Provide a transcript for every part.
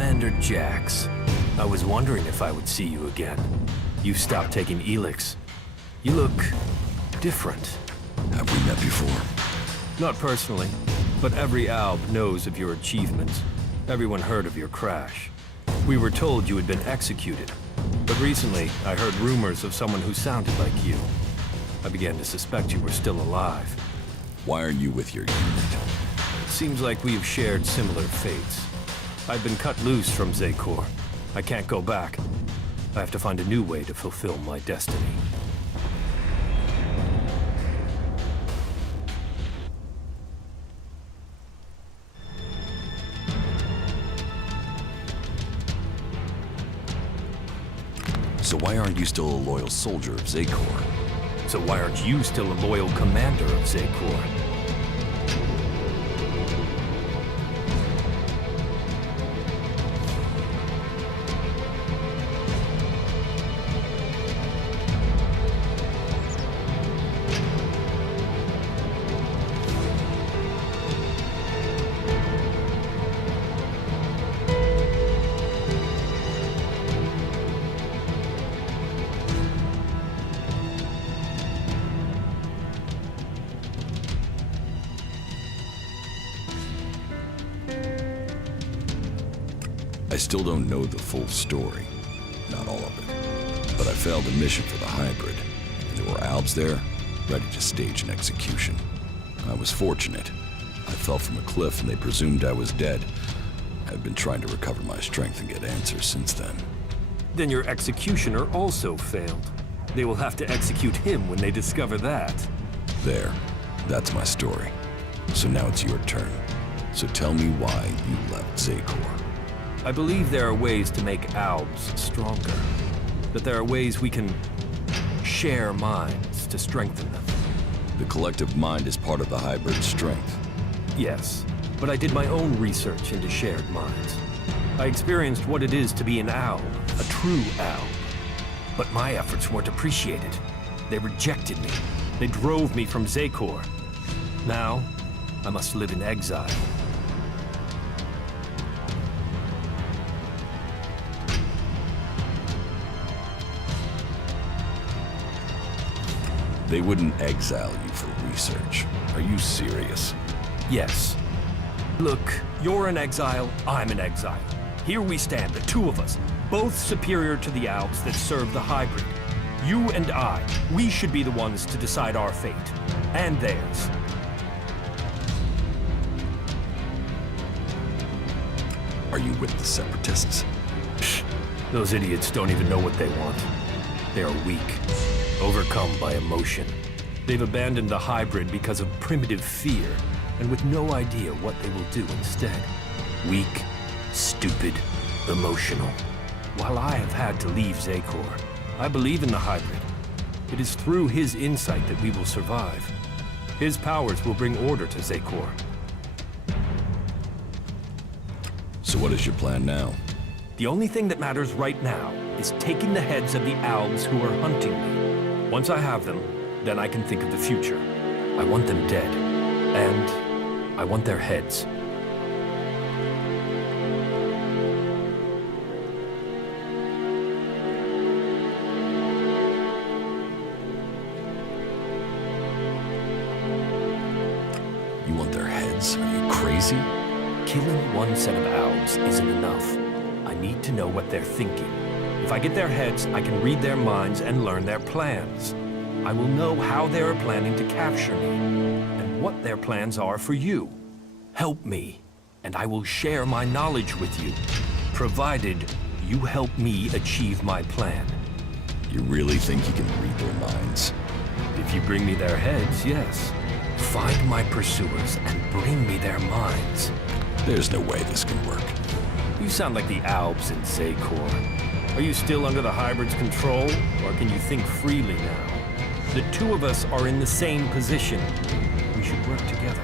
Commander Jax. I was wondering if I would see you again. You stopped taking Elex. You look different. Have we met before? Not personally, but every Alb knows of your achievements. Everyone heard of your crash. We were told you had been executed, but recently I heard rumors of someone who sounded like you. I began to suspect you were still alive. Why are you with your unit? Seems like we've shared similar fates. I've been cut loose from Zekor. I can't go back. I have to find a new way to fulfill my destiny. So why aren't you still a loyal soldier of Zekor? So why aren't you still a loyal commander of Zekor? I still don't know the full story. Not all of it. But I failed a mission for the hybrid, and there were Albs there, ready to stage an execution. I was fortunate. I fell from a cliff and they presumed I was dead. I've been trying to recover my strength and get answers since then. Then your executioner also failed. They will have to execute him when they discover that. There. That's my story. So now it's your turn. So tell me why you left Zekor. I believe there are ways to make Albs stronger. That there are ways we can share minds to strengthen them. The collective mind is part of the hybrid's strength. Yes, but I did my own research into shared minds. I experienced what it is to be an Alb, a true Alb. But my efforts weren't appreciated. They rejected me. They drove me from Zekor. Now, I must live in exile. They wouldn't exile you for research. Are you serious? Yes. Look, you're in exile, I'm in exile. Here we stand, the two of us, both superior to the Albs that serve the hybrid. You and I, we should be the ones to decide our fate. And theirs. Are you with the Separatists? Those idiots don't even know what they want. They are weak, overcome by emotion. They've abandoned the hybrid because of primitive fear, and with no idea what they will do instead. Weak, stupid, emotional. While I have had to leave Zekor, I believe in the hybrid. It is through his insight that we will survive. His powers will bring order to Zekor. So what is your plan now? The only thing that matters right now is taking the heads of the Albs who are hunting me. Once I have them, then I can think of the future. I want them dead. And I want their heads. You want their heads? Are you crazy? Killing one set of Albs isn't enough. I need to know what they're thinking. If I get their heads, I can read their minds and learn their plans. I will know how they are planning to capture me, and what their plans are for you. Help me, and I will share my knowledge with you, provided you help me achieve my plan. You really think you can read their minds? If you bring me their heads, yes. Find my pursuers and bring me their minds. There's no way this can work. You sound like the Albs in Zekor. Are you still under the hybrid's control, or can you think freely now? The two of us are in the same position. We should work together.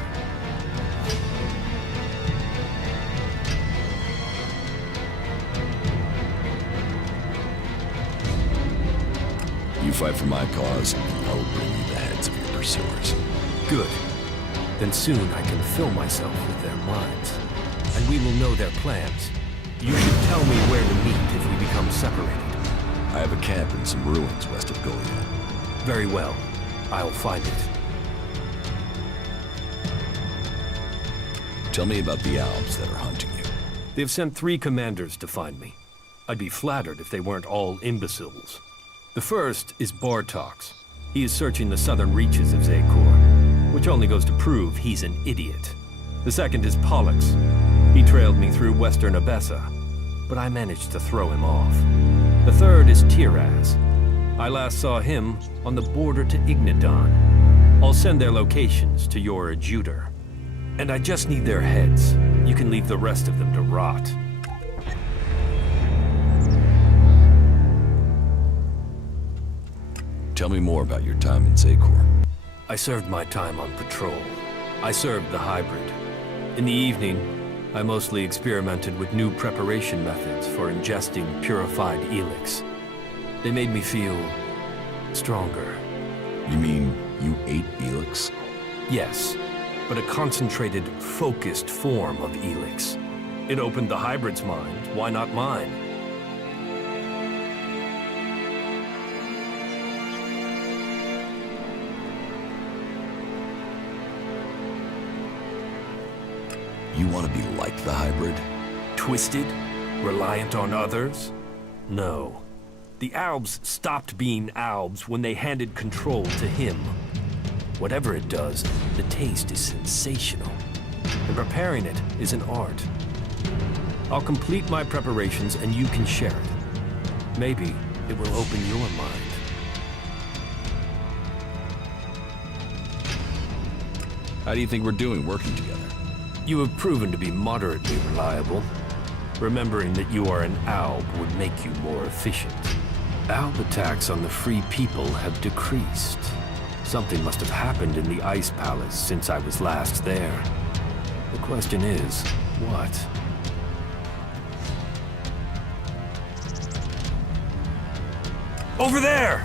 You fight for my cause, and I'll bring you the heads of your pursuers. Good. Then soon I can fill myself with their minds, and we will know their plans. You should tell me where to meet if we become separated. I have a camp in some ruins west of Goliad. Very well. I'll find it. Tell me about the Alps that are hunting you. They've sent 3 commanders to find me. I'd be flattered if they weren't all imbeciles. The first is Bartox. He is searching the southern reaches of Zakor, which only goes to prove he's an idiot. The second is Pollux. He trailed me through western Abessa, but I managed to throw him off. The third is Tiraz. I last saw him on the border to Ignadon. I'll send their locations to your adjutor. And I just need their heads. You can leave the rest of them to rot. Tell me more about your time in Zakor. I served my time on patrol. I served the hybrid. In the evening, I mostly experimented with new preparation methods for ingesting purified Elex. They made me feel stronger. You mean you ate Elex? Yes, but a concentrated, focused form of Elex. It opened the hybrid's mind, why not mine? You want to be like the hybrid? Twisted? Reliant on others? No. The Albs stopped being Albs when they handed control to him. Whatever it does, the taste is sensational. And preparing it is an art. I'll complete my preparations and you can share it. Maybe it will open your mind. How do you think we're doing working together? You have proven to be moderately reliable. Remembering that you are an Alb would make you more efficient. Alb attacks on the free people have decreased. Something must have happened in the Ice Palace since I was last there. The question is, what? Over there!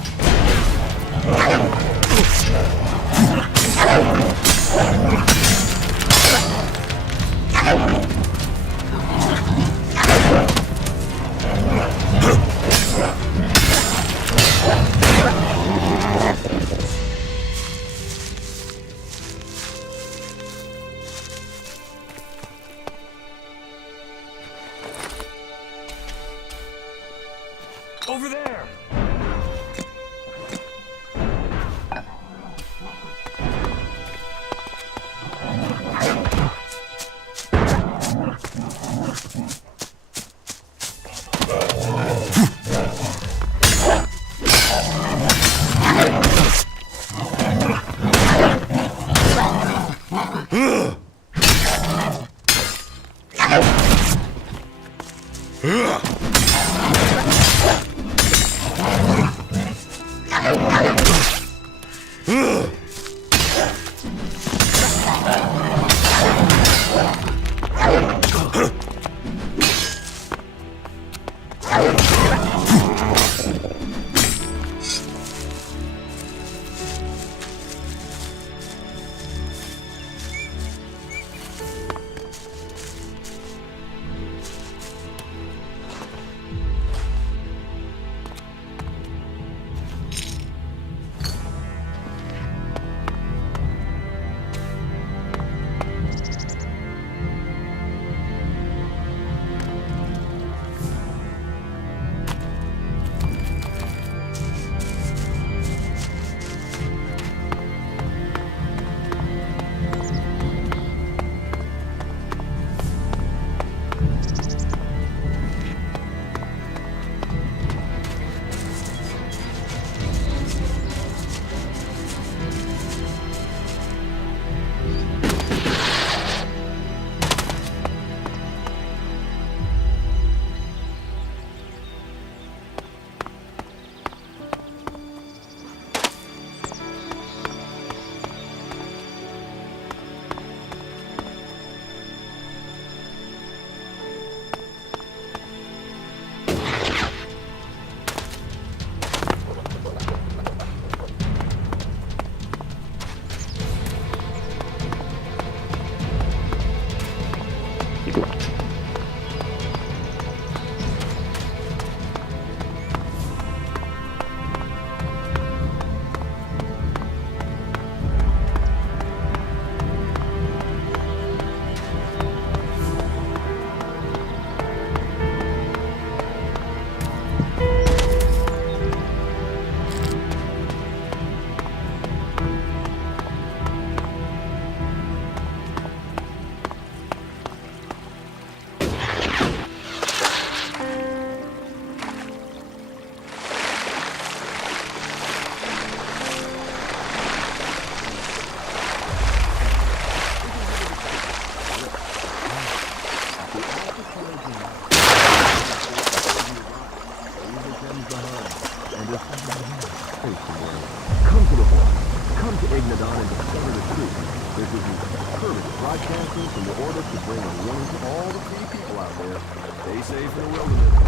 Over there! Kermit broadcasting from the orbit to bring a warning to all the free people out there. Stay safe in the wilderness.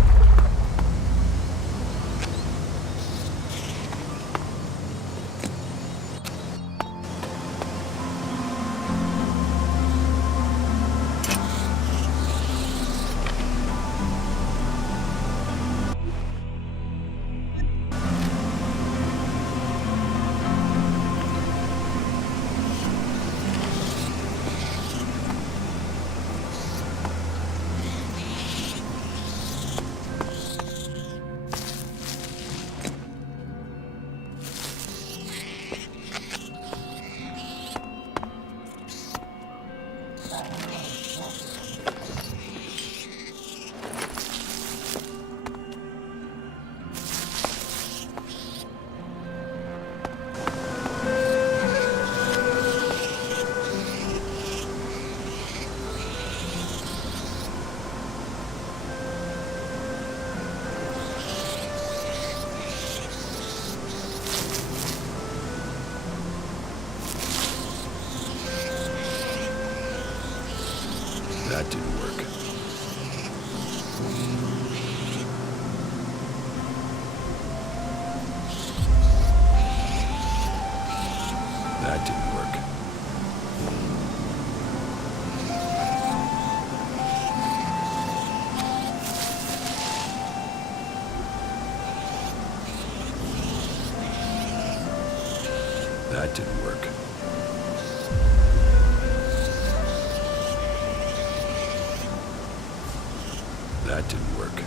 That didn't work. That didn't work. That didn't work. That didn't work.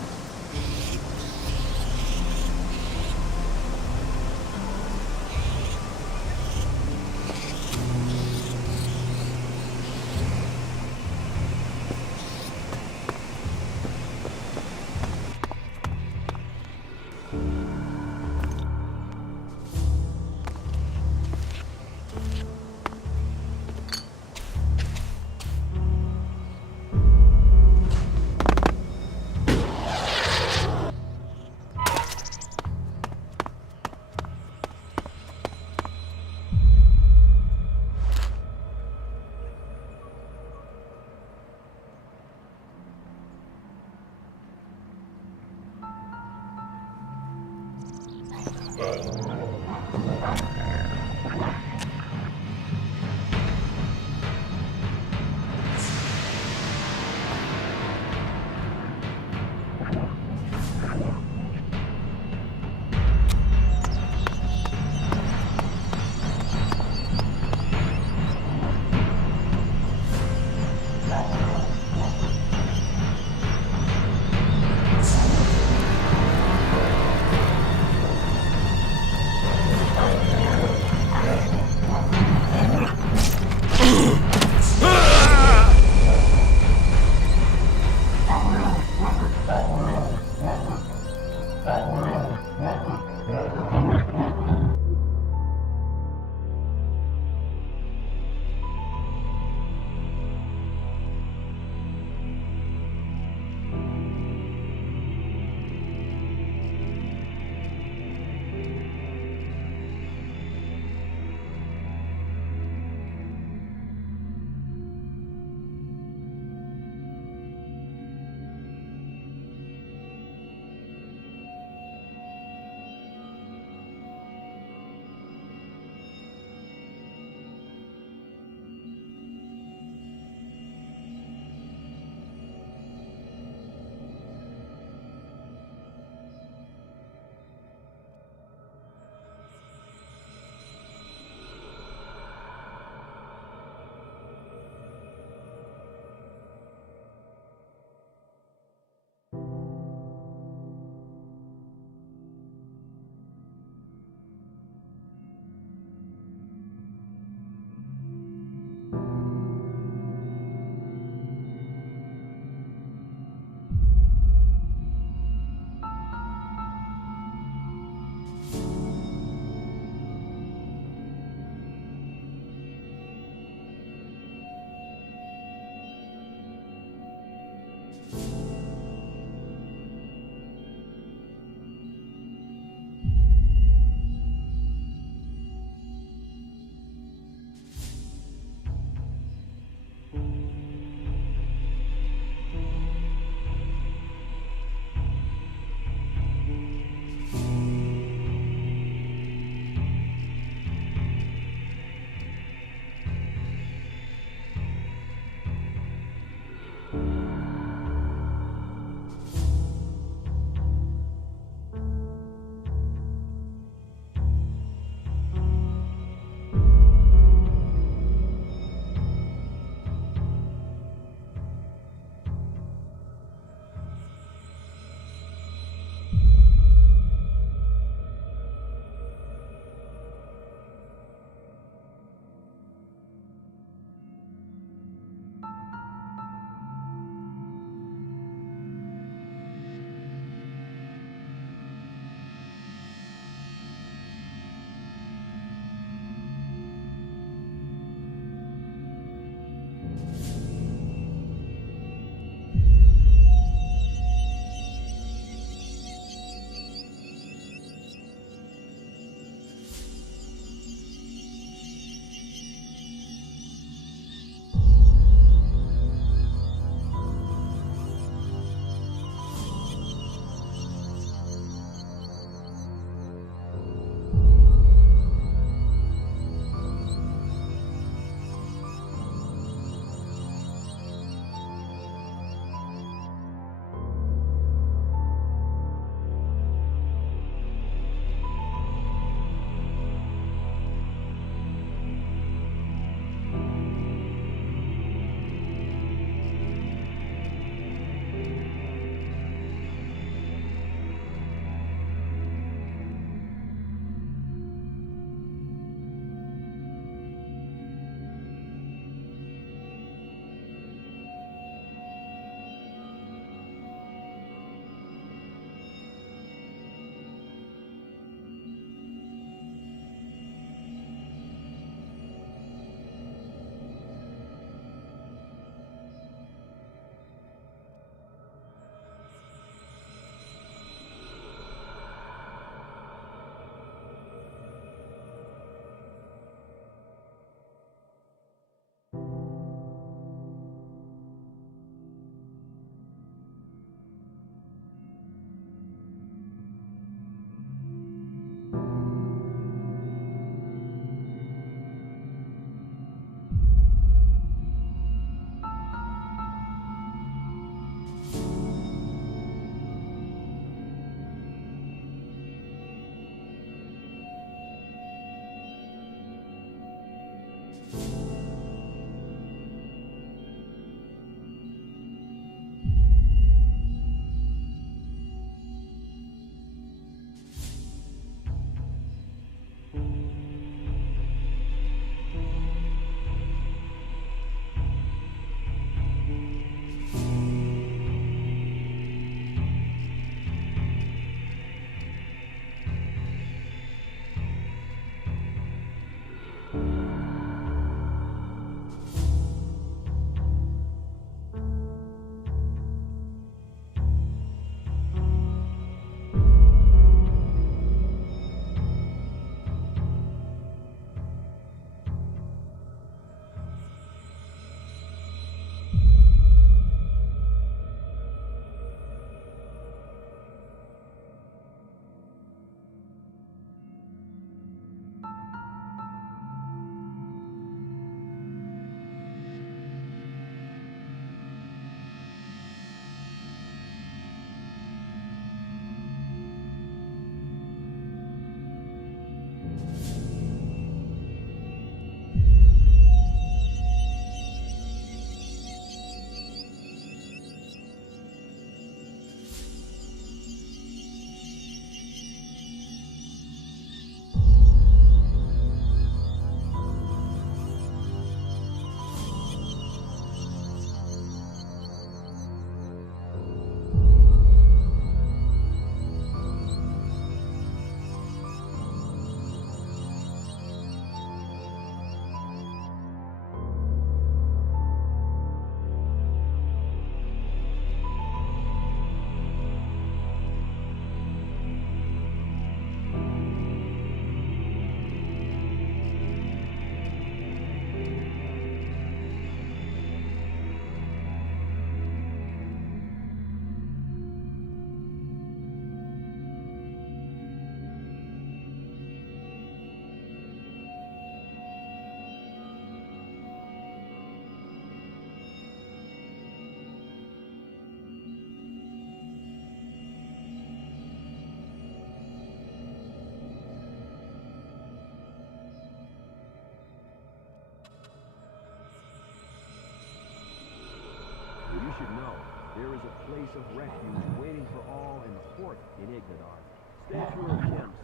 You should know, there is a place of refuge waiting for all in the port in Ignadar. Stay true of Temps,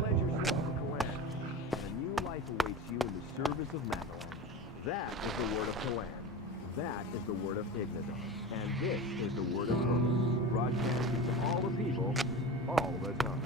pledge yourself to Kalan, and a new life awaits you in the service of Magalan. That is the word of Kalan. That is the word of Ignadar. And this is the word of Hermes, broadcasting to all the people, all the time.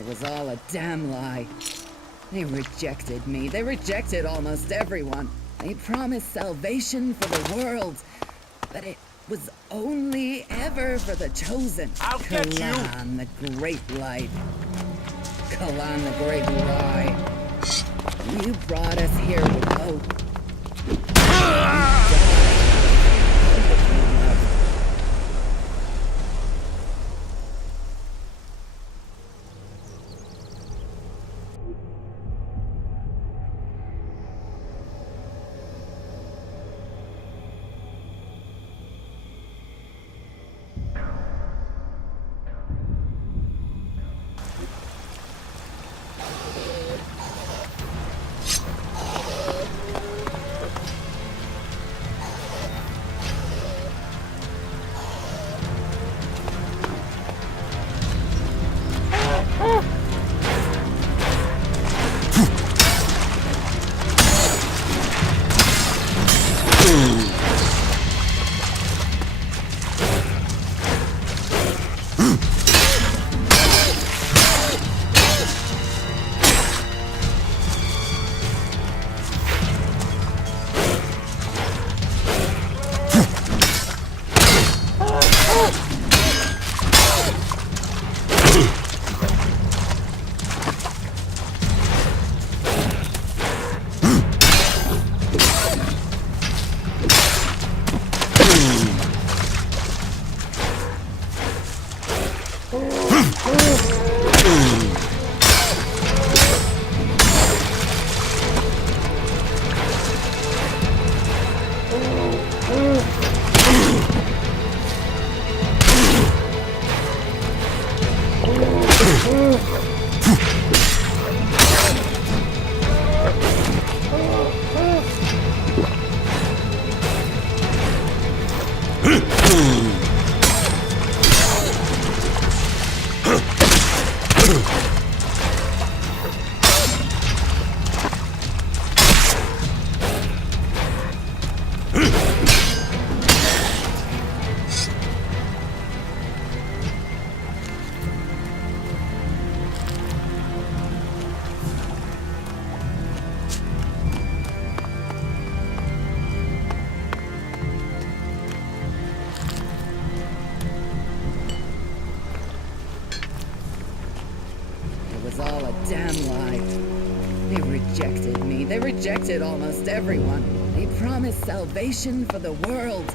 It was all a damn lie. They rejected me. They rejected almost everyone. They promised salvation for the world, but it was only ever for the chosen. I'll get you! Kalan, the great light. Kalan, the great lie. You brought us here with hope. All a damn lie. They rejected me. They rejected almost everyone. They promised salvation for the world,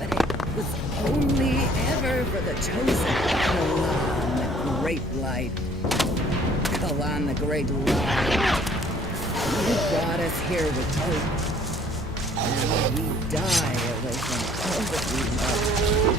but it was only ever for the chosen. Kalan, the great light. Kalan, the great light. You brought us here with hope. And we die away from all that we love.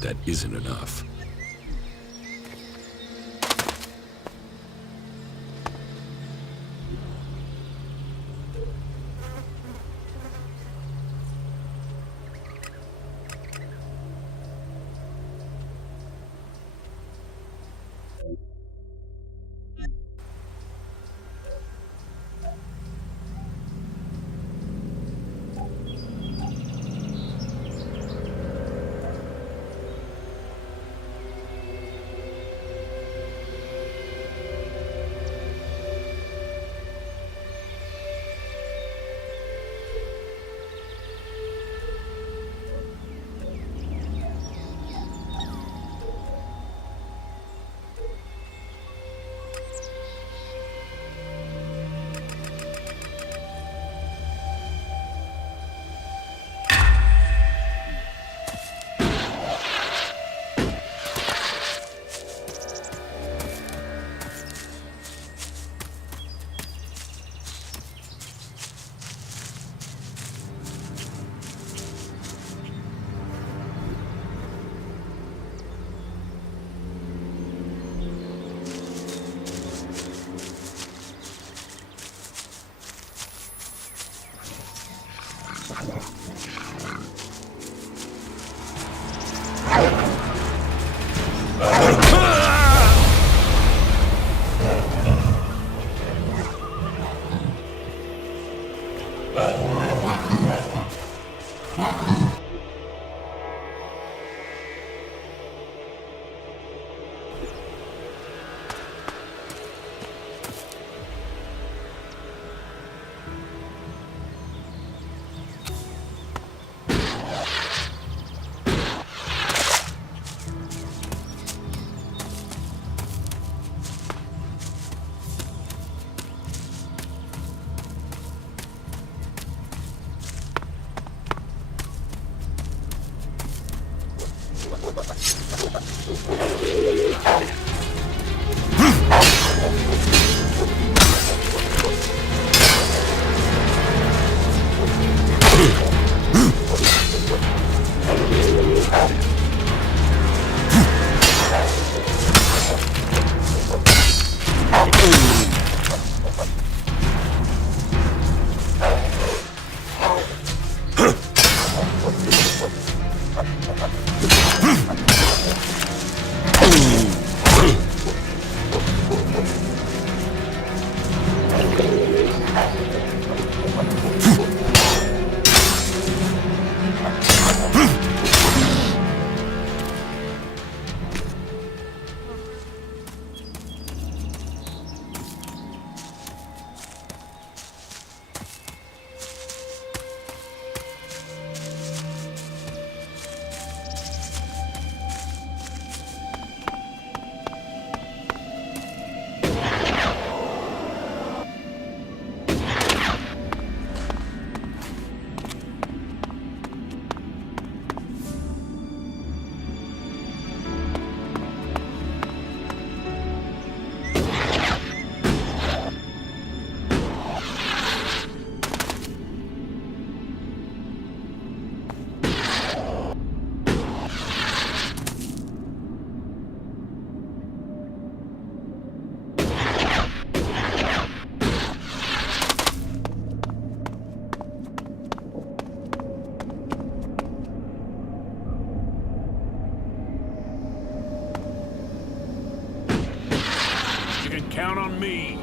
that isn't enough. Count on me.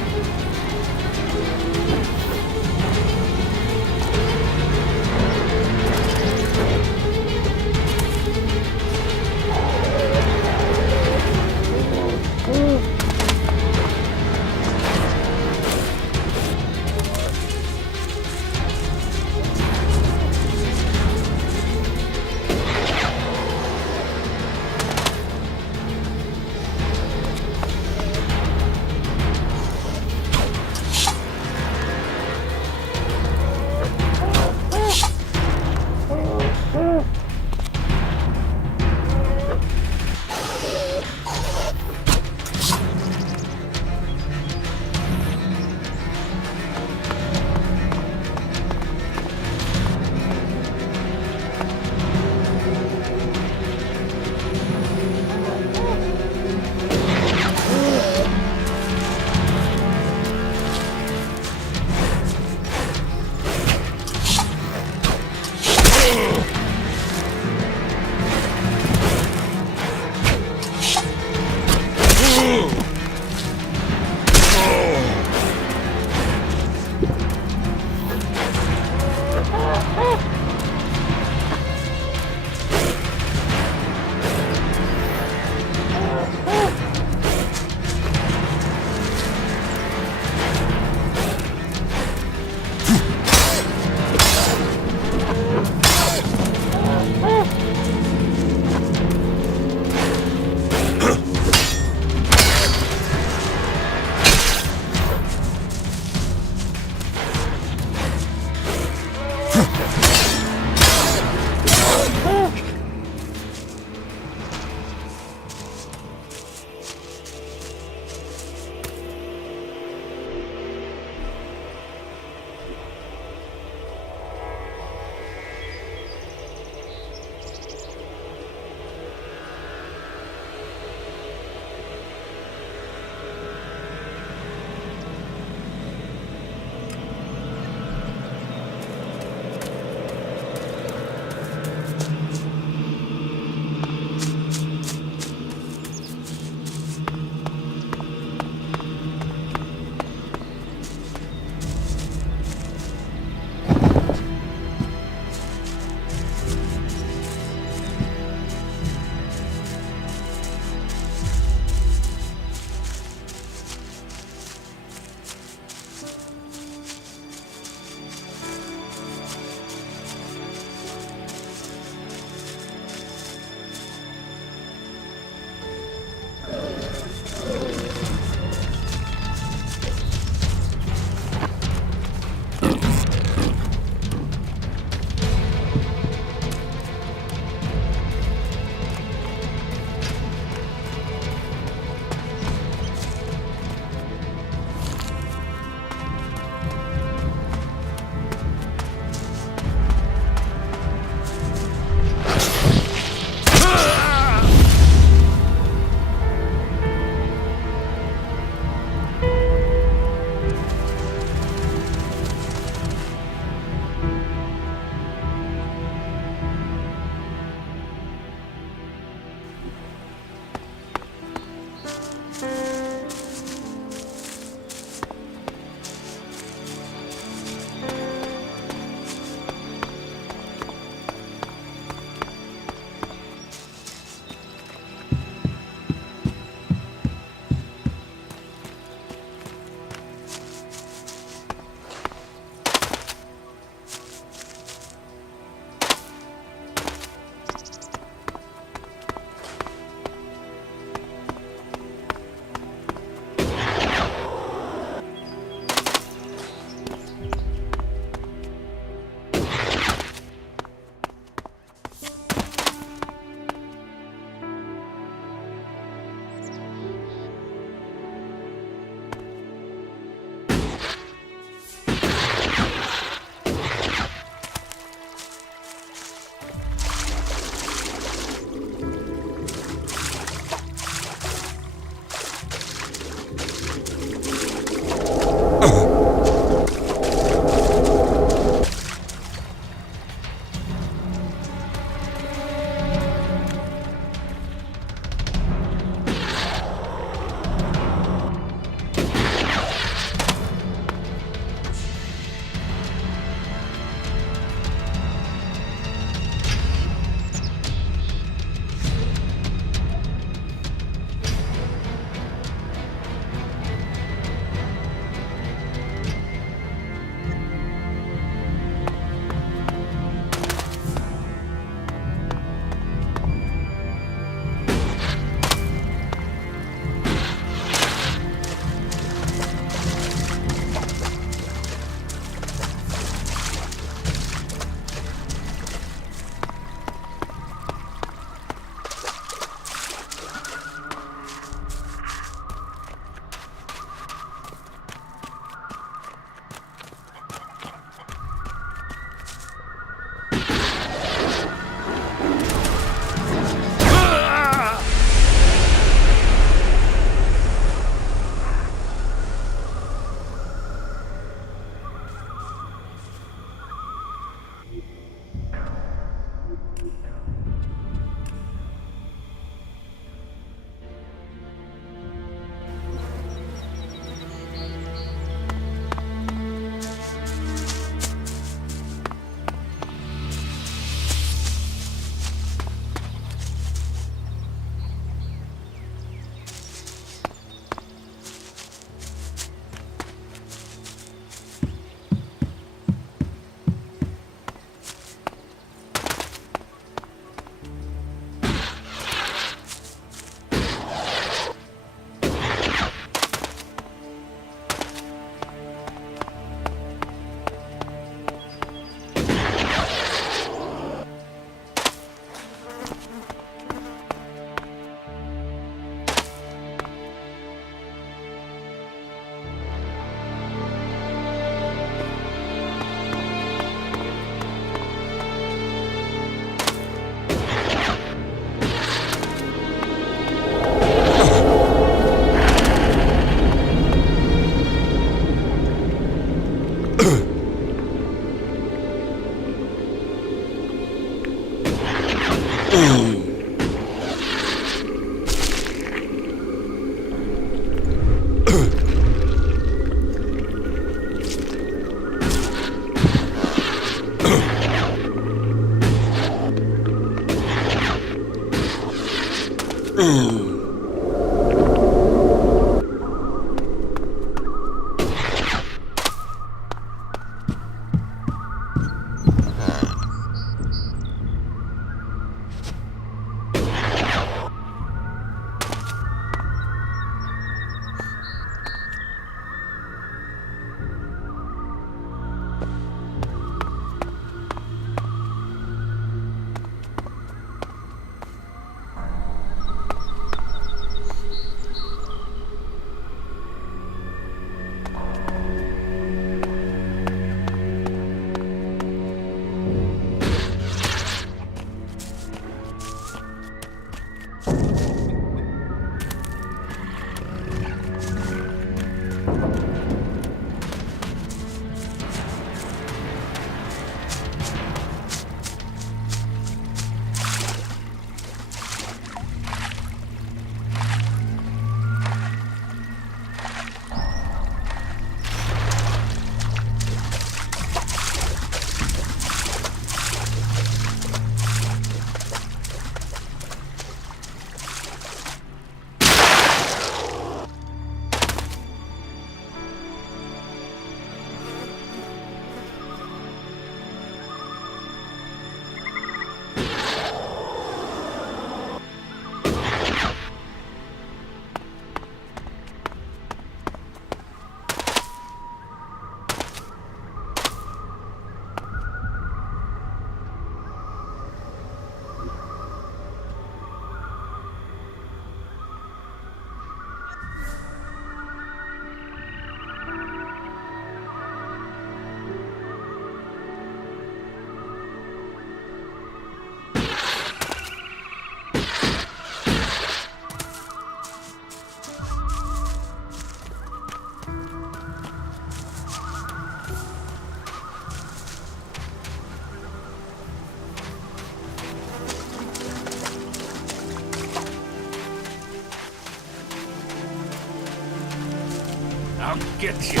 I'll get you.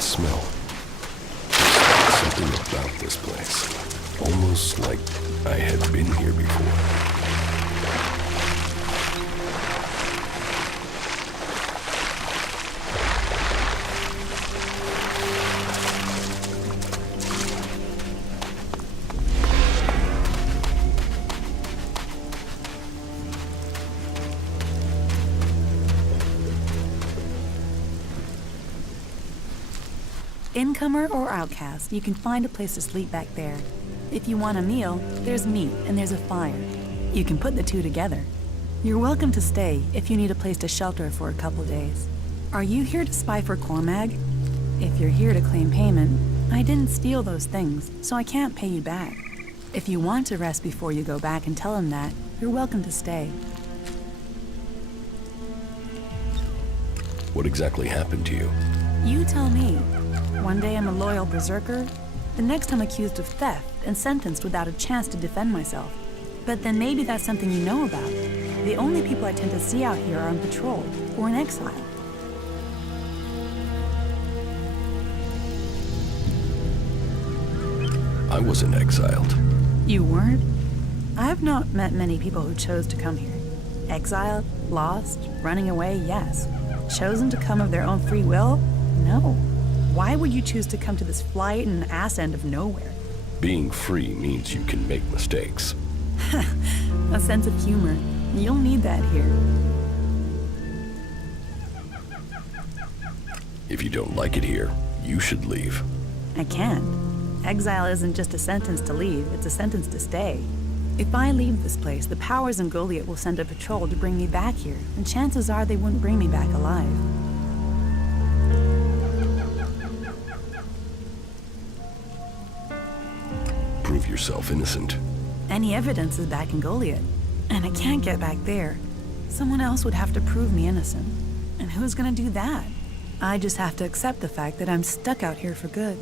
Smell. Something about this place. Almost like I had been here before. Incomer or outcast, you can find a place to sleep back there. If you want a meal, there's meat and there's a fire. You can put the two together. You're welcome to stay if you need a place to shelter for a couple days. Are you here to spy for Cormag? If you're here to claim payment, I didn't steal those things, so I can't pay you back. If you want to rest before you go back and tell him that, you're welcome to stay. What exactly happened to you? You tell me. One day I'm a loyal berserker, the next I'm accused of theft and sentenced without a chance to defend myself. But then maybe that's something you know about. The only people I tend to see out here are on patrol or in exile. I wasn't exiled. You weren't? I've not met many people who chose to come here. Exiled, lost, running away, yes. Chosen to come of their own free will? No. Why would you choose to come to this flight and ass end of nowhere? Being free means you can make mistakes. A sense of humor. You'll need that here. If you don't like it here, you should leave. I can't. Exile isn't just a sentence to leave, it's a sentence to stay. If I leave this place, the powers in Goliath will send a patrol to bring me back here, and chances are they wouldn't bring me back alive. Prove yourself innocent. Any evidence is back in Goliath, and I can't get back there. Someone else would have to prove me innocent. And who's gonna do that? I just have to accept the fact that I'm stuck out here for good.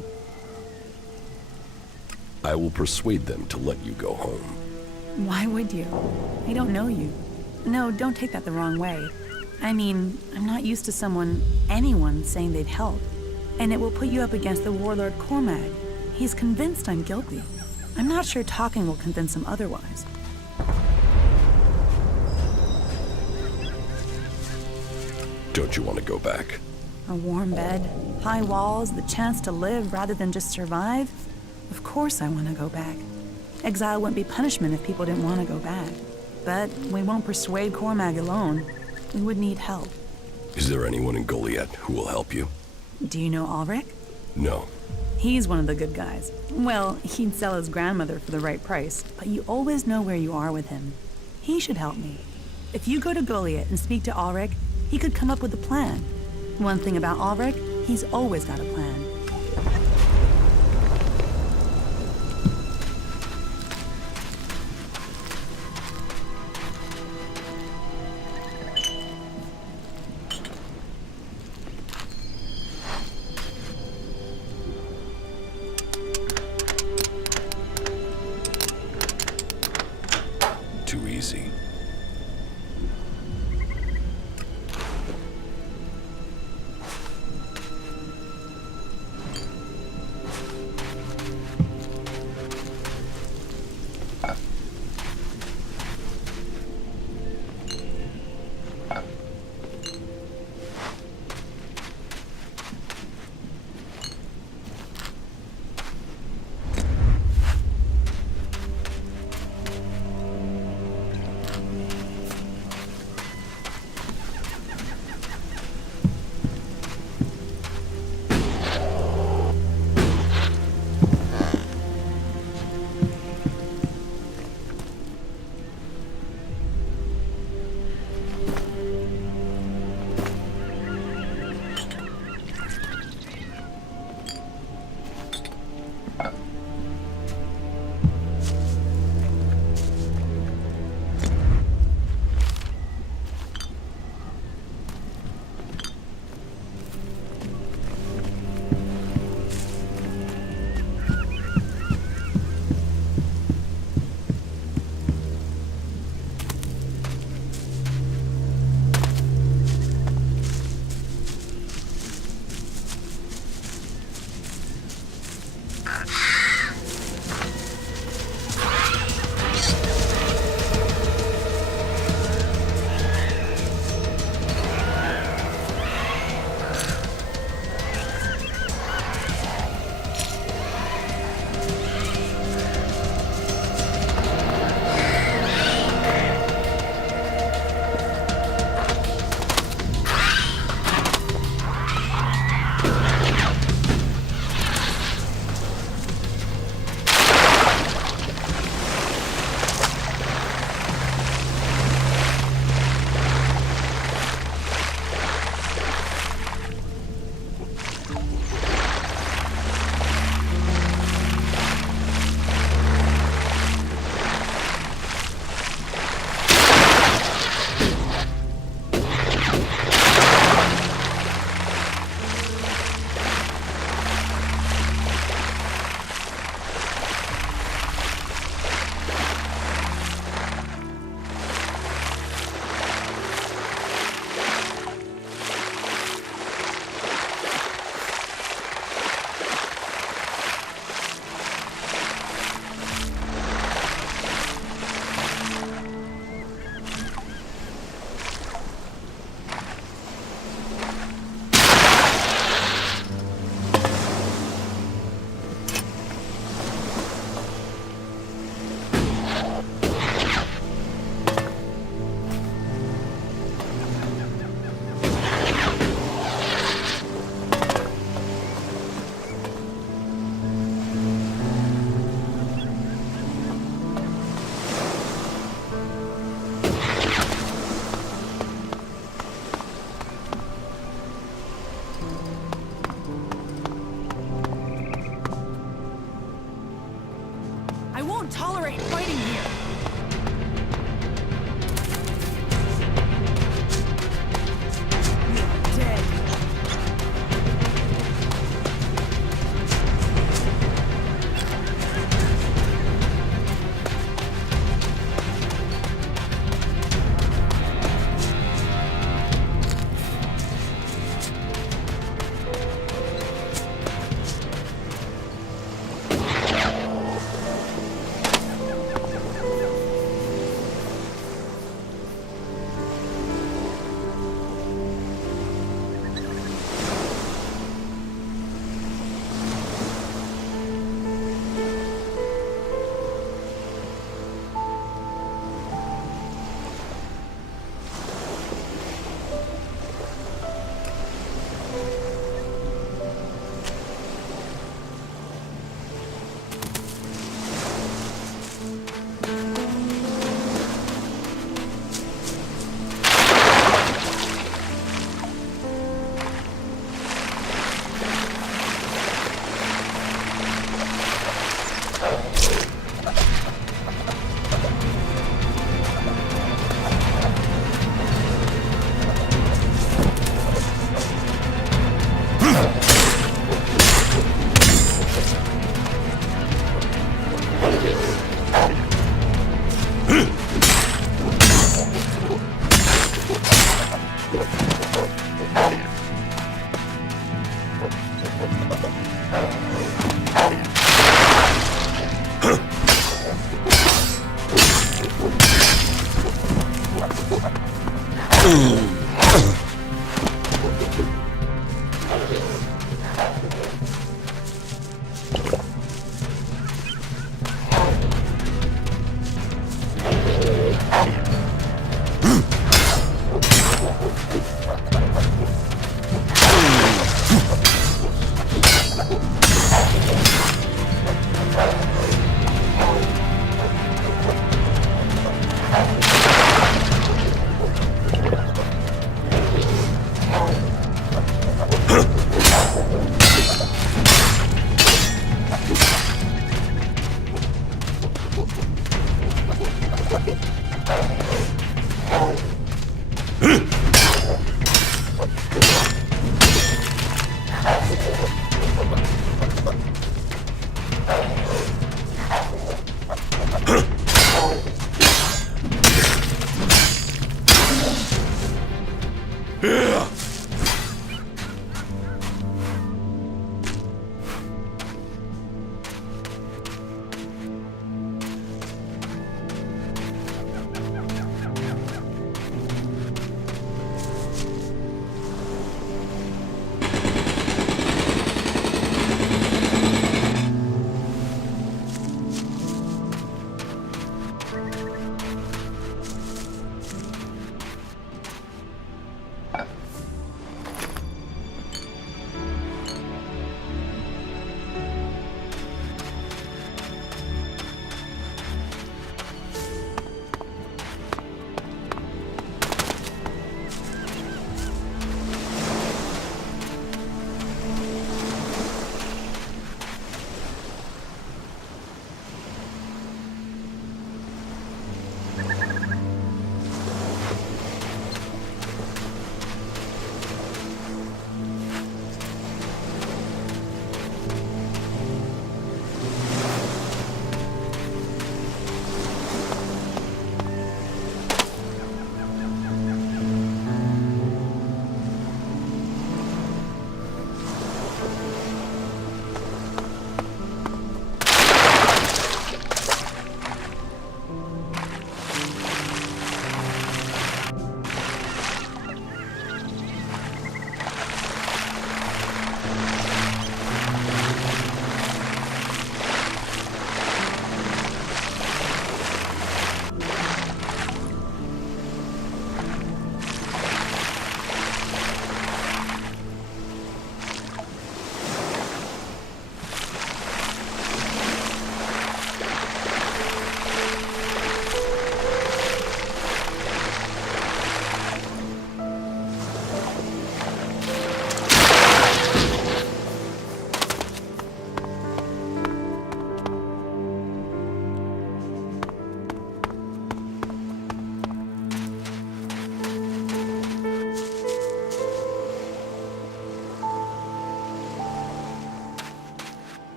I will persuade them to let you go home. Why would you? I don't know you. No, don't take that the wrong way. I mean, I'm not used to anyone saying they'd help. And it will put you up against the warlord Cormag. He's convinced I'm guilty. I'm not sure talking will convince him otherwise. Don't you want to go back? A warm bed, high walls, the chance to live rather than just survive? Of course I want to go back. Exile wouldn't be punishment if people didn't want to go back. But we won't persuade Cormag alone. We would need help. Is there anyone in Goliath who will help you? Do you know Ulrich? No. He's one of the good guys. Well, he'd sell his grandmother for the right price, but you always know where you are with him. He should help me. If you go to Goliath and speak to Ulrich, he could come up with a plan. One thing about Ulrich, he's always got a plan. Too easy.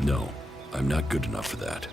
No, I'm not good enough for that.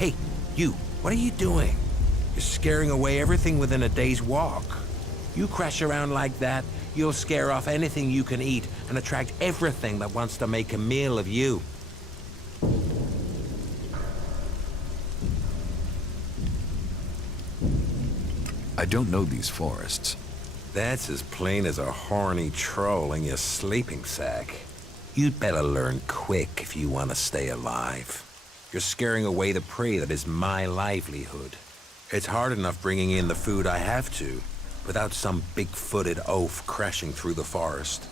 Hey, you, what are you doing? You're scaring away everything within a day's walk. You crash around like that, you'll scare off anything you can eat and attract everything that wants to make a meal of you. I don't know these forests. That's as plain as a horny troll in your sleeping sack. You'd better learn quick if you want to stay alive. You're scaring away the prey that is my livelihood. It's hard enough bringing in the food I have to, without some big-footed oaf crashing through the forest.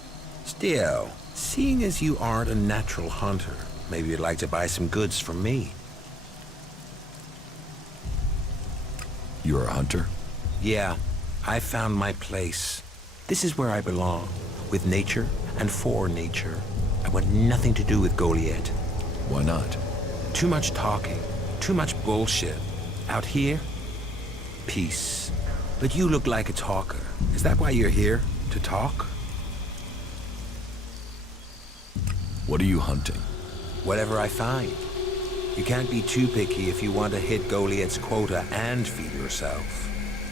Still, seeing as you aren't a natural hunter, maybe you'd like to buy some goods from me. You're a hunter? Yeah, I found my place. This is where I belong, with nature and for nature. I want nothing to do with Goliath. Why not? Too much talking, too much bullshit. Out here, peace. But you look like a talker. Is that why you're here? To talk? What are you hunting? Whatever I find. You can't be too picky if you want to hit Goliath's quota and feed yourself.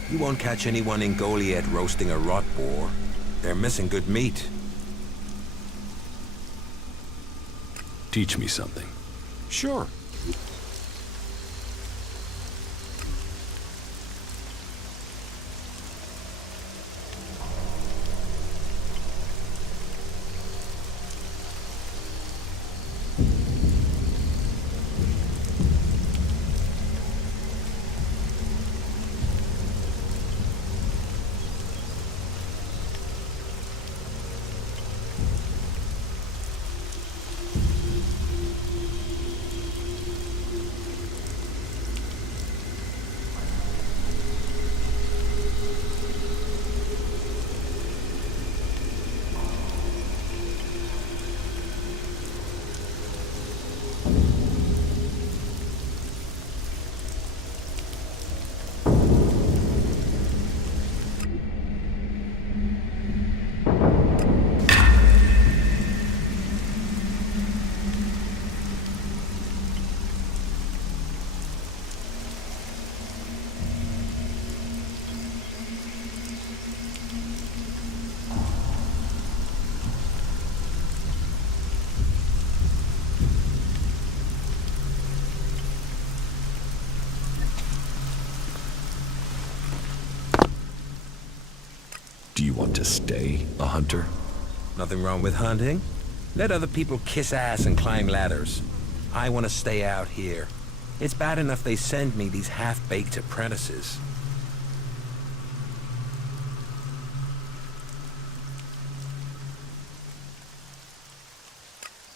You won't catch anyone in Goliath roasting a rot boar. They're missing good meat. Teach me something. Sure. Do you want to stay a hunter? Nothing wrong with hunting. Let other people kiss ass and climb ladders. I want to stay out here. It's bad enough they send me these half-baked apprentices.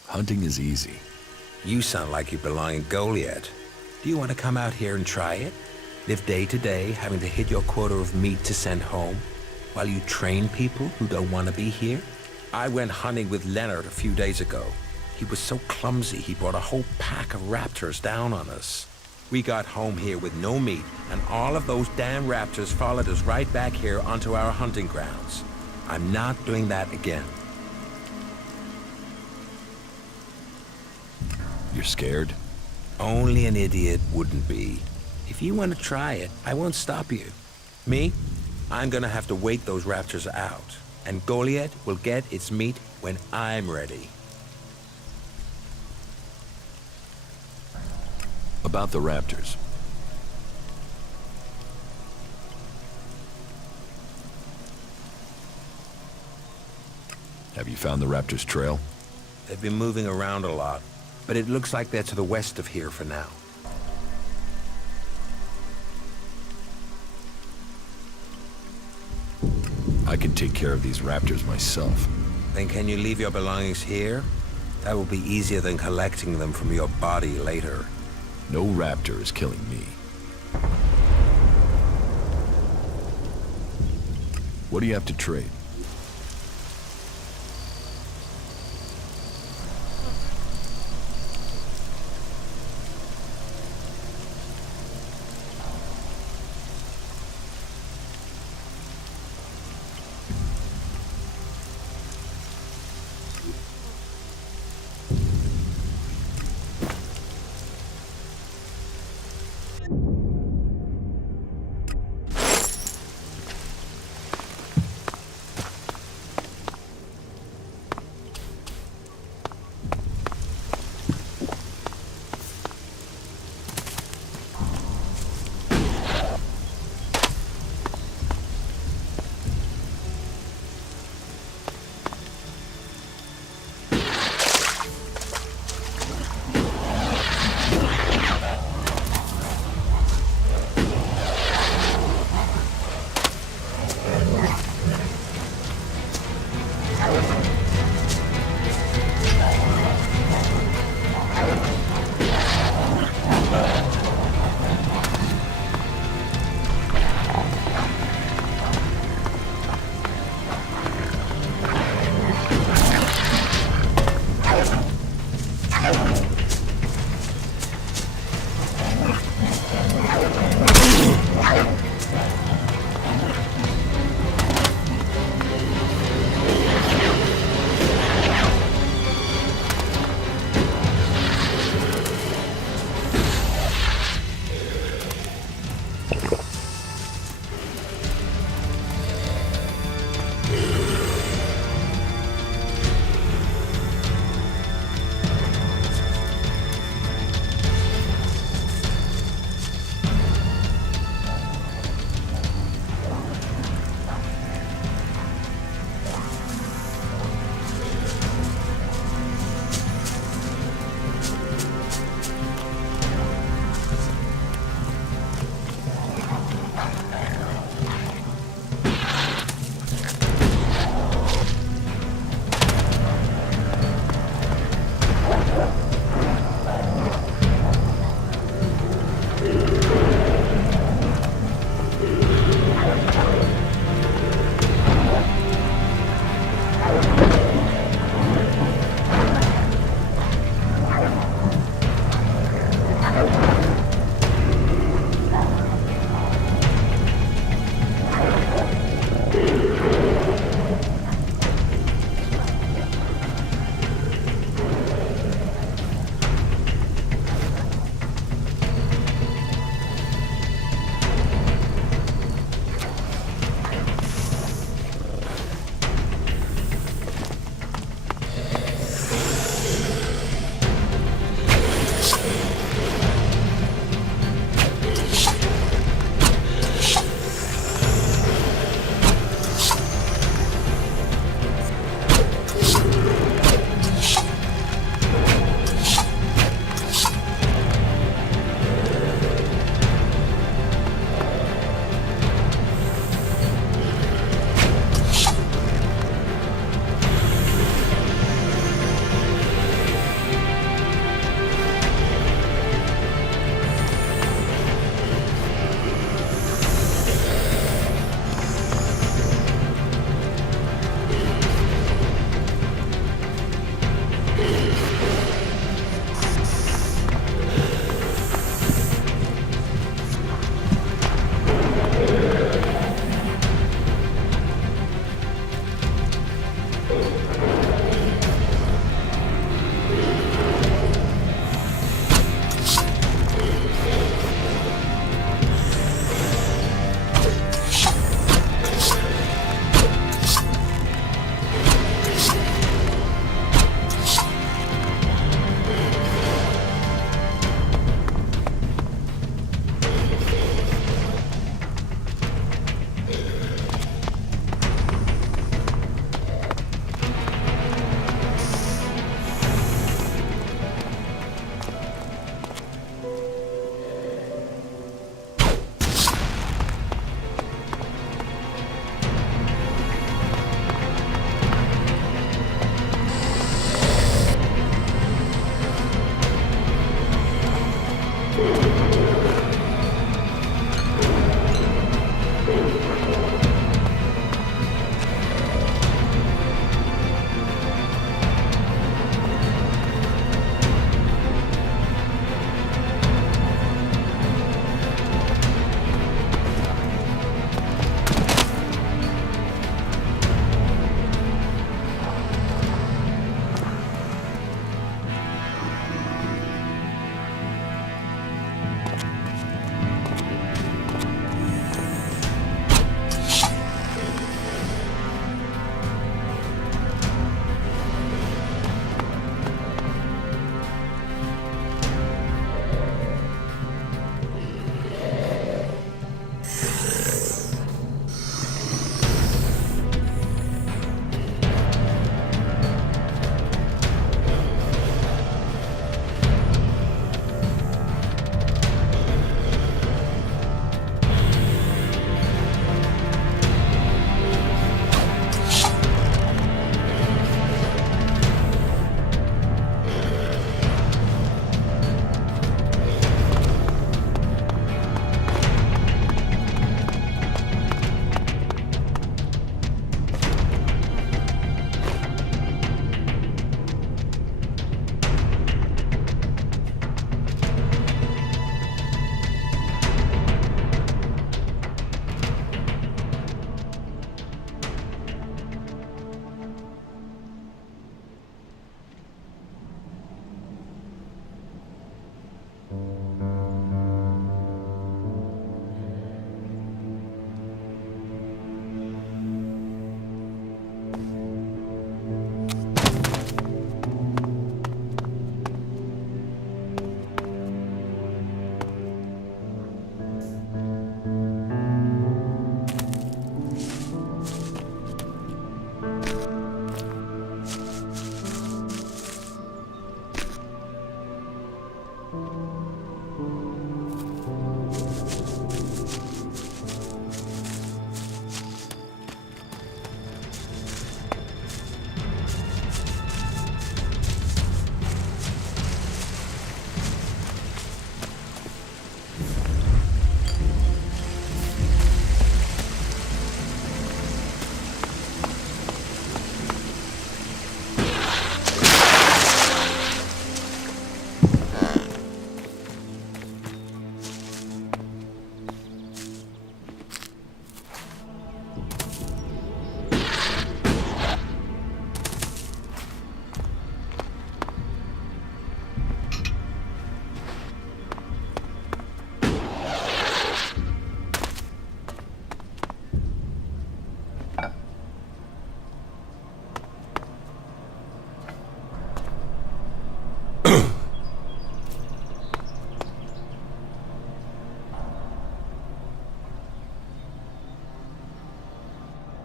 Hunting is easy. You sound like you belong in Goliath. Do you want to come out here and try it? Live day to day, having to hit your quota of meat to send home, while you train people who don't want to be here? I went hunting with Leonard a few days ago. He was so clumsy he brought a whole pack of raptors down on us. We got home here with no meat, and all of those damn raptors followed us right back here onto our hunting grounds. I'm not doing that again. You're scared? Only an idiot wouldn't be. If you want to try it, I won't stop you. Me? I'm gonna have to wait those raptors out, and Goliath will get its meat when I'm ready. About the raptors. Have you found the raptors' trail? They've been moving around a lot, but it looks like they're to the west of here for now. I can take care of these raptors myself. Then can you leave your belongings here? That will be easier than collecting them from your body later. No raptor is killing me. What do you have to trade?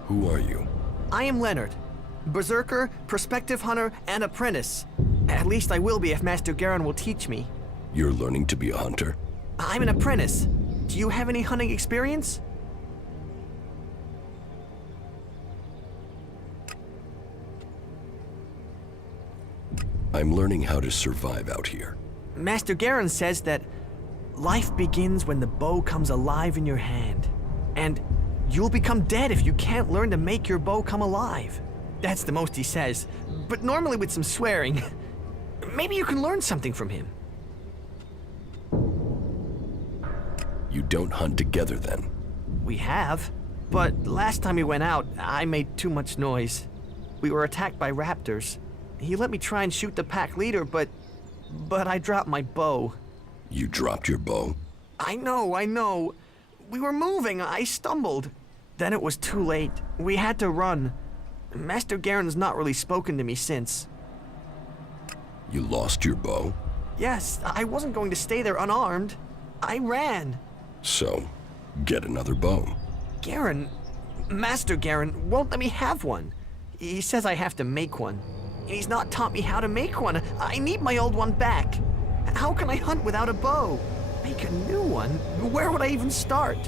Who are you? I am Leonard. Berserker, prospective hunter, and apprentice. At least I will be if Master Garen will teach me. You're learning to be a hunter? I'm an apprentice. Do you have any hunting experience? I'm learning how to survive out here. Master Garen says that life begins when the bow comes alive in your hand. And you'll become dead if you can't learn to make your bow come alive. That's the most he says, but normally with some swearing. Maybe you can learn something from him. You don't hunt together then? We have, but last time we went out, I made too much noise. We were attacked by raptors. He let me try and shoot the pack leader, but I dropped my bow. You dropped your bow? I know. We were moving, I stumbled. Then it was too late. We had to run. Master Garen's not really spoken to me since. You lost your bow? Yes, I wasn't going to stay there unarmed. I ran. So, get another bow. Master Garen won't let me have one. He says I have to make one. And he's not taught me how to make one. I need my old one back. How can I hunt without a bow? Make a new one? Where would I even start?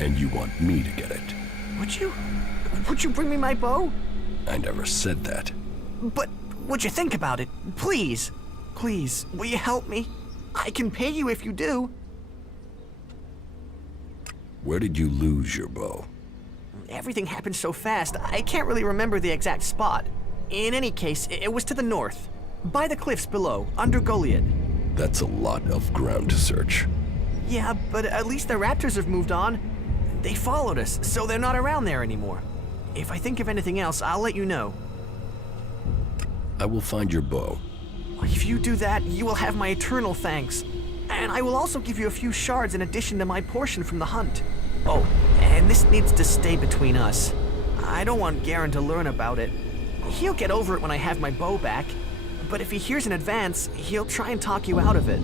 And you want me to get it. Would you bring me my bow? I never said that. But would you think about it? Please. Please, will you help me? I can pay you if you do. Where did you lose your bow? Everything happened so fast, I can't really remember the exact spot. In any case, it was to the north. By the cliffs below, under Goliath. That's a lot of ground to search. Yeah, but at least the raptors have moved on. They followed us, so they're not around there anymore. If I think of anything else, I'll let you know. I will find your bow. If you do that, you will have my eternal thanks. And I will also give you a few shards in addition to my portion from the hunt. Oh, and this needs to stay between us. I don't want Garen to learn about it. He'll get over it when I have my bow back. But if he hears in advance, he'll try and talk you out of it.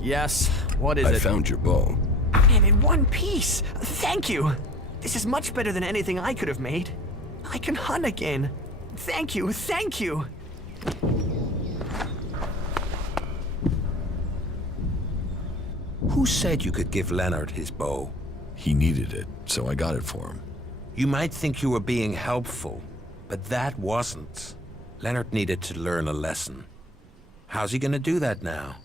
Yes, what is I it? found your bow. And in one piece! Thank you! This is much better than anything I could have made. I can hunt again. Thank you, thank you! Who said you could give Leonard his bow? He needed it, so I got it for him. You might think you were being helpful, but that wasn't. Leonard needed to learn a lesson. How's he gonna do that now?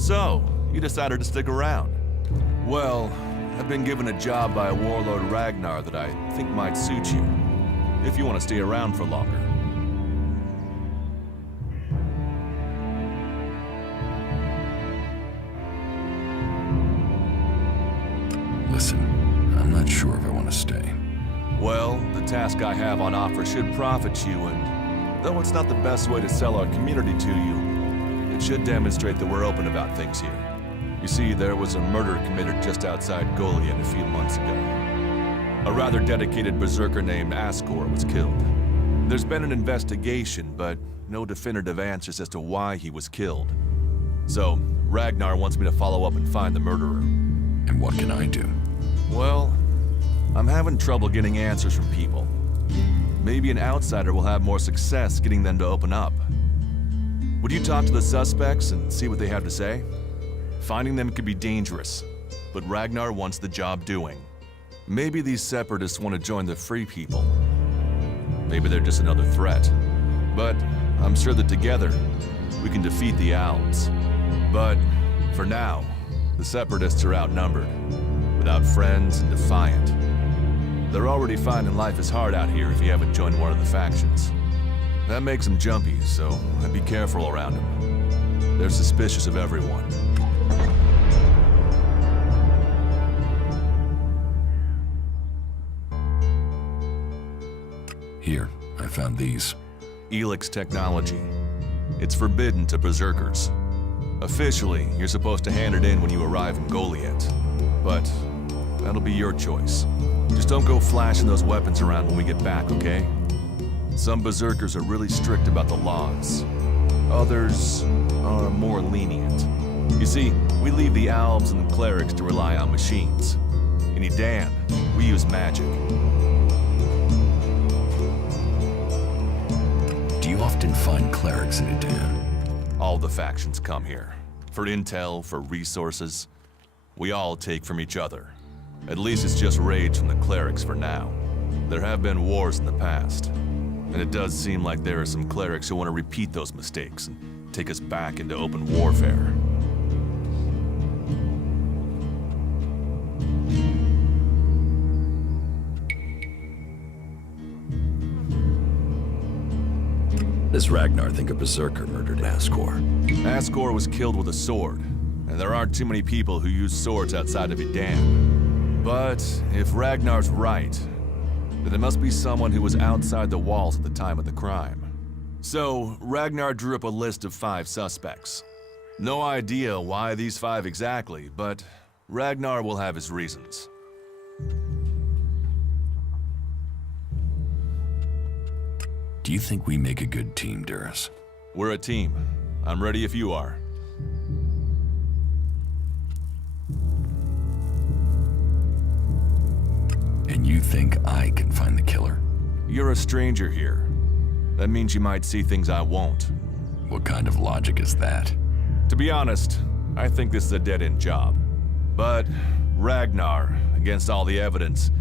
So, you decided to stick around. Well, I've been given a job by Warlord Ragnar that I think might suit you, if you want to stay around for longer. Listen, I'm not sure if I want to stay. Well, the task I have on offer should profit you, and though it's not the best way to sell our community to you, it should demonstrate that we're open about things here. You see, there was a murder committed just outside Goliath a few months ago. A rather dedicated berserker named Ascor was killed. There's been an investigation, but no definitive answers as to why he was killed. So, Ragnar wants me to follow up and find the murderer. And what can I do? Well, I'm having trouble getting answers from people. Maybe an outsider will have more success getting them to open up. Would you talk to the suspects and see what they have to say? Finding them could be dangerous, but Ragnar wants the job doing. Maybe these separatists want to join the free people. Maybe they're just another threat. But I'm sure that together, we can defeat the Alps. But for now, the separatists are outnumbered, without friends and defiant. They're already finding life is hard out here if you haven't joined one of the factions. That makes them jumpy, so I'd be careful around them. They're suspicious of everyone. Here, I found these. Elex technology. It's forbidden to berserkers. Officially, you're supposed to hand it in when you arrive in Goliath. But that'll be your choice. Just don't go flashing those weapons around when we get back, okay? Some berserkers are really strict about the laws. Others are more lenient. You see, we leave the Albs and the clerics to rely on machines. In Edan, we use magic. Do you often find clerics in Edan? All the factions come here. For intel, for resources. We all take from each other. At least it's just rage from the clerics for now. There have been wars in the past. And it does seem like there are some clerics who want to repeat those mistakes and take us back into open warfare. Does Ragnar think a berserker murdered Ascor? Ascor was killed with a sword, and there aren't too many people who use swords outside of Edan. But if Ragnar's right, then it must be someone who was outside the walls at the time of the crime. So, Ragnar drew up a list of 5 suspects. No idea why these 5 exactly, but Ragnar will have his reasons. Do you think we make a good team, Duras? We're a team. I'm ready if you are. And you think I can find the killer? You're a stranger here. That means you might see things I won't. What kind of logic is that? To be honest, I think this is a dead-end job. But Ragnar, against all the evidence,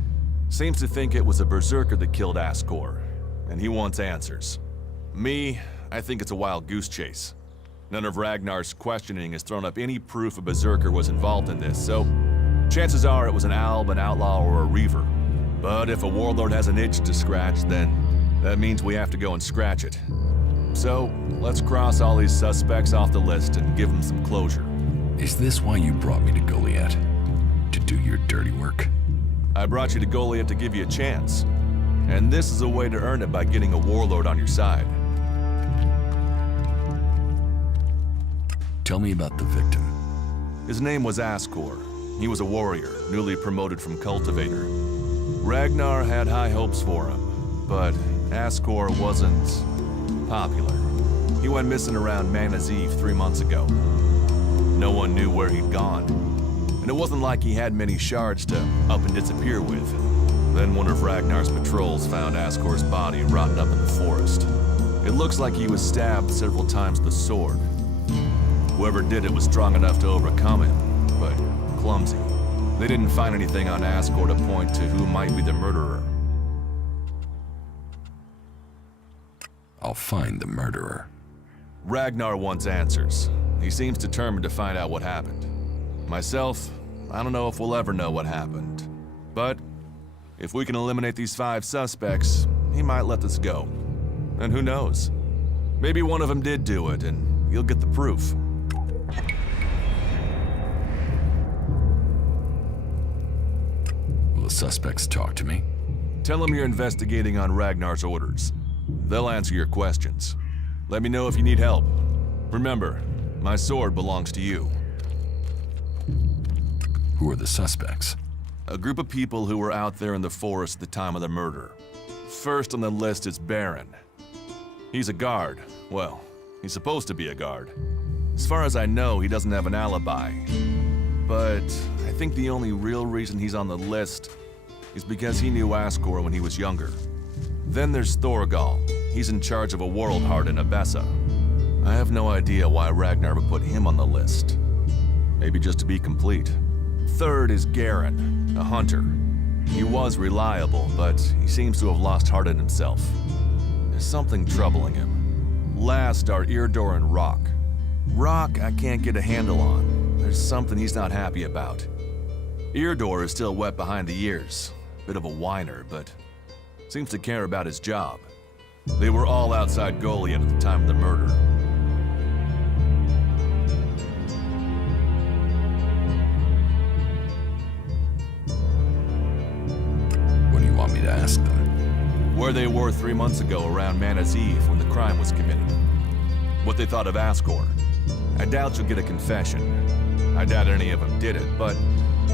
seems to think it was a berserker that killed Ascor, and he wants answers. Me, I think it's a wild goose chase. None of Ragnar's questioning has thrown up any proof a berserker was involved in this, so chances are it was an alb, an outlaw, or a reaver. But if a warlord has an itch to scratch, then that means we have to go and scratch it. So, let's cross all these suspects off the list and give them some closure. Is this why you brought me to Goliath? To do your dirty work? I brought you to Goliath to give you a chance. And this is a way to earn it by getting a warlord on your side. Tell me about the victim. His name was Ascor. He was a warrior, newly promoted from cultivator. Ragnar had high hopes for him, but Ascor wasn't popular. He went missing around Mana's Eve 3 months ago. No one knew where he'd gone. And it wasn't like he had many shards to up and disappear with. Then one of Ragnar's patrols found Ascor's body rotting up in the forest. It looks like he was stabbed several times with a sword. Whoever did it was strong enough to overcome him, but clumsy. They didn't find anything on Ascor to point to who might be the murderer. I'll find the murderer. Ragnar wants answers, He seems determined to find out what happened. Myself, I don't know if we'll ever know what happened. But if we can eliminate these 5 suspects, he might let this go. And who knows? Maybe one of them did do it, and you'll get the proof. Will the suspects talk to me? Tell them you're investigating on Ragnar's orders. They'll answer your questions. Let me know if you need help. Remember, my sword belongs to you. Who are the suspects? A group of people who were out there in the forest at the time of the murder. First on the list is Baron. He's a guard. Well, he's supposed to be a guard. As far as I know, he doesn't have an alibi. But I think the only real reason he's on the list is because he knew Ascor when he was younger. Then there's Thorgal. He's in charge of a world heart in Abessa. I have no idea why Ragnar would put him on the list. Maybe just to be complete. Third is Garen, a hunter. He was reliable, but he seems to have lost heart in himself. There's something troubling him. Last are Irdor and Rock. Rock I can't get a handle on. There's something he's not happy about. Irdor is still wet behind the ears. Bit of a whiner, but seems to care about his job. They were all outside Goliath at the time of the murder. What do you want me to ask them? Where they were 3 months ago around Mana's Eve when the crime was committed. What they thought of Ascor. I doubt you'll get a confession. I doubt any of them did it, but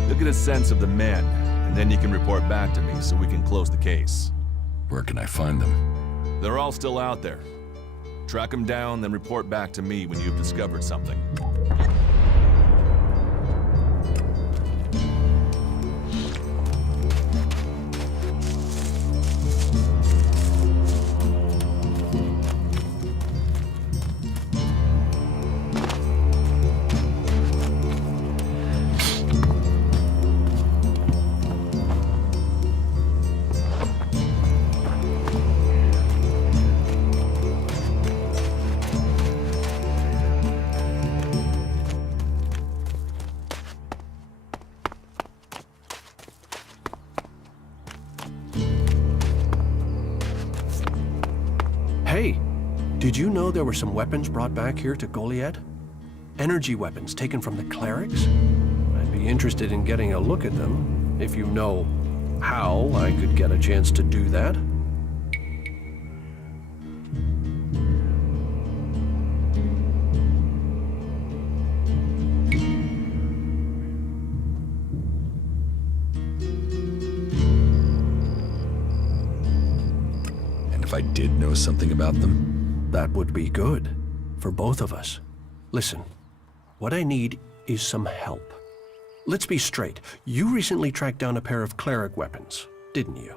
you'll get a sense of the men, and then you can report back to me so we can close the case. Where can I find them? They're all still out there. Track them down, then report back to me when you've discovered something. Hey, did you know there were some weapons brought back here to Goliath? Energy weapons taken from the clerics? I'd be interested in getting a look at them, if you know how I could get a chance to do that. If I did know something about them? That would be good for both of us. Listen, what I need is some help. Let's be straight. You recently tracked down a pair of cleric weapons, didn't you?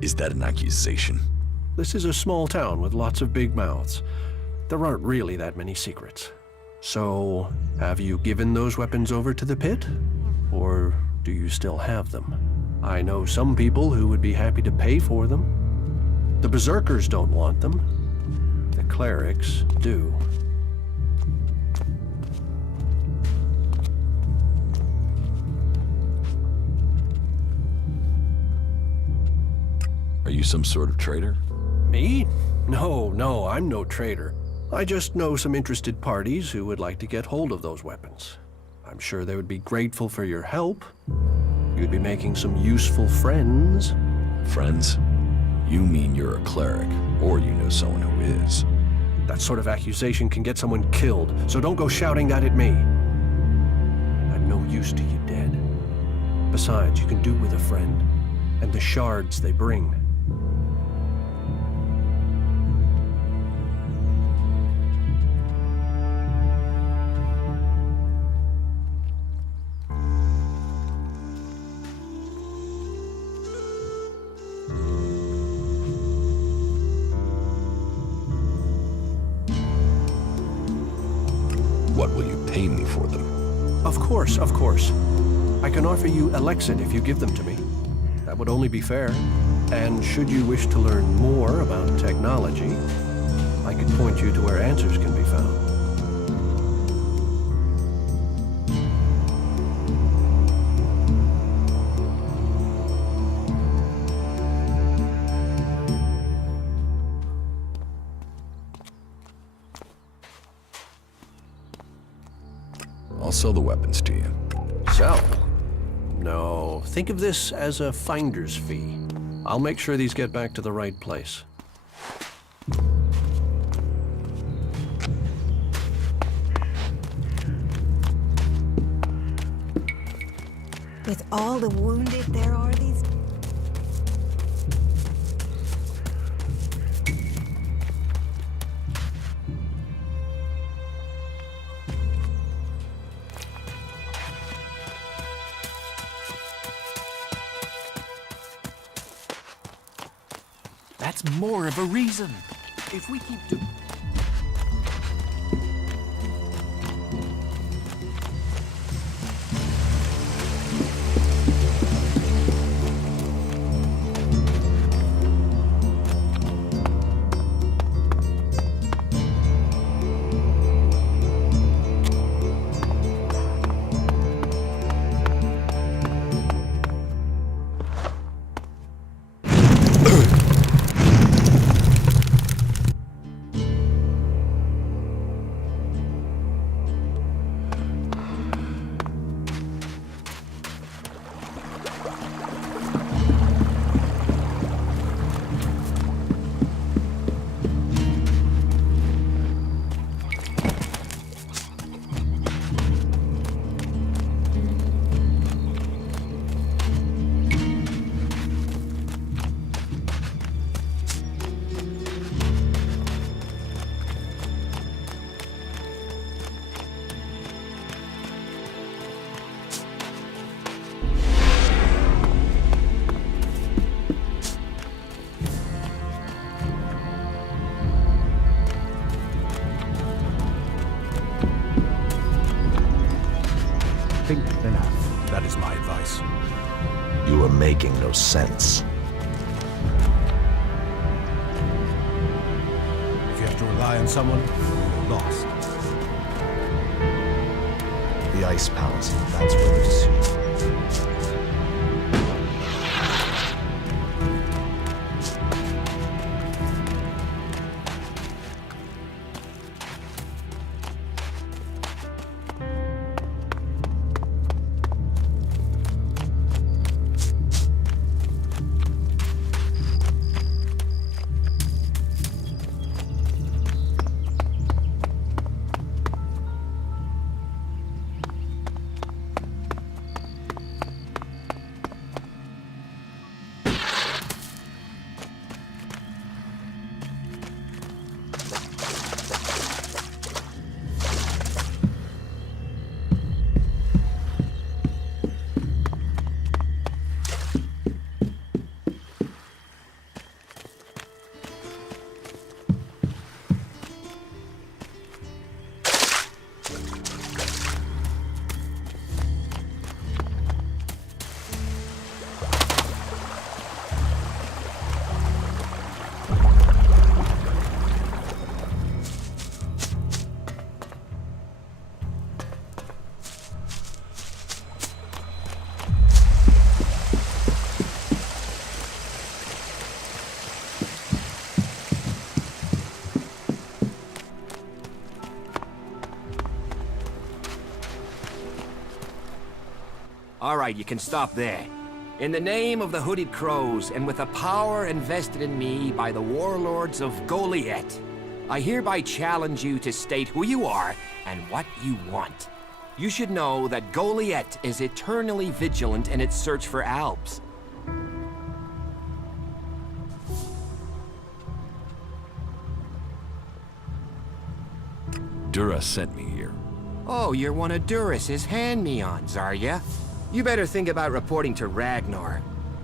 Is that an accusation? This is a small town with lots of big mouths. There aren't really that many secrets. So, have you given those weapons over to the pit? Or do you still have them? I know some people who would be happy to pay for them. The berserkers don't want them. The clerics do. Are you some sort of traitor? Me? No, I'm no traitor. I just know some interested parties who would like to get hold of those weapons. I'm sure they would be grateful for your help. You'd be making some useful friends. Friends? You mean you're a cleric, or you know someone who is. That sort of accusation can get someone killed, so don't go shouting that at me. I'm no use to you dead. Besides, you can do with a friend, and the shards they bring. What will you pay me for them? Of course. I can offer you Elex if you give them to me. That would only be fair. And should you wish to learn more about technology, I could point you to where answers can be found. I'll sell the weapons to you. Sell? No, think of this as a finder's fee. I'll make sure these get back to the right place. With all the wounded there are these... That's more of a reason. If we keep doing... Think enough. That is my advice. You are making no sense. If you have to rely on someone, you're lost. The Ice Palace, that's where the decision. All right, you can stop there. In the name of the Hooded Crows, and with the power invested in me by the warlords of Goliath, I hereby challenge you to state who you are and what you want. You should know that Goliath is eternally vigilant in its search for Alps. Dura sent me here. Oh, you're one of Duras's hand-me-ons, are ya? You better think about reporting to Ragnar,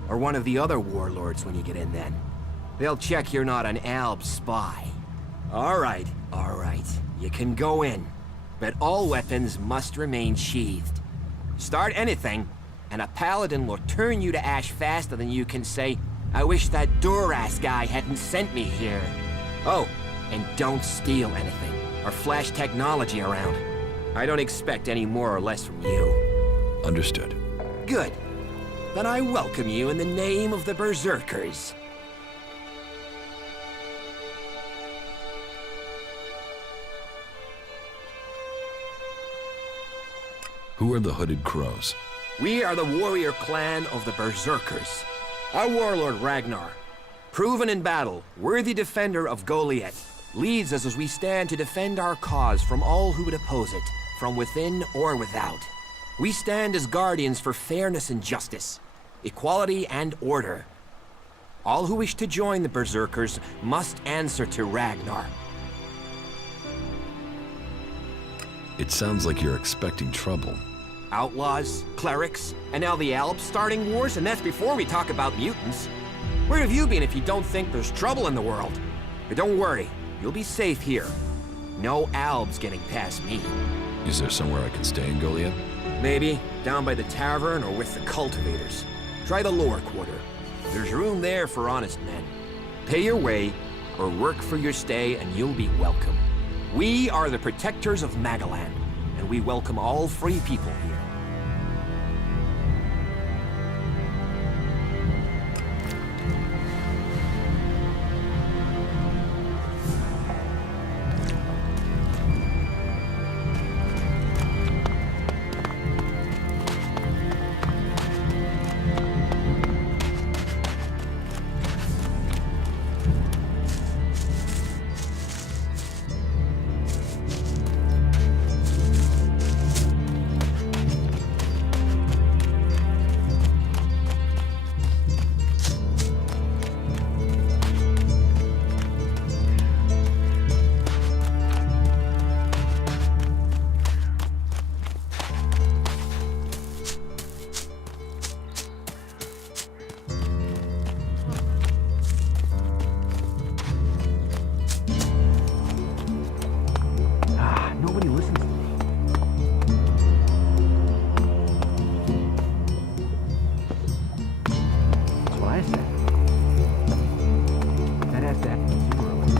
or one of the other warlords when you get in then. They'll check you're not an Alb spy. All right. You can go in, but all weapons must remain sheathed. Start anything, and a paladin will turn you to ash faster than you can say, I wish that Duras guy hadn't sent me here. Oh, and don't steal anything, or flash technology around. I don't expect any more or less from you. Understood. Good. Then I welcome you in the name of the Berserkers. Who are the Hooded Crows? We are the warrior clan of the Berserkers. Our warlord Ragnar, proven in battle, worthy defender of Goliath, leads us as we stand to defend our cause from all who would oppose it, from within or without. We stand as guardians for fairness and justice, equality and order. All who wish to join the Berserkers must answer to Ragnar. It sounds like you're expecting trouble. Outlaws, clerics, and now the Alps starting wars, and that's before we talk about mutants. Where have you been if you don't think there's trouble in the world? But don't worry, you'll be safe here. No Albs getting past me. Is there somewhere I can stay in Goliath? Maybe down by the tavern or with the cultivators. Try the lower quarter. There's room there for honest men. Pay your way or work for your stay and you'll be welcome. We are the protectors of Magaland, and we welcome all free people here. Nobody listens to me. That's what I said. That has to happen sooner or later.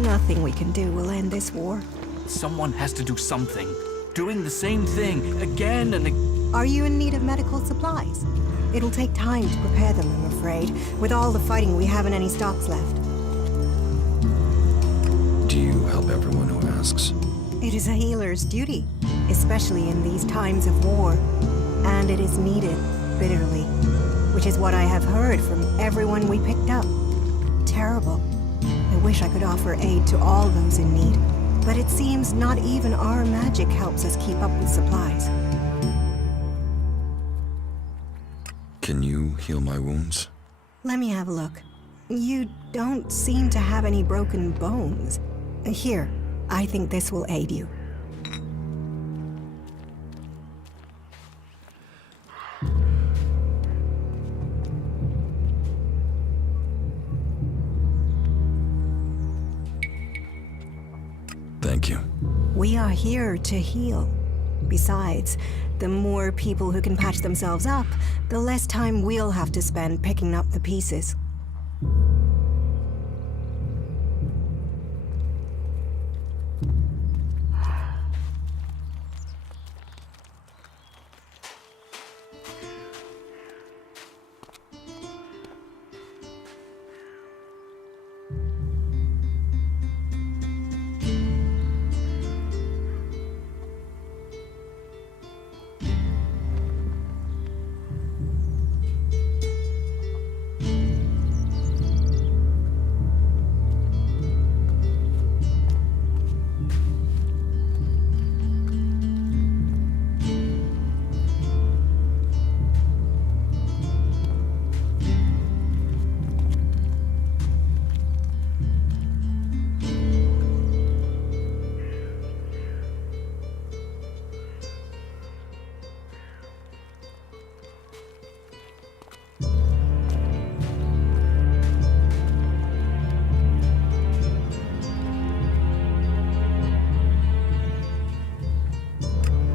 Nothing we can do will end this war. Someone has to do something. Doing the same thing again and again. Are you in need of medical supplies? It'll take time to prepare them, I'm afraid. With all the fighting, we haven't any stocks left. Do you help everyone who asks? It is a healer's duty, especially in these times of war. And it is needed, bitterly. Which is what I have heard from everyone we picked up. Terrible. I wish I could offer aid to all those in need. But it seems not even our magic helps us keep up with supplies. Can you heal my wounds? Let me have a look. You don't seem to have any broken bones. Here, I think this will aid you. Thank Thank you. We are here to heal. Besides, the more people who can patch themselves up, the less time we'll have to spend picking up the pieces.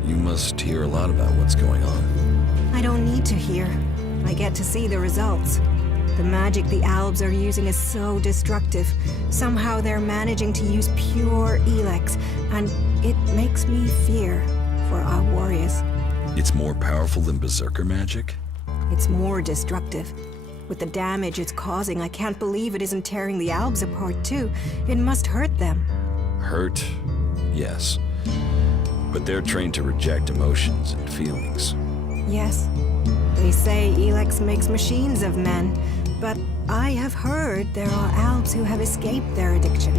You must hear a lot about what's going on. I don't need to hear. I get to see the results. The magic the Albs are using is so destructive. Somehow they're managing to use pure Elex, and it makes me fear for our warriors. It's more powerful than Berserker magic? It's more destructive. With the damage it's causing, I can't believe it isn't tearing the Albs apart too. It must hurt them. Hurt? Yes. But they're trained to reject emotions and feelings. Yes. They say Elex makes machines of men, but I have heard there are Albs who have escaped their addiction.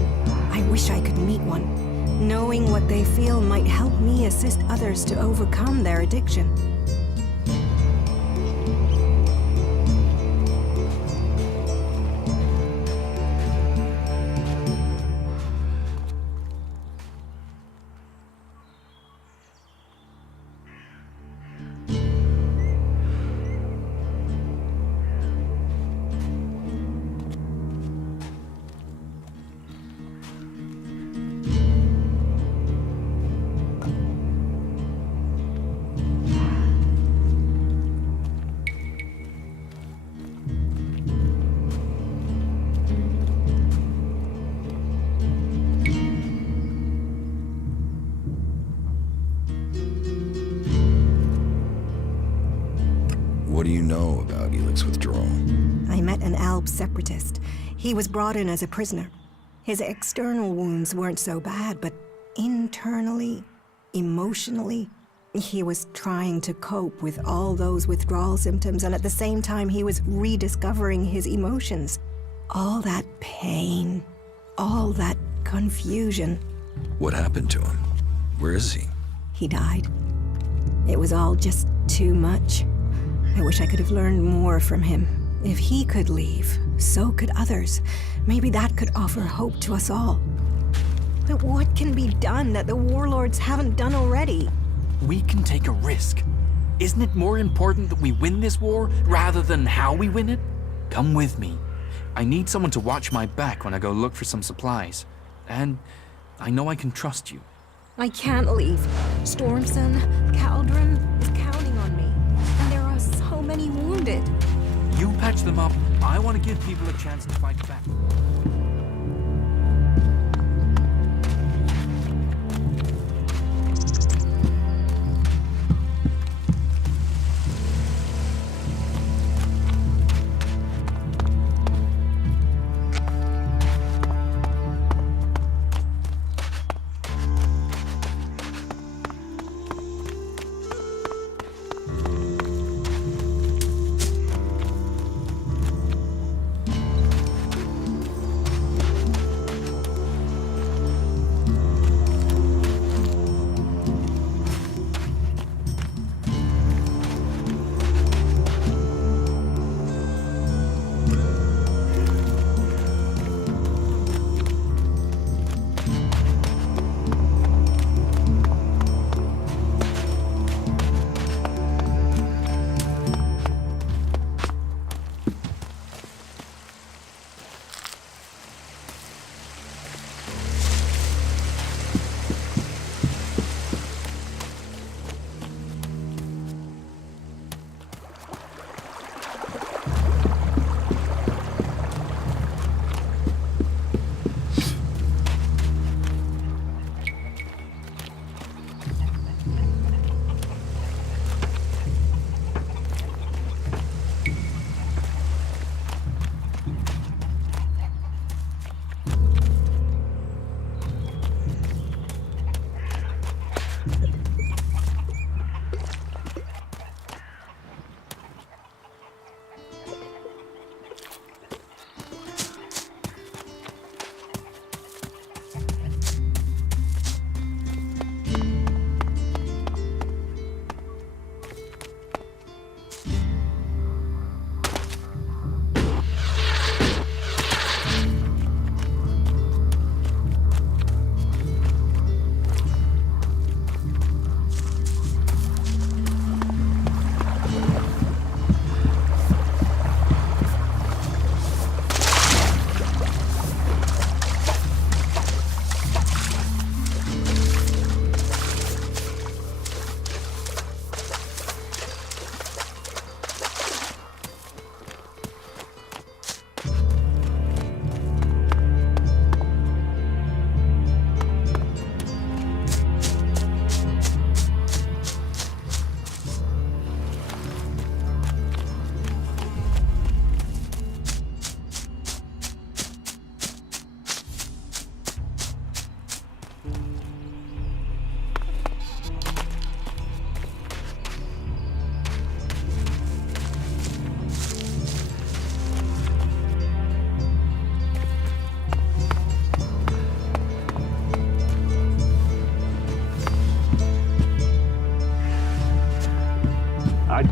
I wish I could meet one. Knowing what they feel might help me assist others to overcome their addiction. What do you know about Elex withdrawal? I met an Alb separatist. He was brought in as a prisoner. His external wounds weren't so bad, but internally, emotionally, he was trying to cope with all those withdrawal symptoms, and at the same time he was rediscovering his emotions. All that pain, all that confusion. What happened to him? Where is he? He died. It was all just too much. I wish I could have learned more from him. If he could leave, so could others. Maybe that could offer hope to us all. But what can be done that the warlords haven't done already? We can take a risk. Isn't it more important that we win this war rather than how we win it? Come with me. I need someone to watch my back when I go look for some supplies. And I know I can trust you. I can't leave. Stormson, Caldron is counting on me. And there are so many wounded. You patch them up. I want to give people a chance to fight back.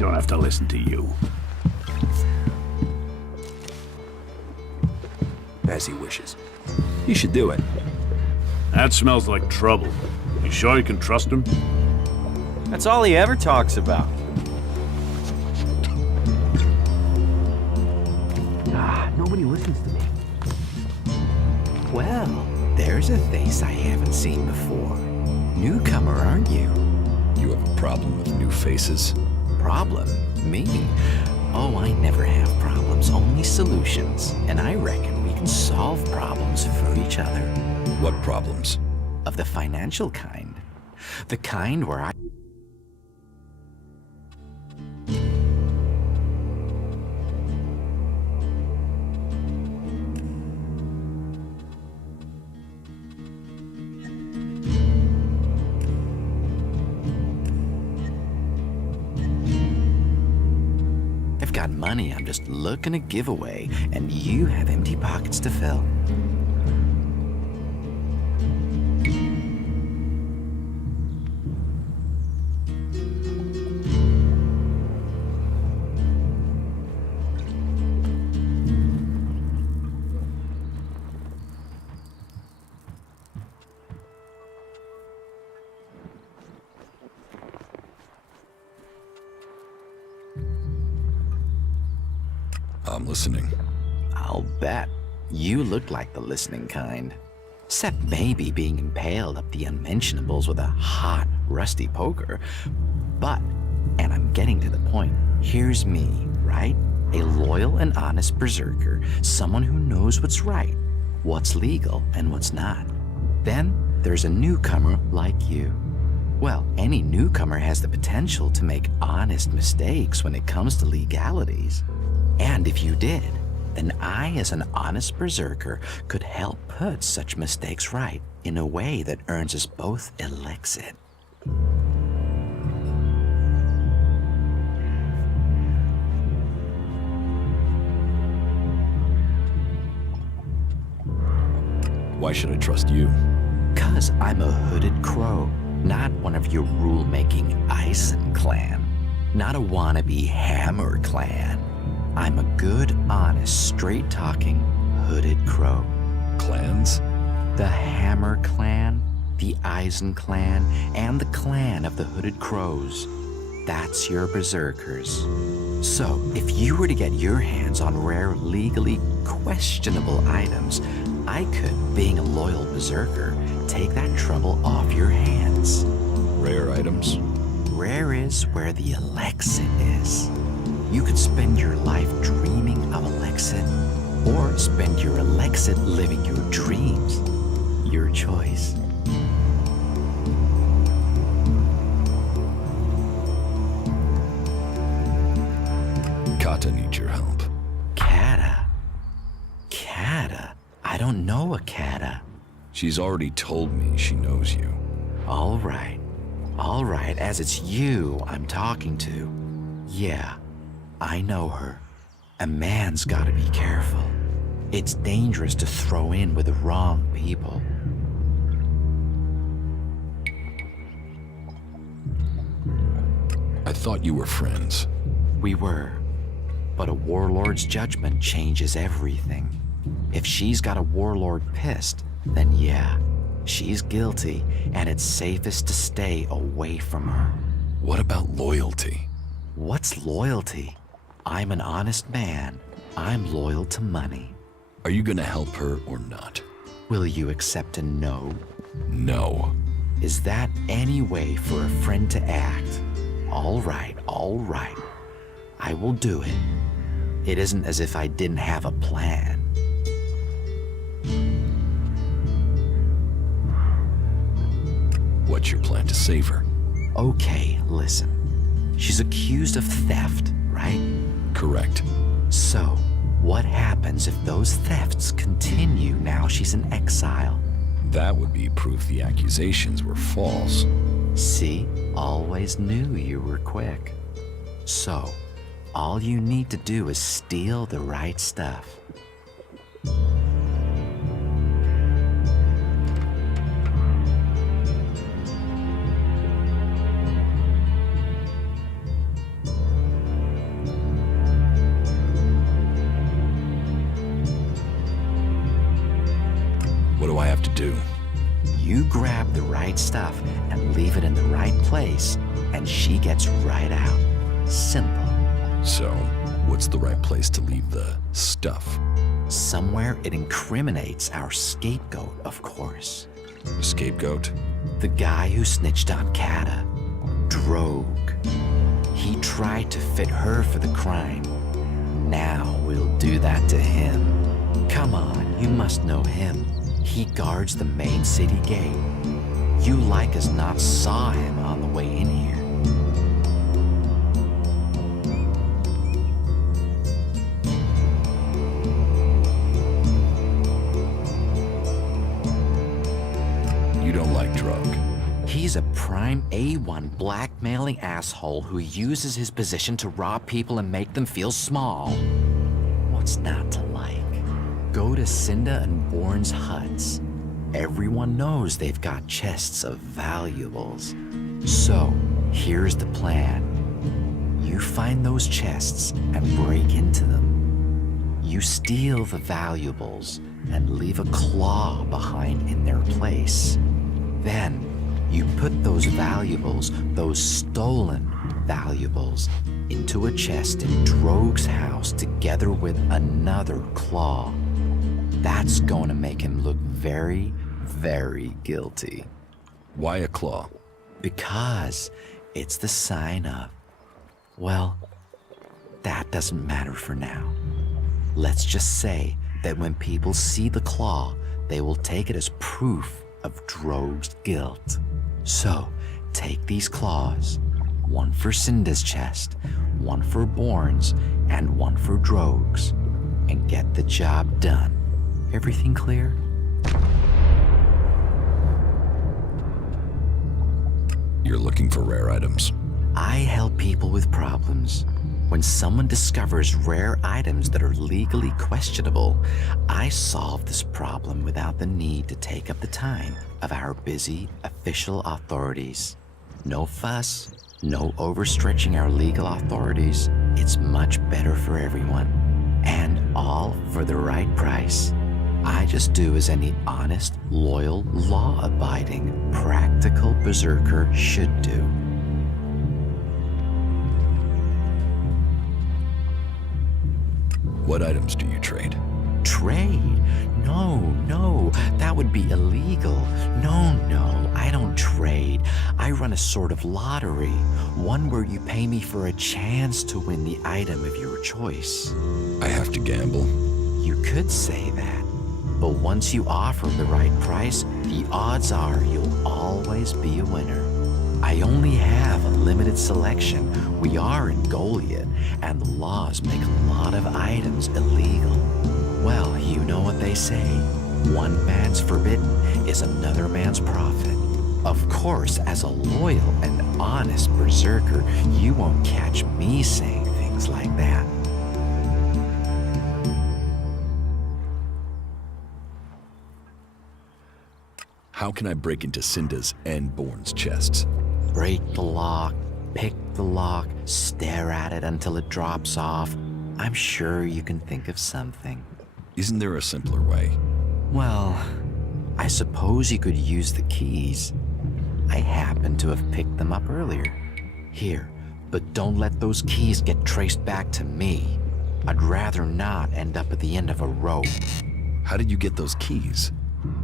don't have to listen to you. As he wishes. You should do it. That smells like trouble. You sure you can trust him? That's all he ever talks about. Nobody listens to me. Well, there's a face I haven't seen before. Newcomer, aren't you? You have a problem with new faces? Problem? Me? Oh, I never have problems, only solutions. And I reckon we can solve problems for each other. What problems? Of the financial kind. The kind where I... I've got money I'm just looking to give away, and you have empty pockets to fill. I'm listening. I'll bet. You look like the listening kind. Except maybe being impaled up the unmentionables with a hot, rusty poker. But, and I'm getting to the point, here's me, right? A loyal and honest berserker, someone who knows what's right, what's legal and what's not. Then there's a newcomer like you. Well, any newcomer has the potential to make honest mistakes when it comes to legalities. And if you did, then I, as an honest berserker, could help put such mistakes right in a way that earns us both Elexit. Why should I trust you? 'Cause I'm a hooded crow, not one of your rule-making Eisen clan, not a wannabe Hammer clan. I'm a good, honest, straight-talking, hooded crow. Clans? The Hammer clan, the Eisen clan, and the clan of the hooded crows. That's your berserkers. So, if you were to get your hands on rare, legally questionable items, I could, being a loyal berserker, take that trouble off your hands. Rare items? Rare is where the Elexit is. You could spend your life dreaming of Elexit, or spend your Elexit living your dreams. Your choice. Kata needs your help. Kata? Kata? I don't know a Kata. She's already told me she knows you. All right, as it's you I'm talking to. Yeah, I know her. A man's gotta be careful. It's dangerous to throw in with the wrong people. I thought you were friends. We were, but a warlord's judgment changes everything. If she's got a warlord pissed, then yeah, she's guilty, and it's safest to stay away from her. What about loyalty? What's loyalty? I'm an honest man. I'm loyal to money. Are you gonna help her or not? Will you accept a no? No. Is that any way for a friend to act? All right. I will do it. It isn't as if I didn't have a plan. What's your plan to save her? Okay, listen. She's accused of theft, right? Correct. So, what happens if those thefts continue now she's in exile? That would be proof the accusations were false. See? Always knew you were quick. So, all you need to do is steal the right stuff. What do I have to do? You grab the right stuff and leave it in the right place, and she gets right out. Simple. So, what's the right place to leave the stuff? Somewhere it incriminates our scapegoat, of course. Scapegoat? The guy who snitched on Kata. Drogue. He tried to fit her for the crime. Now we'll do that to him. Come on, you must know him. He guards the main city gate. You like as not saw him on the way in here. You don't like Drogue. He's a prime A1 blackmailing asshole who uses his position to rob people and make them feel small. What's not to like? Go to Cinda and Bourne's huts. Everyone knows they've got chests of valuables. So, here's the plan. You find those chests and break into them. You steal the valuables and leave a claw behind in their place. Then, you put those valuables, those stolen valuables, into a chest in Drogue's house together with another claw. That's going to make him look very, very guilty. Why a claw? Because it's the sign of, well, that doesn't matter for now. Let's just say that when people see the claw, they will take it as proof of Drogue's guilt. So, take these claws, one for Cinda's chest, one for Bourne's, and one for Drogue's, and get the job done. Everything clear? You're looking for rare items. I help people with problems. When someone discovers rare items that are legally questionable, I solve this problem without the need to take up the time of our busy official authorities. No fuss, no overstretching our legal authorities. It's much better for everyone. And all for the right price. I just do as any honest, loyal, law-abiding, practical berserker should do. What items do you trade? Trade? No, that would be illegal. No, I don't trade. I run a sort of lottery, one where you pay me for a chance to win the item of your choice. I have to gamble? You could say that, but once you offer the right price, the odds are you'll always be a winner. I only have a limited selection. We are in Goliath, and the laws make a lot of items illegal. Well, you know what they say. One man's forbidden is another man's profit. Of course, as a loyal and honest berserker, you won't catch me saying things like that. How can I break into Cinda's and Bourne's chests? Break the lock, pick the lock, stare at it until it drops off. I'm sure you can think of something. Isn't there a simpler way? Well, I suppose you could use the keys. I happen to have picked them up earlier. Here, but don't let those keys get traced back to me. I'd rather not end up at the end of a rope. How did you get those keys?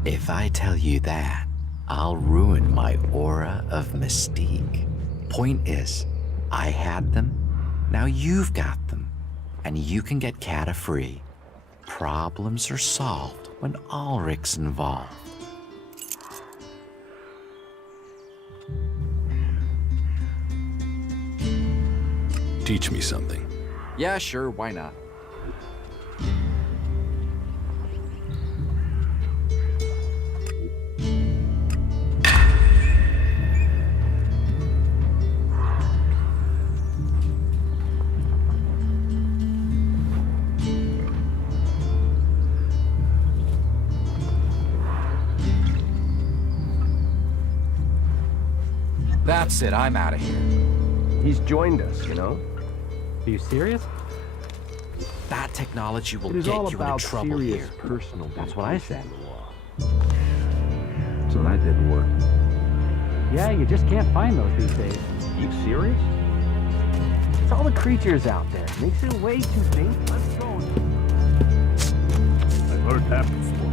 If I tell you that, I'll ruin my aura of mystique. Point is, I had them, now you've got them, and you can get Kata free. Problems are solved when Ulrich's involved. Teach me something. Yeah, sure, why not? That's it, I'm out of here. He's joined us, you know? Are you serious? That technology will It is get all you into about trouble serious here. personal. That's what I said. So that didn't work. Yeah, you just can't find those these days. You serious? It's all the creatures out there. Makes it way too dangerous. Let's go. I've heard that before.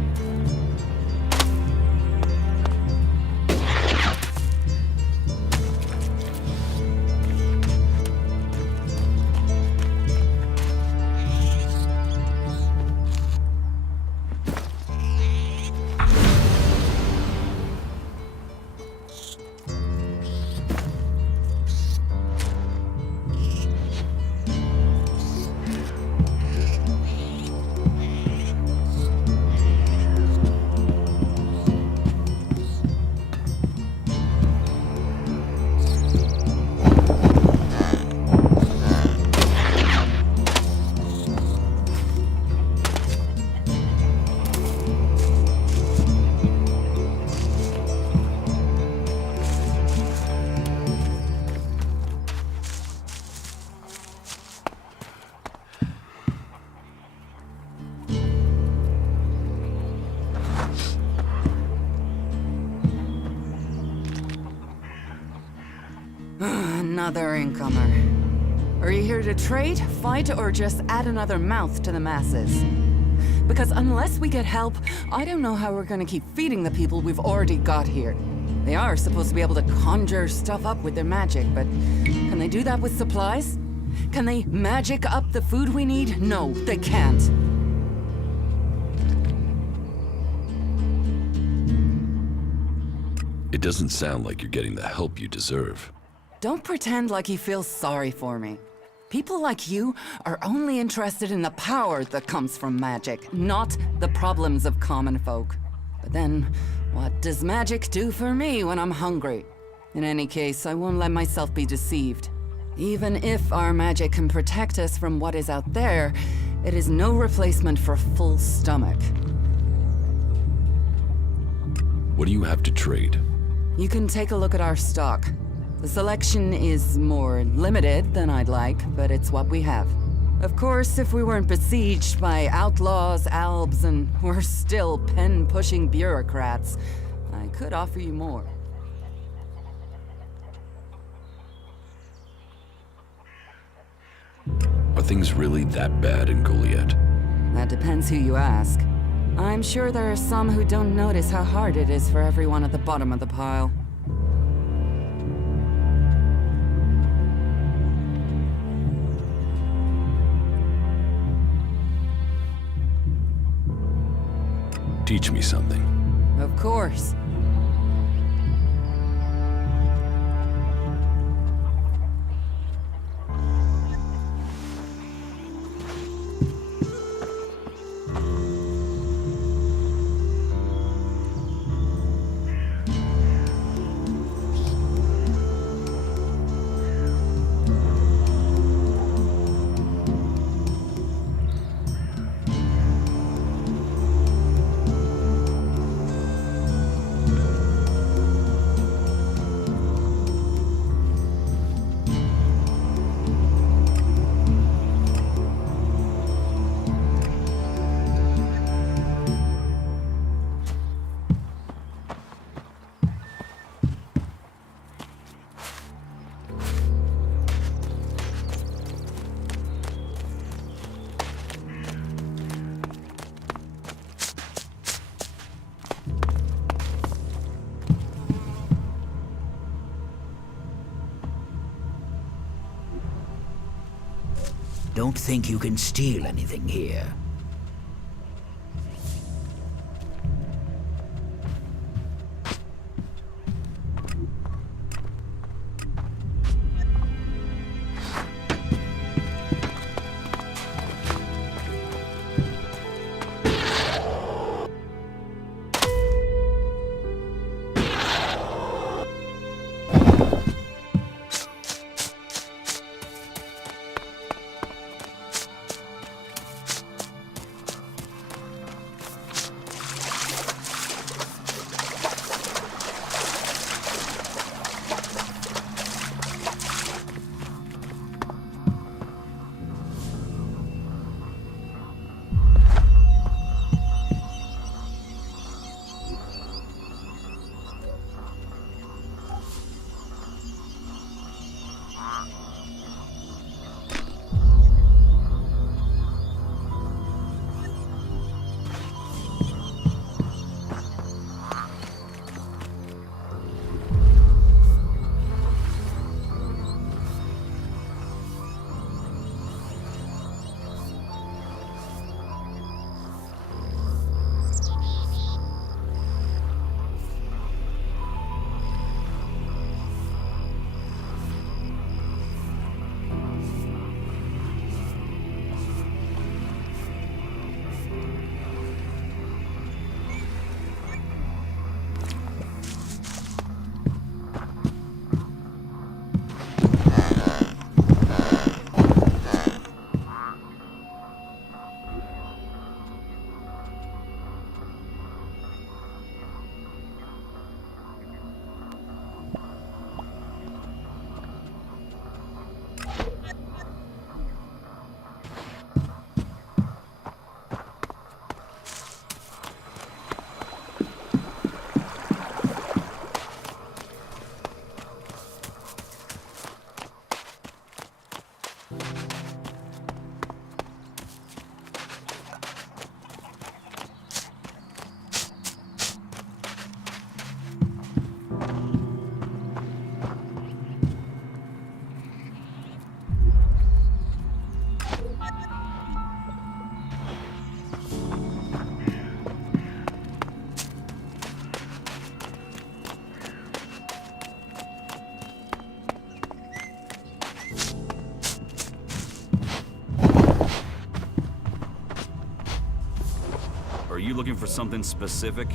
Another incomer. Are you here to trade, fight, or just add another mouth to the masses? Because unless we get help, I don't know how we're gonna keep feeding the people we've already got here. They are supposed to be able to conjure stuff up with their magic, but can they do that with supplies? Can they magic up the food we need? No, they can't. It doesn't sound like you're getting the help you deserve. Don't pretend like you feel sorry for me. People like you are only interested in the power that comes from magic, not the problems of common folk. But then, what does magic do for me when I'm hungry? In any case, I won't let myself be deceived. Even if our magic can protect us from what is out there, it is no replacement for a full stomach. What do you have to trade? You can take a look at our stock. The selection is more limited than I'd like, but it's what we have. Of course, if we weren't besieged by outlaws, albs, and we're still pen-pushing bureaucrats, I could offer you more. Are things really that bad in Goliath? That depends who you ask. I'm sure there are some who don't notice how hard it is for everyone at the bottom of the pile. Teach me something. Of course. Don't think you can steal anything here. looking for something specific?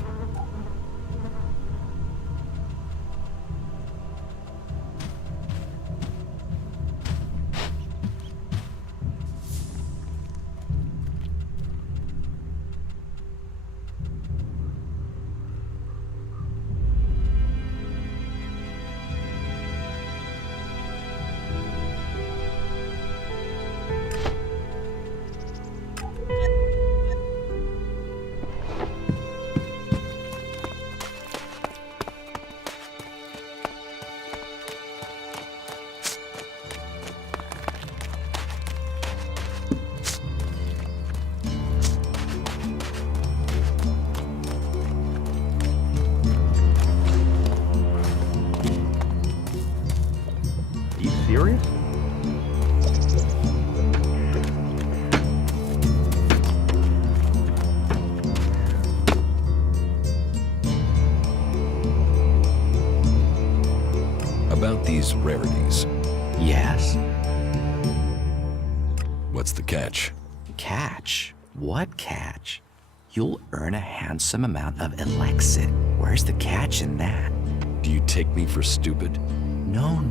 Serious? About these rarities, Yes. what's the catch? Catch? What catch? You'll earn a handsome amount of Elexit. Where's the catch in that? Do you take me for stupid? No.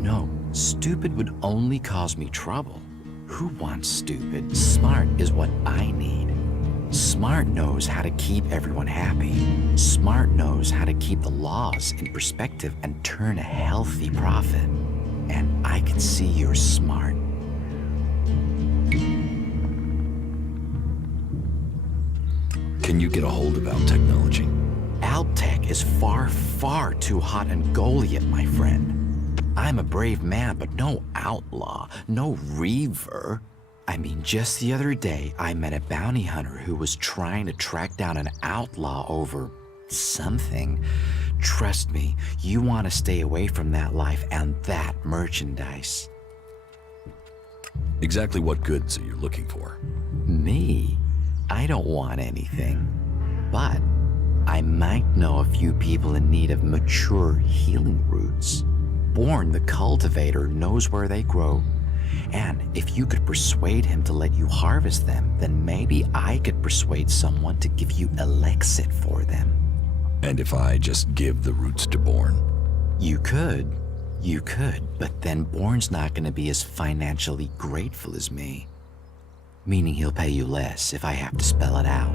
Stupid would only cause me trouble. Who wants stupid? Smart is what I need. Smart knows how to keep everyone happy. Smart knows how to keep the laws in perspective and turn a healthy profit. And I can see you're smart. Can you get a hold about technology? Alptech is far, far too hot and Goliath, my friend. I'm a brave man, but no outlaw, no reaver. I mean, just the other day, I met a bounty hunter who was trying to track down an outlaw over something. Trust me, you want to stay away from that life and that merchandise. Exactly what goods are you looking for? Me? I don't want anything. But I might know a few people in need of mature healing roots. Born the cultivator knows where they grow. And if you could persuade him to let you harvest them, then maybe I could persuade someone to give you Elexit for them. And if I just give the roots to Born? You could, but then Born's not going to be as financially grateful as me. Meaning he'll pay you less if I have to spell it out.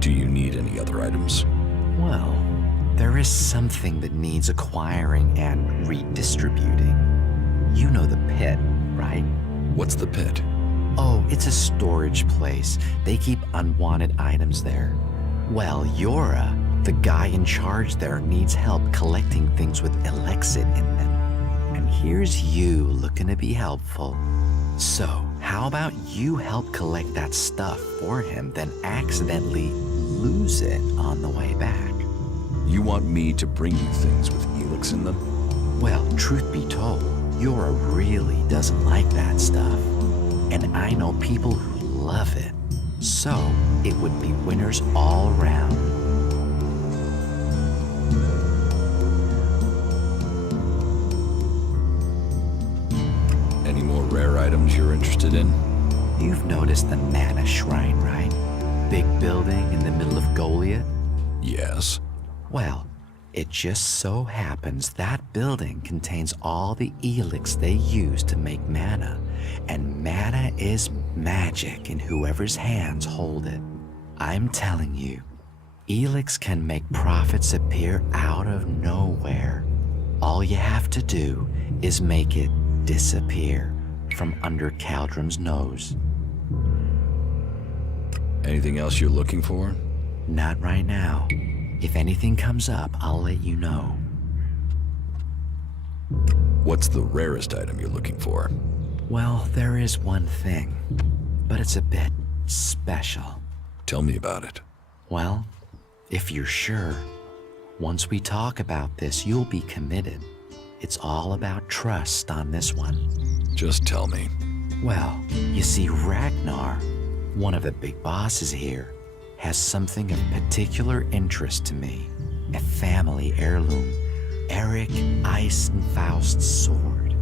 Do you need any other items? Well, there is something that needs acquiring and redistributing. You know the pit, right? What's the pit? Oh, it's a storage place. They keep unwanted items there. Well, Yora, the guy in charge there, needs help collecting things with Elexit in them. And here's you looking to be helpful. So, how about you help collect that stuff for him, then accidentally lose it on the way back? You want me to bring you things with Elex in them? Well, truth be told, Yora really doesn't like that stuff. And I know people who love it. So, it would be winners all round. Any more rare items you're interested in? You've noticed the Mana Shrine, right? Big building in the middle of Goliath? Yes. Well, it just so happens that building contains all the Elex they use to make mana. And mana is magic in whoever's hands hold it. I'm telling you, Elex can make profits appear out of nowhere. All you have to do is make it disappear from under Caldrum's nose. Anything else you're looking for? Not right now. If anything comes up, I'll let you know. What's the rarest item you're looking for? Well, there is one thing, but it's a bit special. Tell me about it. Well, if you're sure, once we talk about this, you'll be committed. It's all about trust on this one. Just tell me. Well, you see, Ragnar, one of the big bosses here, has something of particular interest to me. A family heirloom. Eric Eisenfaust's sword.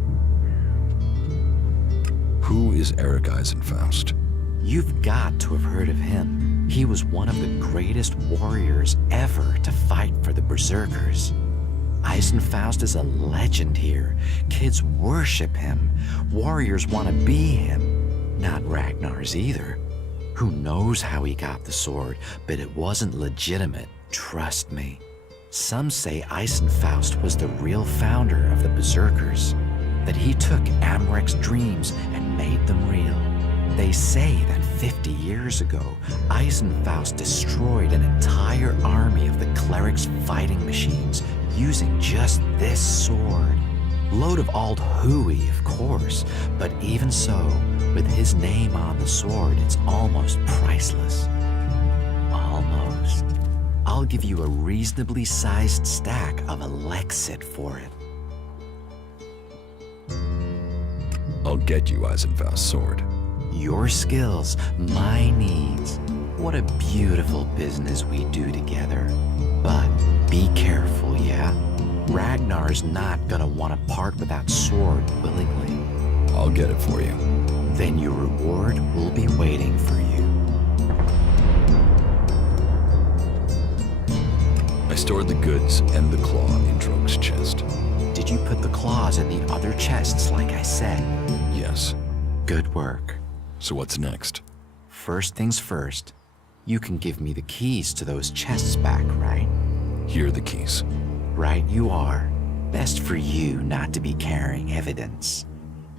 Who is Eric Eisenfaust? You've got to have heard of him. He was one of the greatest warriors ever to fight for the Berserkers. Eisenfaust is a legend here. Kids worship him. Warriors want to be him. Not Ragnar's either. Who knows how he got the sword, but it wasn't legitimate, trust me. Some say Eisenfaust was the real founder of the Berserkers, that he took Amrek's dreams and made them real. They say that 50 years ago, Eisenfaust destroyed an entire army of the clerics' fighting machines using just this sword. Load of old hooey, of course, but even so, with his name on the sword, it's almost priceless. Almost. I'll give you a reasonably sized stack of Elexit for it. I'll get you Eisenfaust's sword. Your skills, my needs. What a beautiful business we do together. But be careful, yeah? Ragnar's not gonna want to part with that sword willingly. I'll get it for you. Then your reward will be waiting for you. I stored the goods and the claw in Droge's chest. Did you put the claws in the other chests like I said? Yes. Good work. So what's next? First things first. You can give me the keys to those chests back, right? Here are the keys. Right you are. Best for you not to be carrying evidence.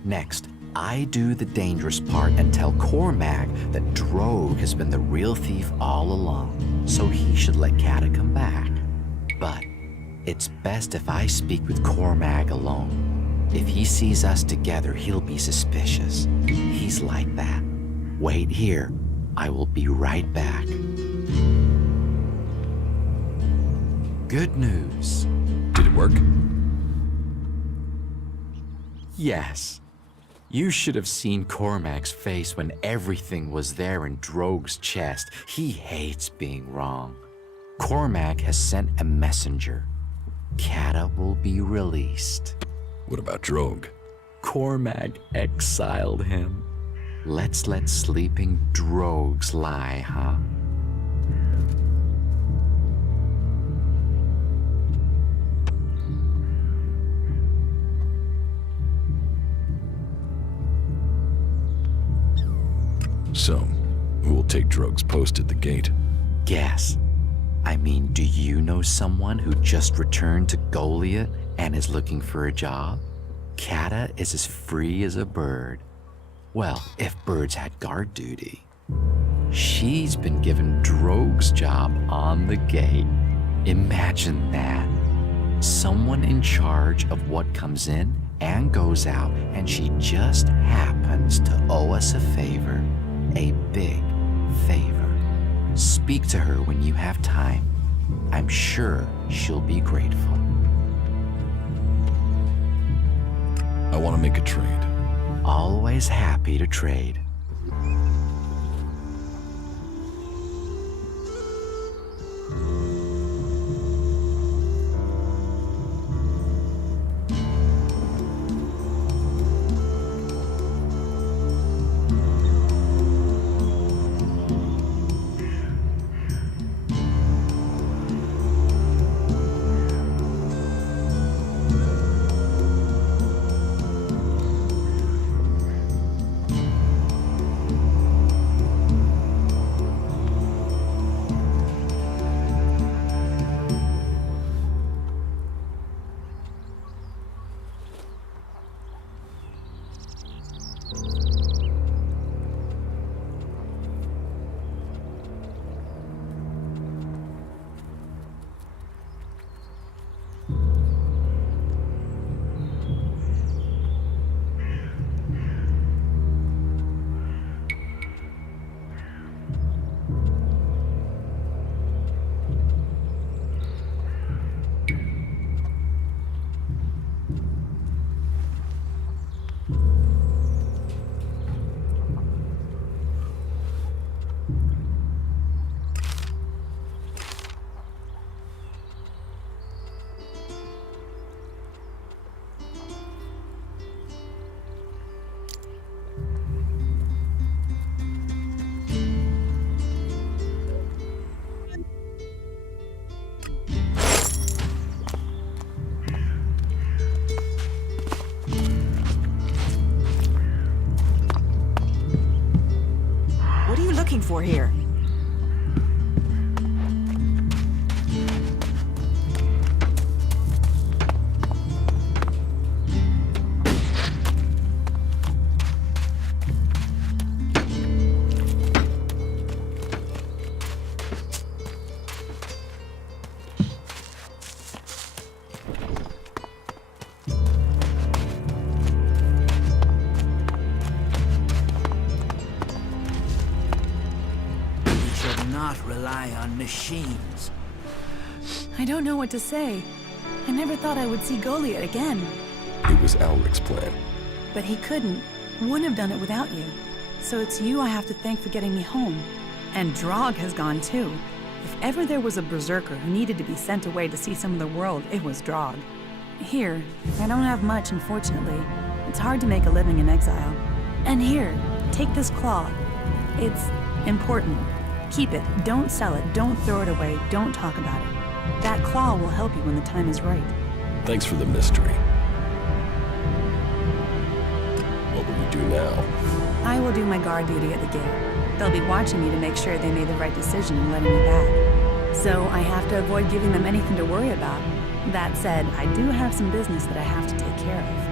Next, I do the dangerous part and tell Cormac that Droge has been the real thief all along, so he should let Kata come back. But it's best if I speak with Cormac alone. If he sees us together, he'll be suspicious. He's like that. Wait here. I will be right back. Good news. Did it work? Yes. You should have seen Cormac's face when everything was there in Droge's chest. He hates being wrong. Cormac has sent a messenger. Kata will be released. What about Droge? Cormac exiled him. Let's let sleeping Drogues lie, huh? So, who will take Droge's post at the gate? Guess. I mean, do you know someone who just returned to Goliath and is looking for a job? Kata is as free as a bird. Well, if birds had guard duty. She's been given Droge's job on the gate. Imagine that. Someone in charge of what comes in and goes out, and she just happens to owe us a favor. A big favor. Speak to her when you have time. I'm sure she'll be grateful. I want to make a trade. Always happy to trade. for here? Not rely on machines. I don't know what to say. I never thought I would see Goliath again. It was Alric's plan. But he couldn't. Wouldn't have done it without you. So it's you I have to thank for getting me home. And Drog has gone too. If ever there was a berserker who needed to be sent away to see some of the world, it was Drog. Here, I don't have much, unfortunately. It's hard to make a living in exile. And here, take this claw. It's important. Keep it. Don't sell it. Don't throw it away. Don't talk about it. That claw will help you when the time is right. Thanks for the mystery. What will you do now? I will do my guard duty at the gate. They'll be watching me to make sure they made the right decision in letting me back. So I have to avoid giving them anything to worry about. That said, I do have some business that I have to take care of.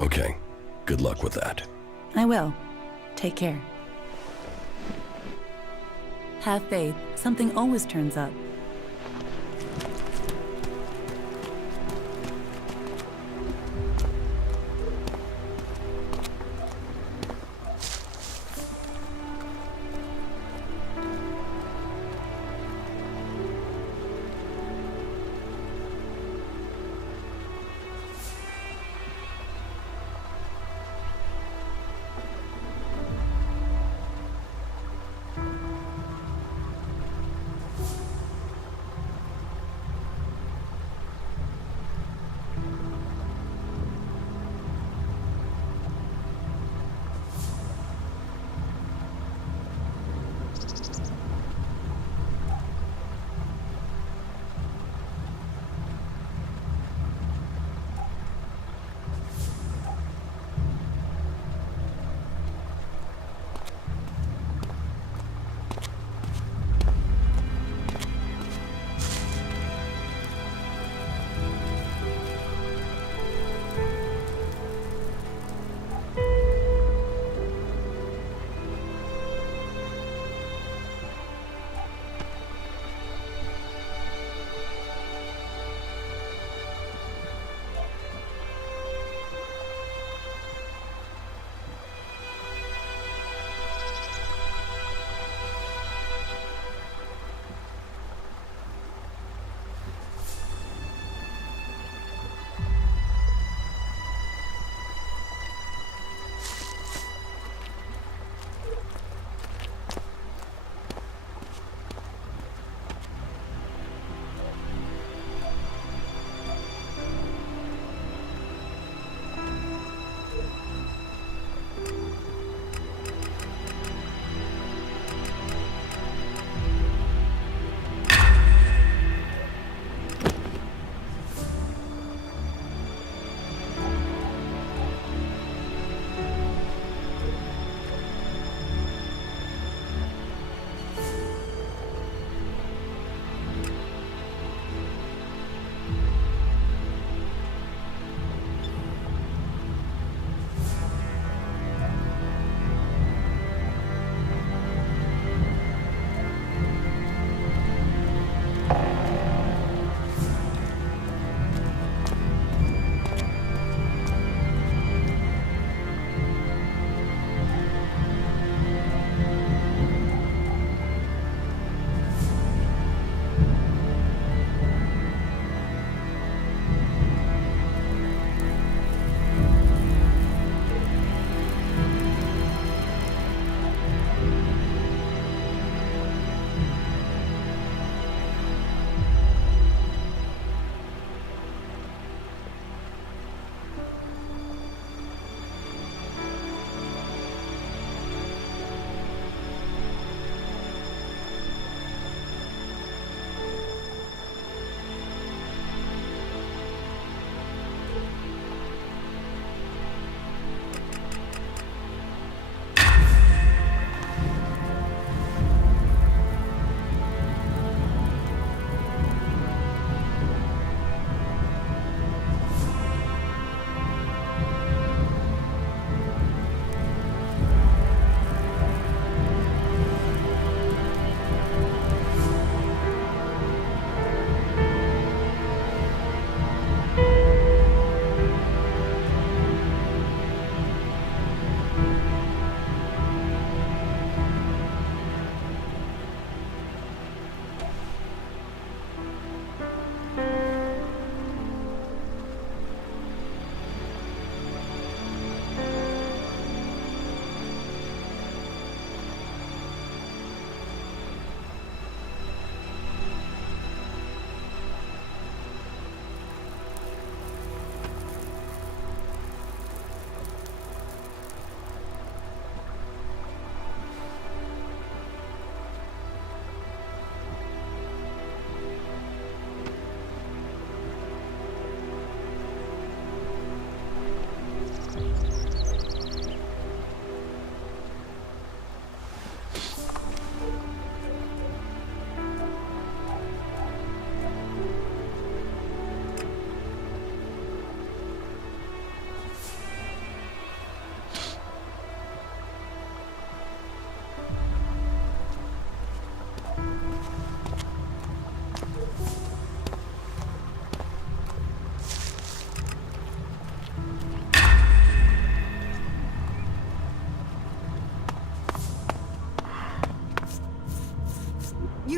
Okay. Good luck with that. I will. Take care. Have faith. Something always turns up.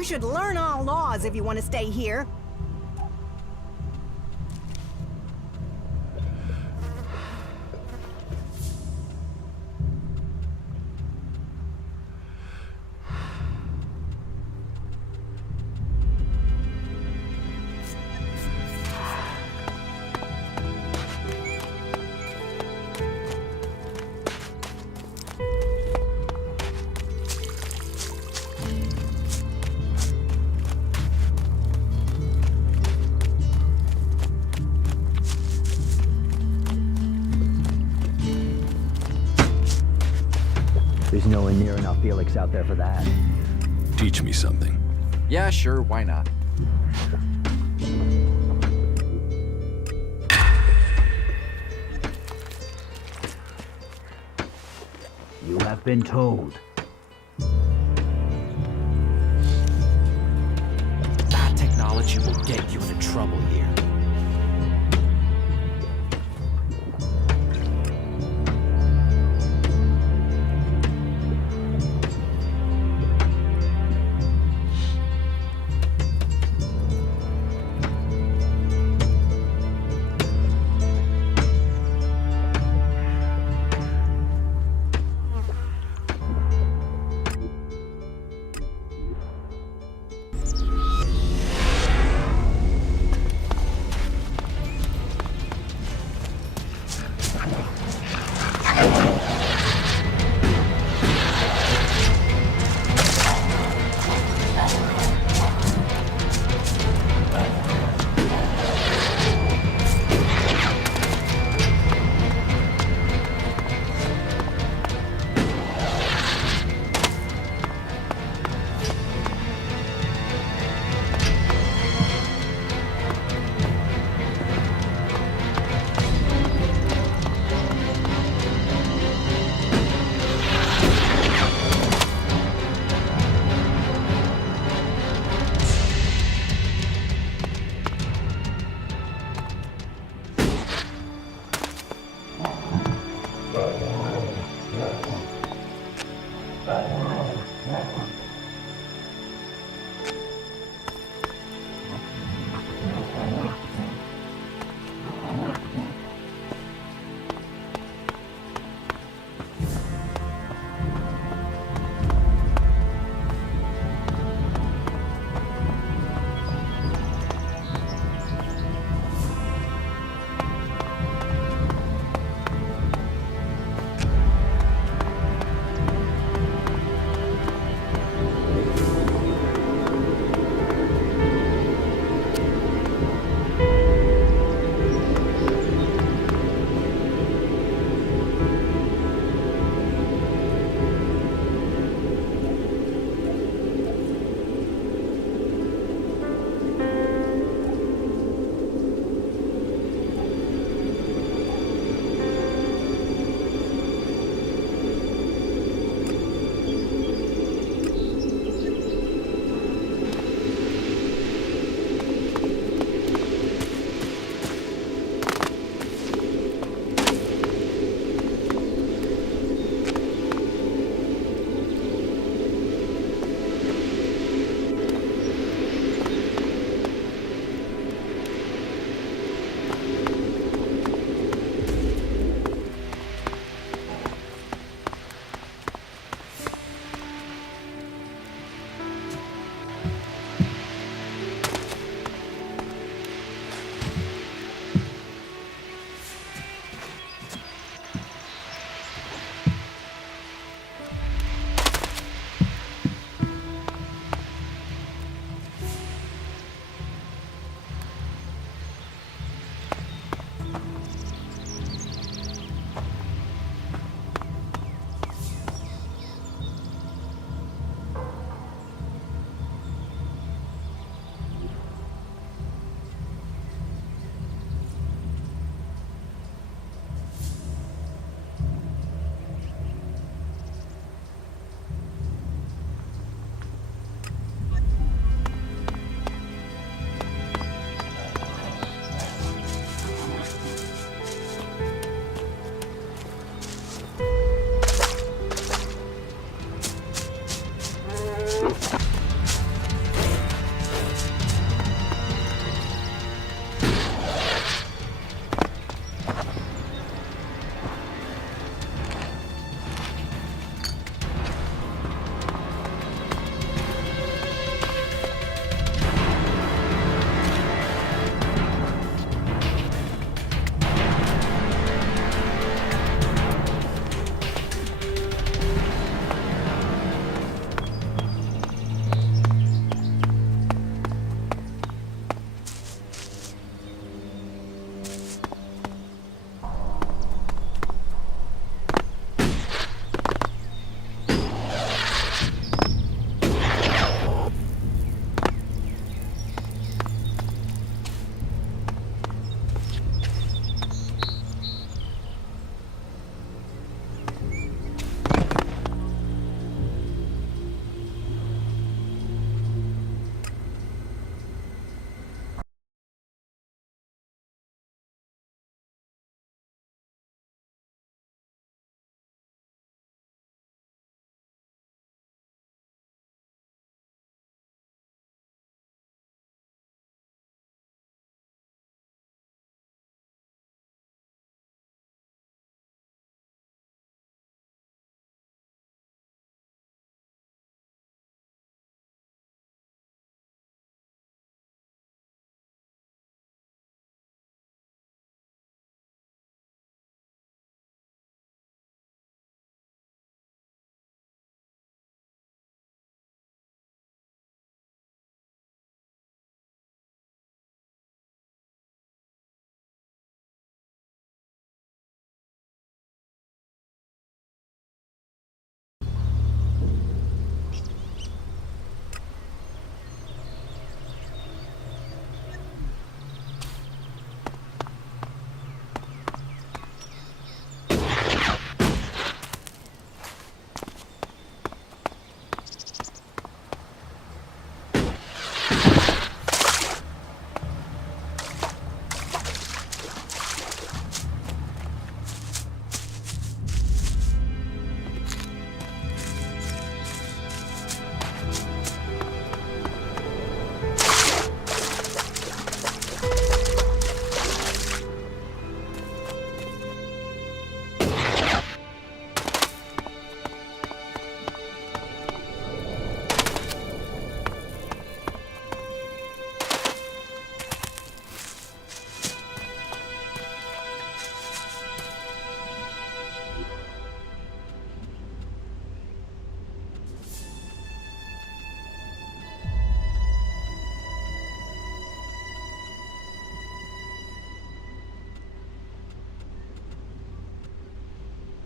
You should learn our laws if you want to stay here. There's nowhere near enough Elex out there for that. Teach me something. Yeah, sure, why not? You have been told. Bad technology will get you into trouble here.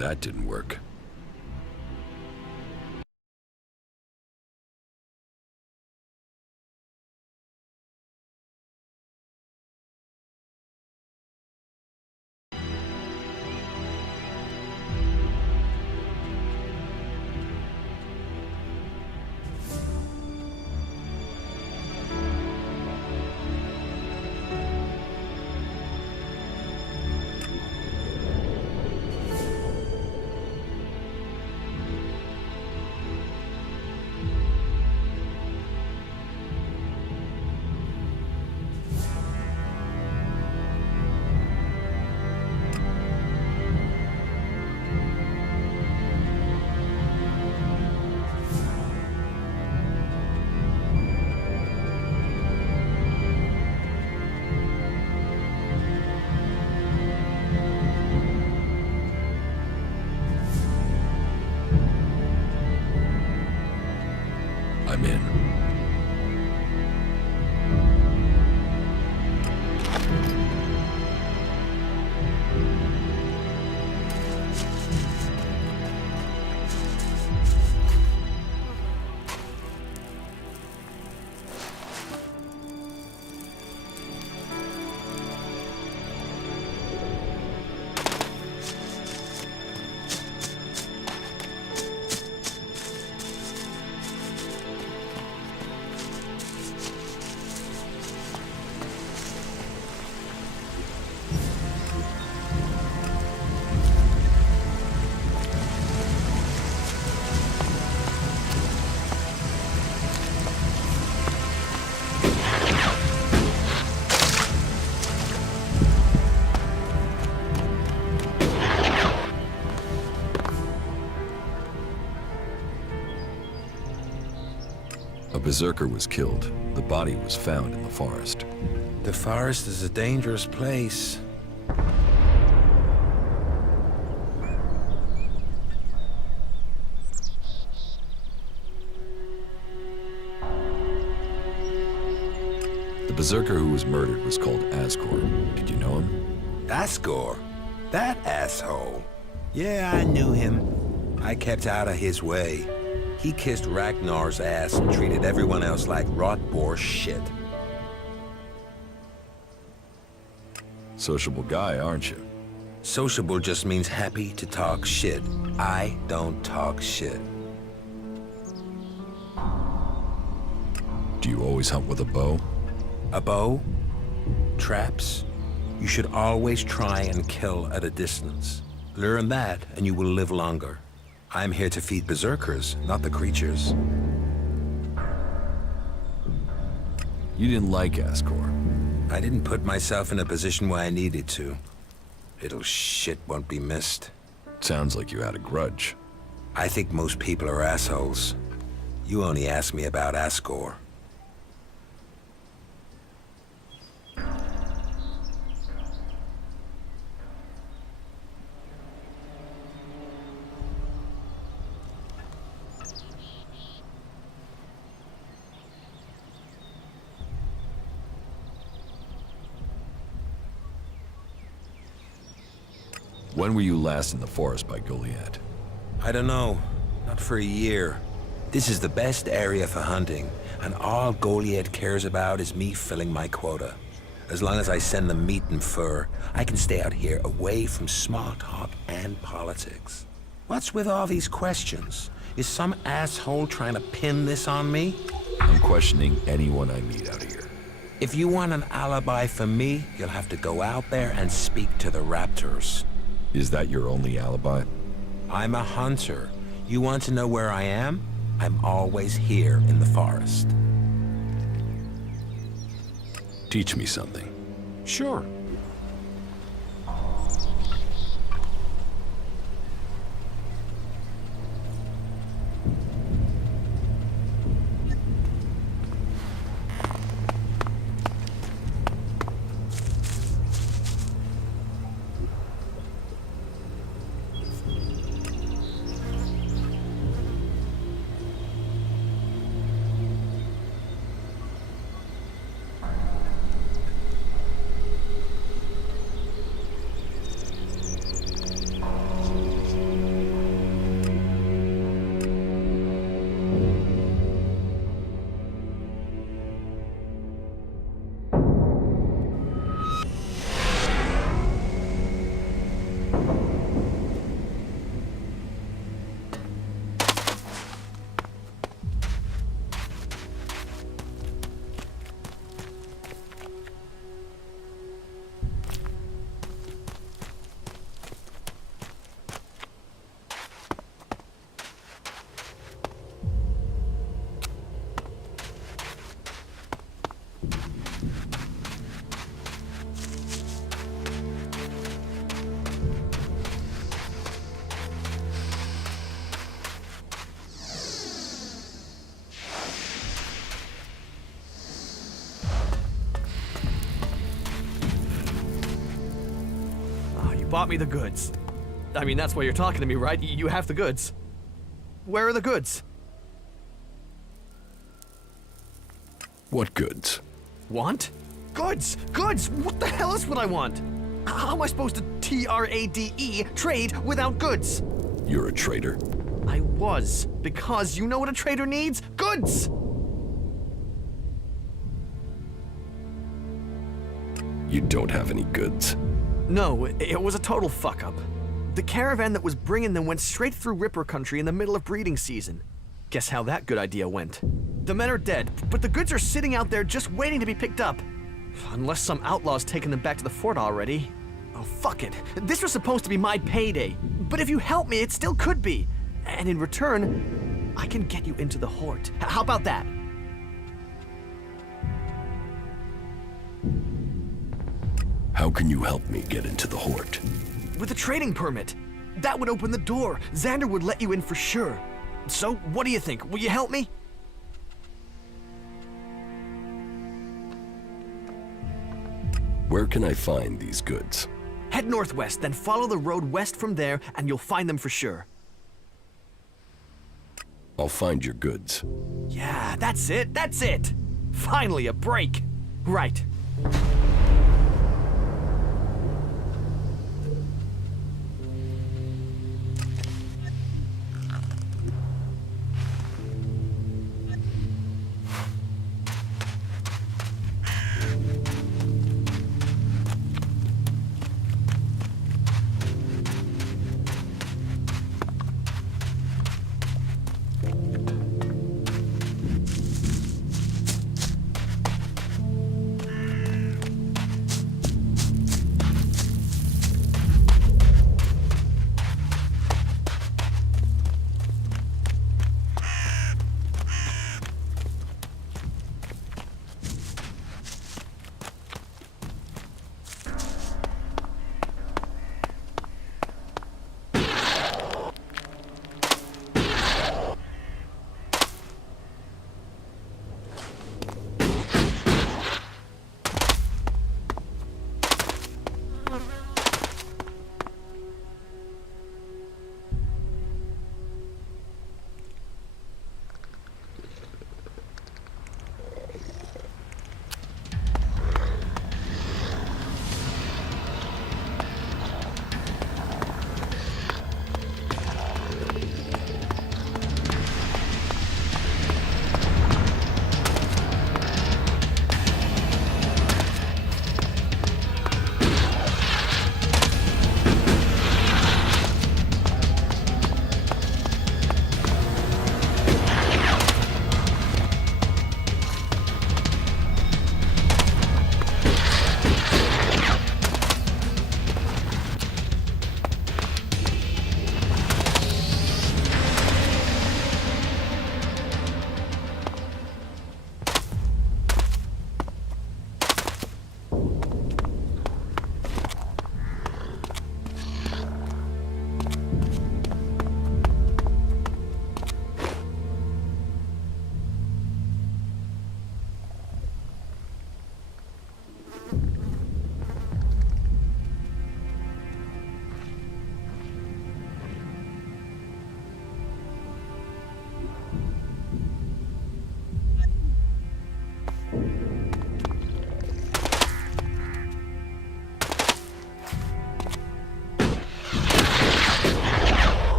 That didn't work. I'm in. A berserker was killed. The body was found in the forest. The forest is a dangerous place. The berserker who was murdered was called Asgore. Did you know him? Asgore? That asshole? Yeah, I knew him. I kept out of his way. He kissed Ragnar's ass and treated everyone else like rot-bore shit. Sociable guy, aren't you? Sociable just means happy to talk shit. I don't talk shit. Do you always hunt with a bow? A bow? Traps? You should always try and kill at a distance. Learn that and you will live longer. I'm here to feed berserkers, not the creatures. You didn't like Asgore. I didn't put myself in a position where I needed to. Little shit won't be missed. Sounds like you had a grudge. I think most people are assholes. You only asked me about Asgore. When were you last in the forest by Goliath? I don't know. Not for a year. This is the best area for hunting, and all Goliath cares about is me filling my quota. As long as I send them meat and fur, I can stay out here away from small talk and politics. What's with all these questions? Is some asshole trying to pin this on me? I'm questioning anyone I meet out here. If you want an alibi for me, you'll have to go out there and speak to the raptors. Is that your only alibi? I'm a hunter. You want to know where I am? I'm always here in the forest. Teach me something. Sure. bought me the goods. I mean, that's why you're talking to me, right? You have the goods. Where are the goods? What goods? Want? Goods! Goods! What the hell is what I want? How am I supposed to trade without goods? You're a traitor. I was, because you know what a trader needs? Goods! You don't have any goods. No, it was a total fuck-up. The caravan that was bringing them went straight through Ripper country in the middle of breeding season. Guess how that good idea went. The men are dead, but the goods are sitting out there just waiting to be picked up. Unless some outlaw's taken them back to the fort already. Oh, fuck it. This was supposed to be my payday. But if you help me, it still could be. And in return, I can get you into the Hort. How about that? How can you help me get into the Hort? With a trading permit. That would open the door. Xander would let you in for sure. So, what do you think? Will you help me? Where can I find these goods? Head northwest, then follow the road west from there, and you'll find them for sure. I'll find your goods. Yeah, that's it, that's it! Finally, a break! Right.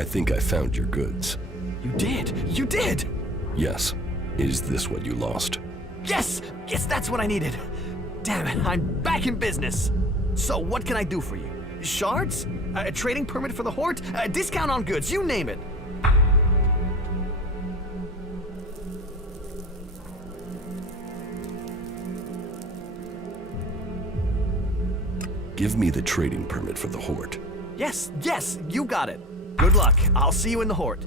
I think I found your goods. You did! You did! Yes. Is this what you lost? Yes! Yes, that's what I needed! Damn it, I'm back in business! So, what can I do for you? Shards? A trading permit for the Horde? A discount on goods, you name it! Give me the trading permit for the Horde. Yes, yes, you got it. Good luck. I'll see you in the Horde.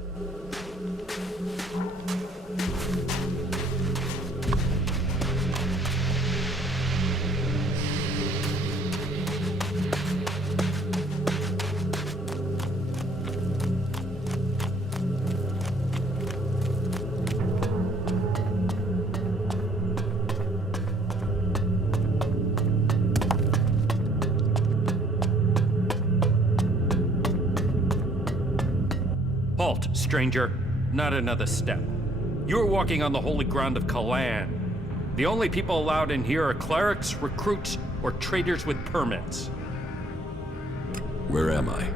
Halt, stranger. Not another step. You're walking on the holy ground of Kalan. The only people allowed in here are clerics, recruits, or traders with permits. Where am I?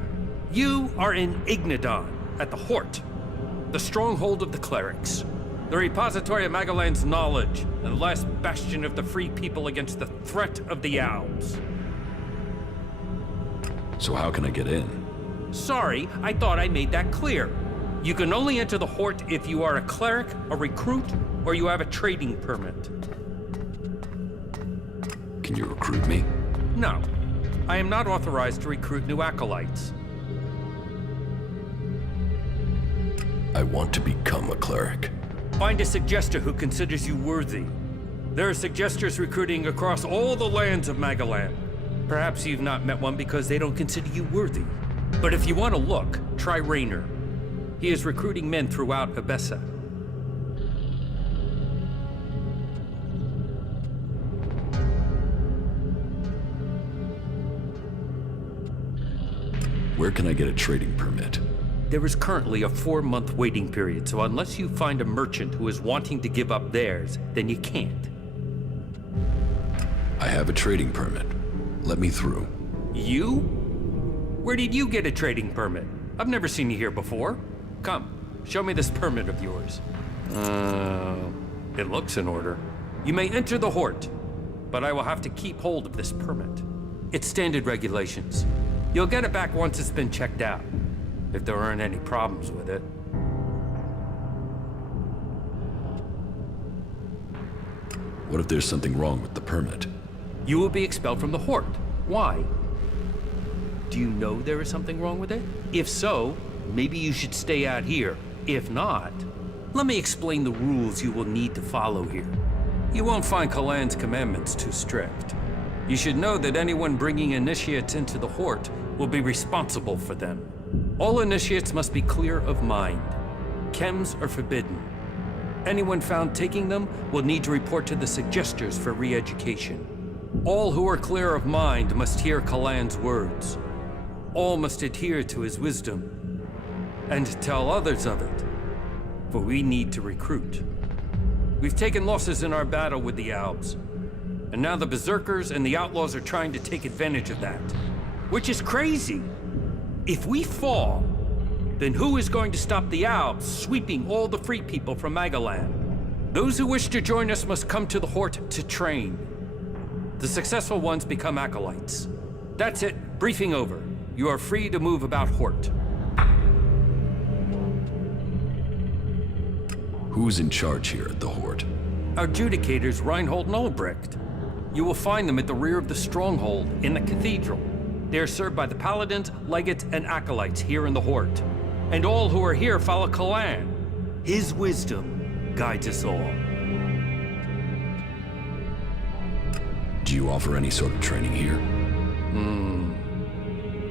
You are in Ignadon, at the Hort, the stronghold of the clerics, the repository of Magalan's knowledge, and the last bastion of the free people against the threat of the Owls. So how can I get in? Sorry, I thought I made that clear. You can only enter the Hort if you are a cleric, a recruit, or you have a trading permit. Can you recruit me? No. I am not authorized to recruit new acolytes. I want to become a cleric. Find a suggester who considers you worthy. There are suggesters recruiting across all the lands of Magalan. Perhaps you've not met one because they don't consider you worthy. But if you want to look, try Raynor. He is recruiting men throughout Abessa. Where can I get a trading permit? There is currently a 4-month waiting period, so unless you find a merchant who is wanting to give up theirs, then you can't. I have a trading permit. Let me through. You? Where did you get a trading permit? I've never seen you here before. Come, show me this permit of yours. It looks in order. You may enter the Hort, but I will have to keep hold of this permit. It's standard regulations. You'll get it back once it's been checked out, if there aren't any problems with it. What if there's something wrong with the permit? You will be expelled from the Hort. Why? Do you know there is something wrong with it? If so, maybe you should stay out here. If not, let me explain the rules you will need to follow here. You won't find Kalan's commandments too strict. You should know that anyone bringing initiates into the Hort will be responsible for them. All initiates must be clear of mind. Chems are forbidden. Anyone found taking them will need to report to the suggesters for re-education. All who are clear of mind must hear Kalan's words. All must adhere to his wisdom, and tell others of it, for we need to recruit. We've taken losses in our battle with the Albs, and now the Berserkers and the Outlaws are trying to take advantage of that, which is crazy. If we fall, then who is going to stop the Albs sweeping all the free people from Magalan? Those who wish to join us must come to the Hort to train. The successful ones become acolytes. That's it, briefing over. You are free to move about Hort. Who's in charge here at the Hort? Our adjudicators, Reinhold and Albrecht. You will find them at the rear of the stronghold in the cathedral. They are served by the paladins, legates, and acolytes here in the Hort. And all who are here follow Kalan. His wisdom guides us all. Do you offer any sort of training here?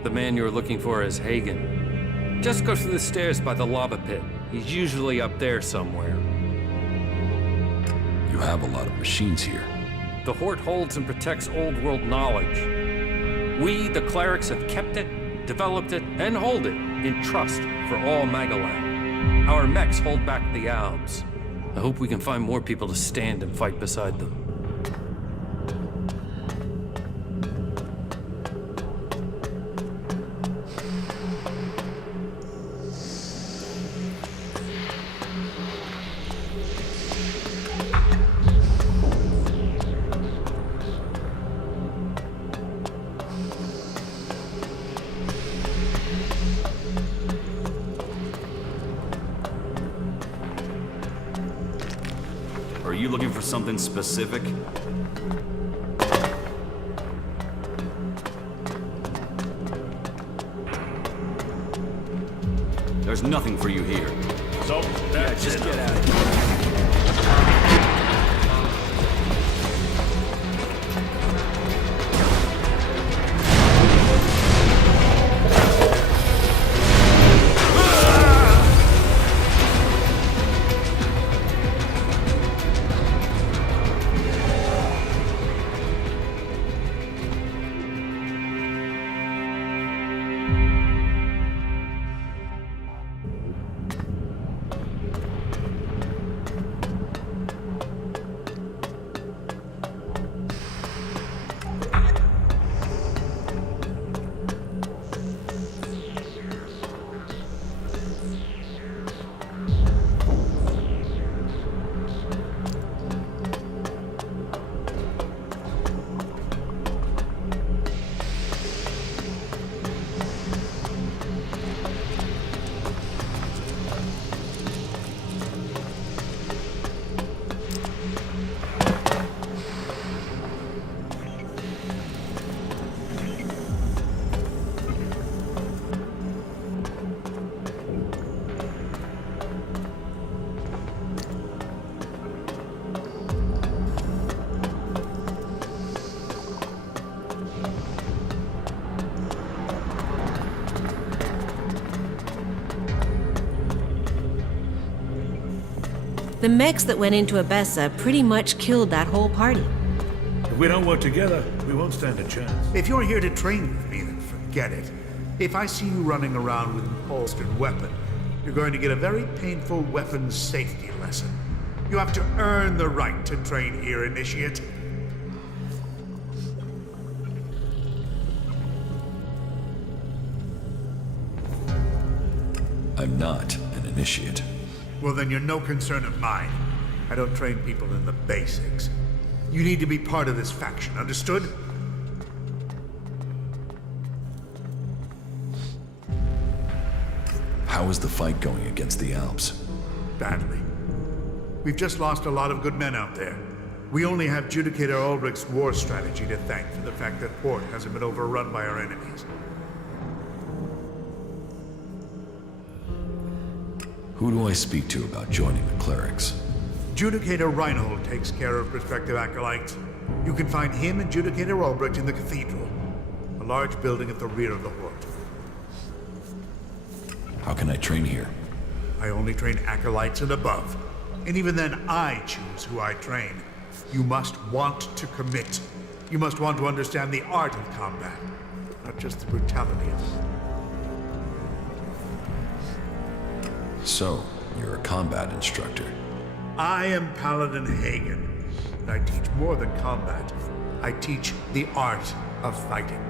The man you're looking for is Hagen. Just go through the stairs by the lava pit. He's usually up there somewhere. You have a lot of machines here. The Hort holds and protects old world knowledge. We, the clerics, have kept it, developed it, and hold it in trust for all Magalan. Our mechs hold back the Albs. I hope we can find more people to stand and fight beside them. you looking for something specific? There's nothing for you here. So, that's just it. get out of here. The mechs that went into Abessa pretty much killed that whole party. If we don't work together, we won't stand a chance. If you're here to train with me, then forget it. If I see you running around with an holstered weapon, you're going to get a very painful weapons safety lesson. You have to earn the right to train here, Initiate. I'm not an initiate. Well, then you're no concern of mine. I don't train people in the basics. You need to be part of this faction, understood? How is the fight going against the Alps? Badly. We've just lost a lot of good men out there. We only have Judicator Ulrich's war strategy to thank for the fact that Port hasn't been overrun by our enemies. Who do I speak to about joining the clerics? Judicator Reinhold takes care of prospective acolytes. You can find him and Judicator Ulrich in the cathedral, a large building at the rear of the Horde. How can I train here? I only train acolytes and above. And even then, I choose who I train. You must want to commit. You must want to understand the art of combat, not just the brutality of it. So, you're a combat instructor. I am Paladin Hagen, and I teach more than combat. I teach the art of fighting.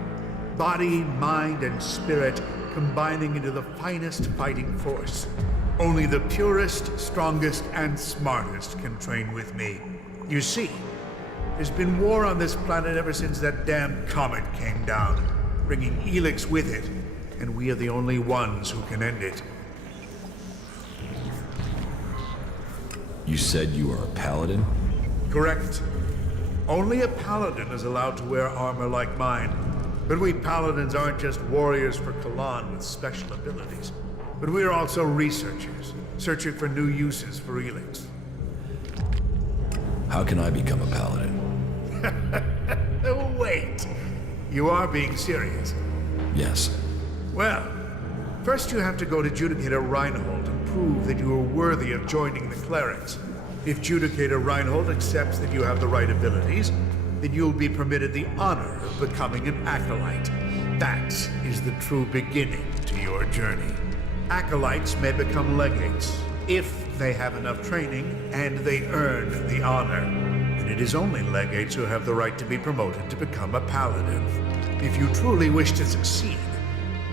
Body, mind, and spirit combining into the finest fighting force. Only the purest, strongest, and smartest can train with me. You see, there's been war on this planet ever since that damn comet came down, bringing Elex with it, and we are the only ones who can end it. You said you are a paladin? Correct. Only a paladin is allowed to wear armor like mine. But we paladins aren't just warriors for Kalan with special abilities. But we are also researchers, searching for new uses for Elex. How can I become a paladin? Wait. You are being serious? Yes. Well, first you have to go to Judicator Reinhold and prove that you are worthy of joining the clerics. If Judicator Reinhold accepts that you have the right abilities, then you'll be permitted the honor of becoming an acolyte. That is the true beginning to your journey. Acolytes may become legates if they have enough training and they earn the honor. And it is only legates who have the right to be promoted to become a paladin. If you truly wish to succeed,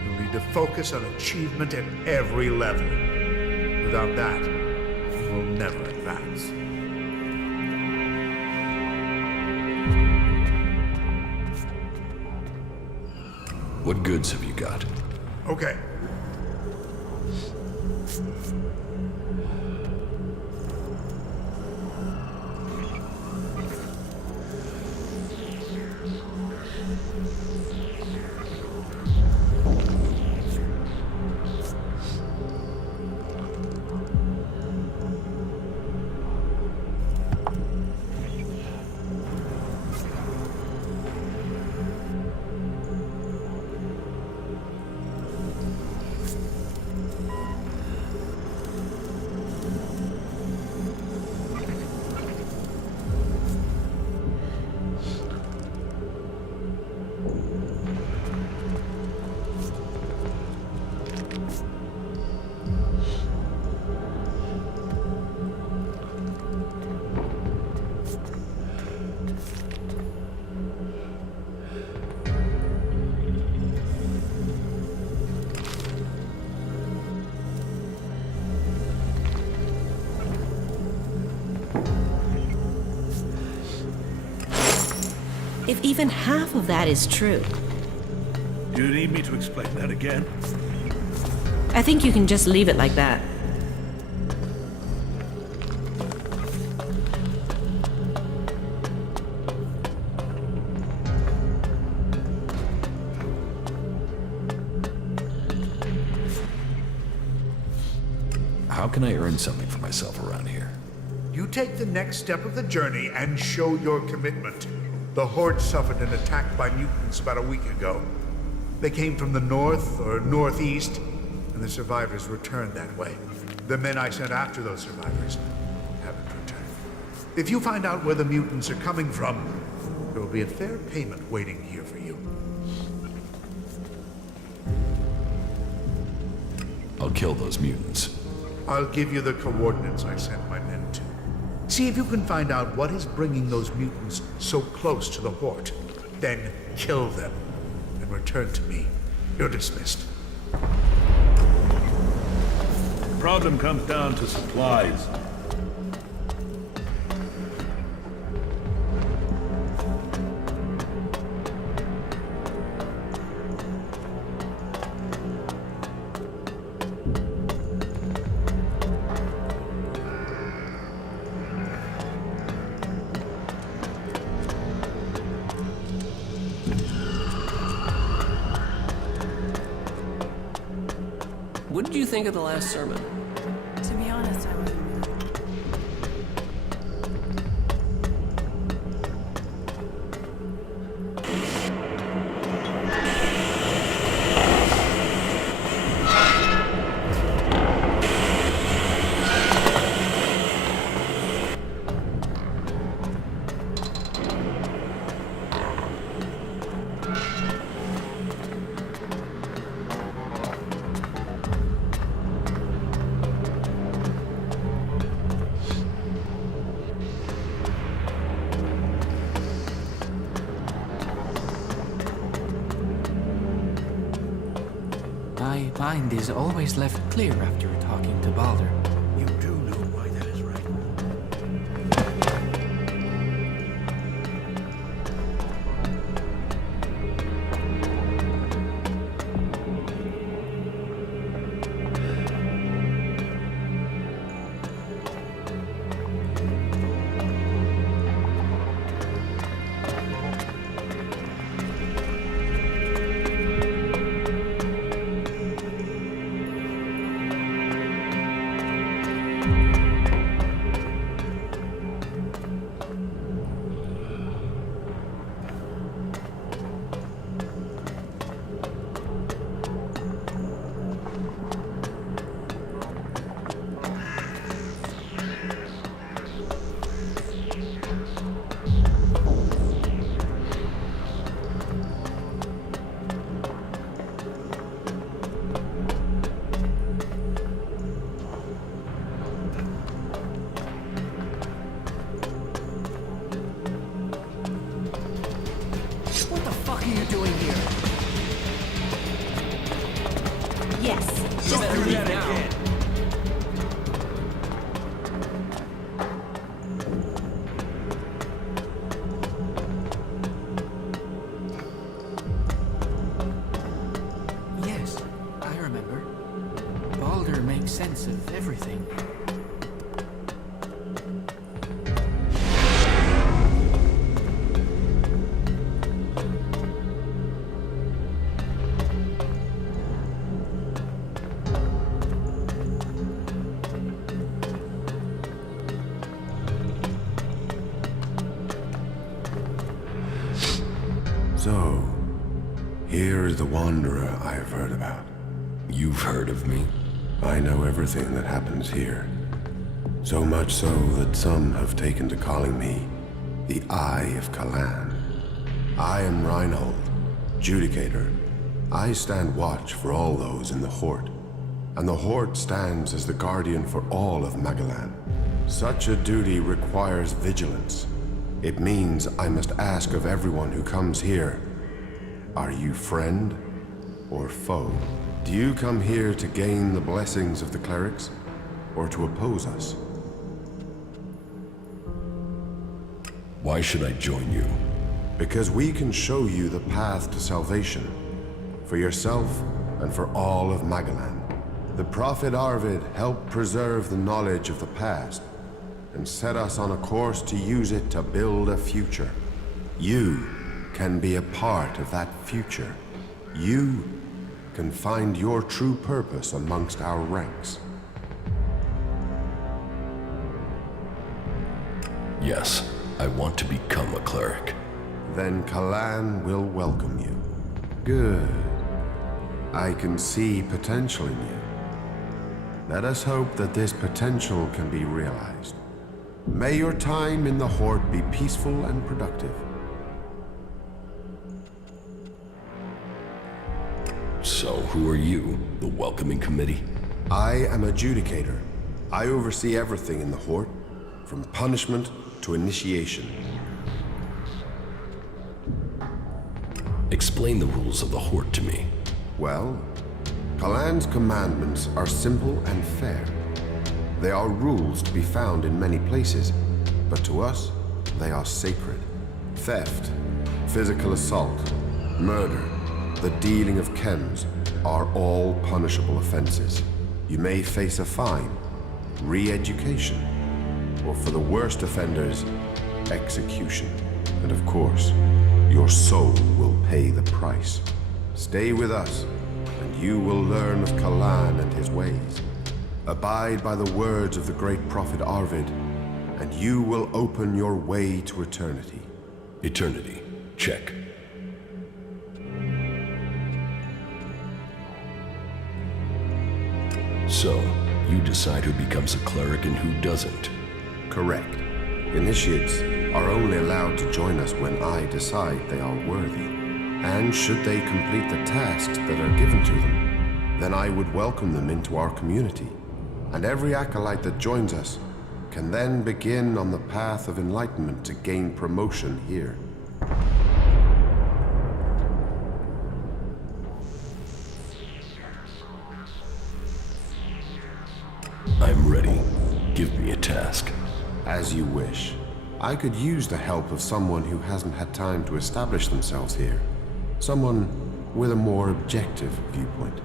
you'll need to focus on achievement at every level. Without that, you will never advance. What goods have you got? Okay. even half of that is true. Do you need me to explain that again? I think you can just leave it like that. How can I earn something for myself around here? You take the next step of the journey and show your commitment. The Horde suffered an attack by mutants about a week ago. They came from the north or northeast, and the survivors returned that way. The men I sent after those survivors haven't returned. If you find out where the mutants are coming from, there will be a fair payment waiting here for you. I'll kill those mutants. I'll give you the coordinates I sent my men to. See if you can find out what is bringing those mutants so close to the Horde. Then kill them and return to me. You're dismissed. The problem comes down to supplies. What did you think of the last sermon? To be honest, I wasn't. My mind is always left clear after talking to Balder. You do know why that is right. What the fuck are you doing here? Yes, Just do that again. Yes, I remember. Balder makes sense of everything. So, here is the Wanderer I have heard about. You've heard of me? I know everything that happens here. So much so that some have taken to calling me the Eye of Kalan. I am Reinhold, Judicator. I stand watch for all those in the Horde, and the Horde stands as the guardian for all of Magalan. Such a duty requires vigilance. It means I must ask of everyone who comes here, are you friend or foe? Do you come here to gain the blessings of the clerics, or to oppose us? Why should I join you? Because we can show you the path to salvation, for yourself and for all of Magalan. The Prophet Arvid helped preserve the knowledge of the past and set us on a course to use it to build a future. You can be a part of that future. You can find your true purpose amongst our ranks. Yes, I want to become a cleric. Then Kalan will welcome you. Good. I can see potential in you. Let us hope that this potential can be realized. May your time in the Horde be peaceful and productive. So, who are you? The welcoming committee? I am Adjudicator. I oversee everything in the Horde, from punishment to initiation. Explain the rules of the Horde to me. Well, Kalan's commandments are simple and fair. They are rules to be found in many places, but to us, they are sacred. Theft, physical assault, murder, the dealing of chems are all punishable offenses. You may face a fine, re-education, or for the worst offenders, execution. And of course, your soul will pay the price. Stay with us, and you will learn of Kalan and his ways. Abide by the words of the great prophet Arvid, and you will open your way to eternity. Eternity. Check. So, you decide who becomes a cleric and who doesn't? Correct. Initiates are only allowed to join us when I decide they are worthy. And should they complete the tasks that are given to them, then I would welcome them into our community. And every acolyte that joins us can then begin on the path of enlightenment to gain promotion here. I'm ready. Give me a task. As you wish. I could use the help of someone who hasn't had time to establish themselves here. Someone with a more objective viewpoint.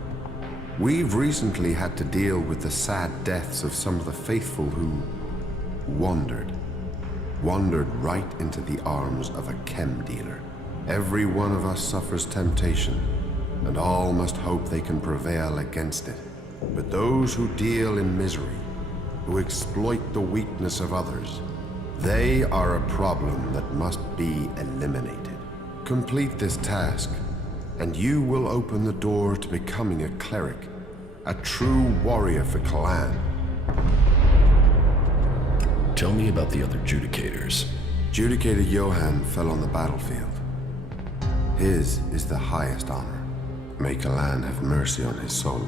We've recently had to deal with the sad deaths of some of the faithful who wandered right into the arms of a chem dealer. Every one of us suffers temptation, and all must hope they can prevail against it. But those who deal in misery, who exploit the weakness of others, they are a problem that must be eliminated. Complete this task, and you will open the door to becoming a cleric, a true warrior for Kalan. Tell me about the other Judicators. Judicator Johann fell on the battlefield. His is the highest honor. May Kalan have mercy on his soul.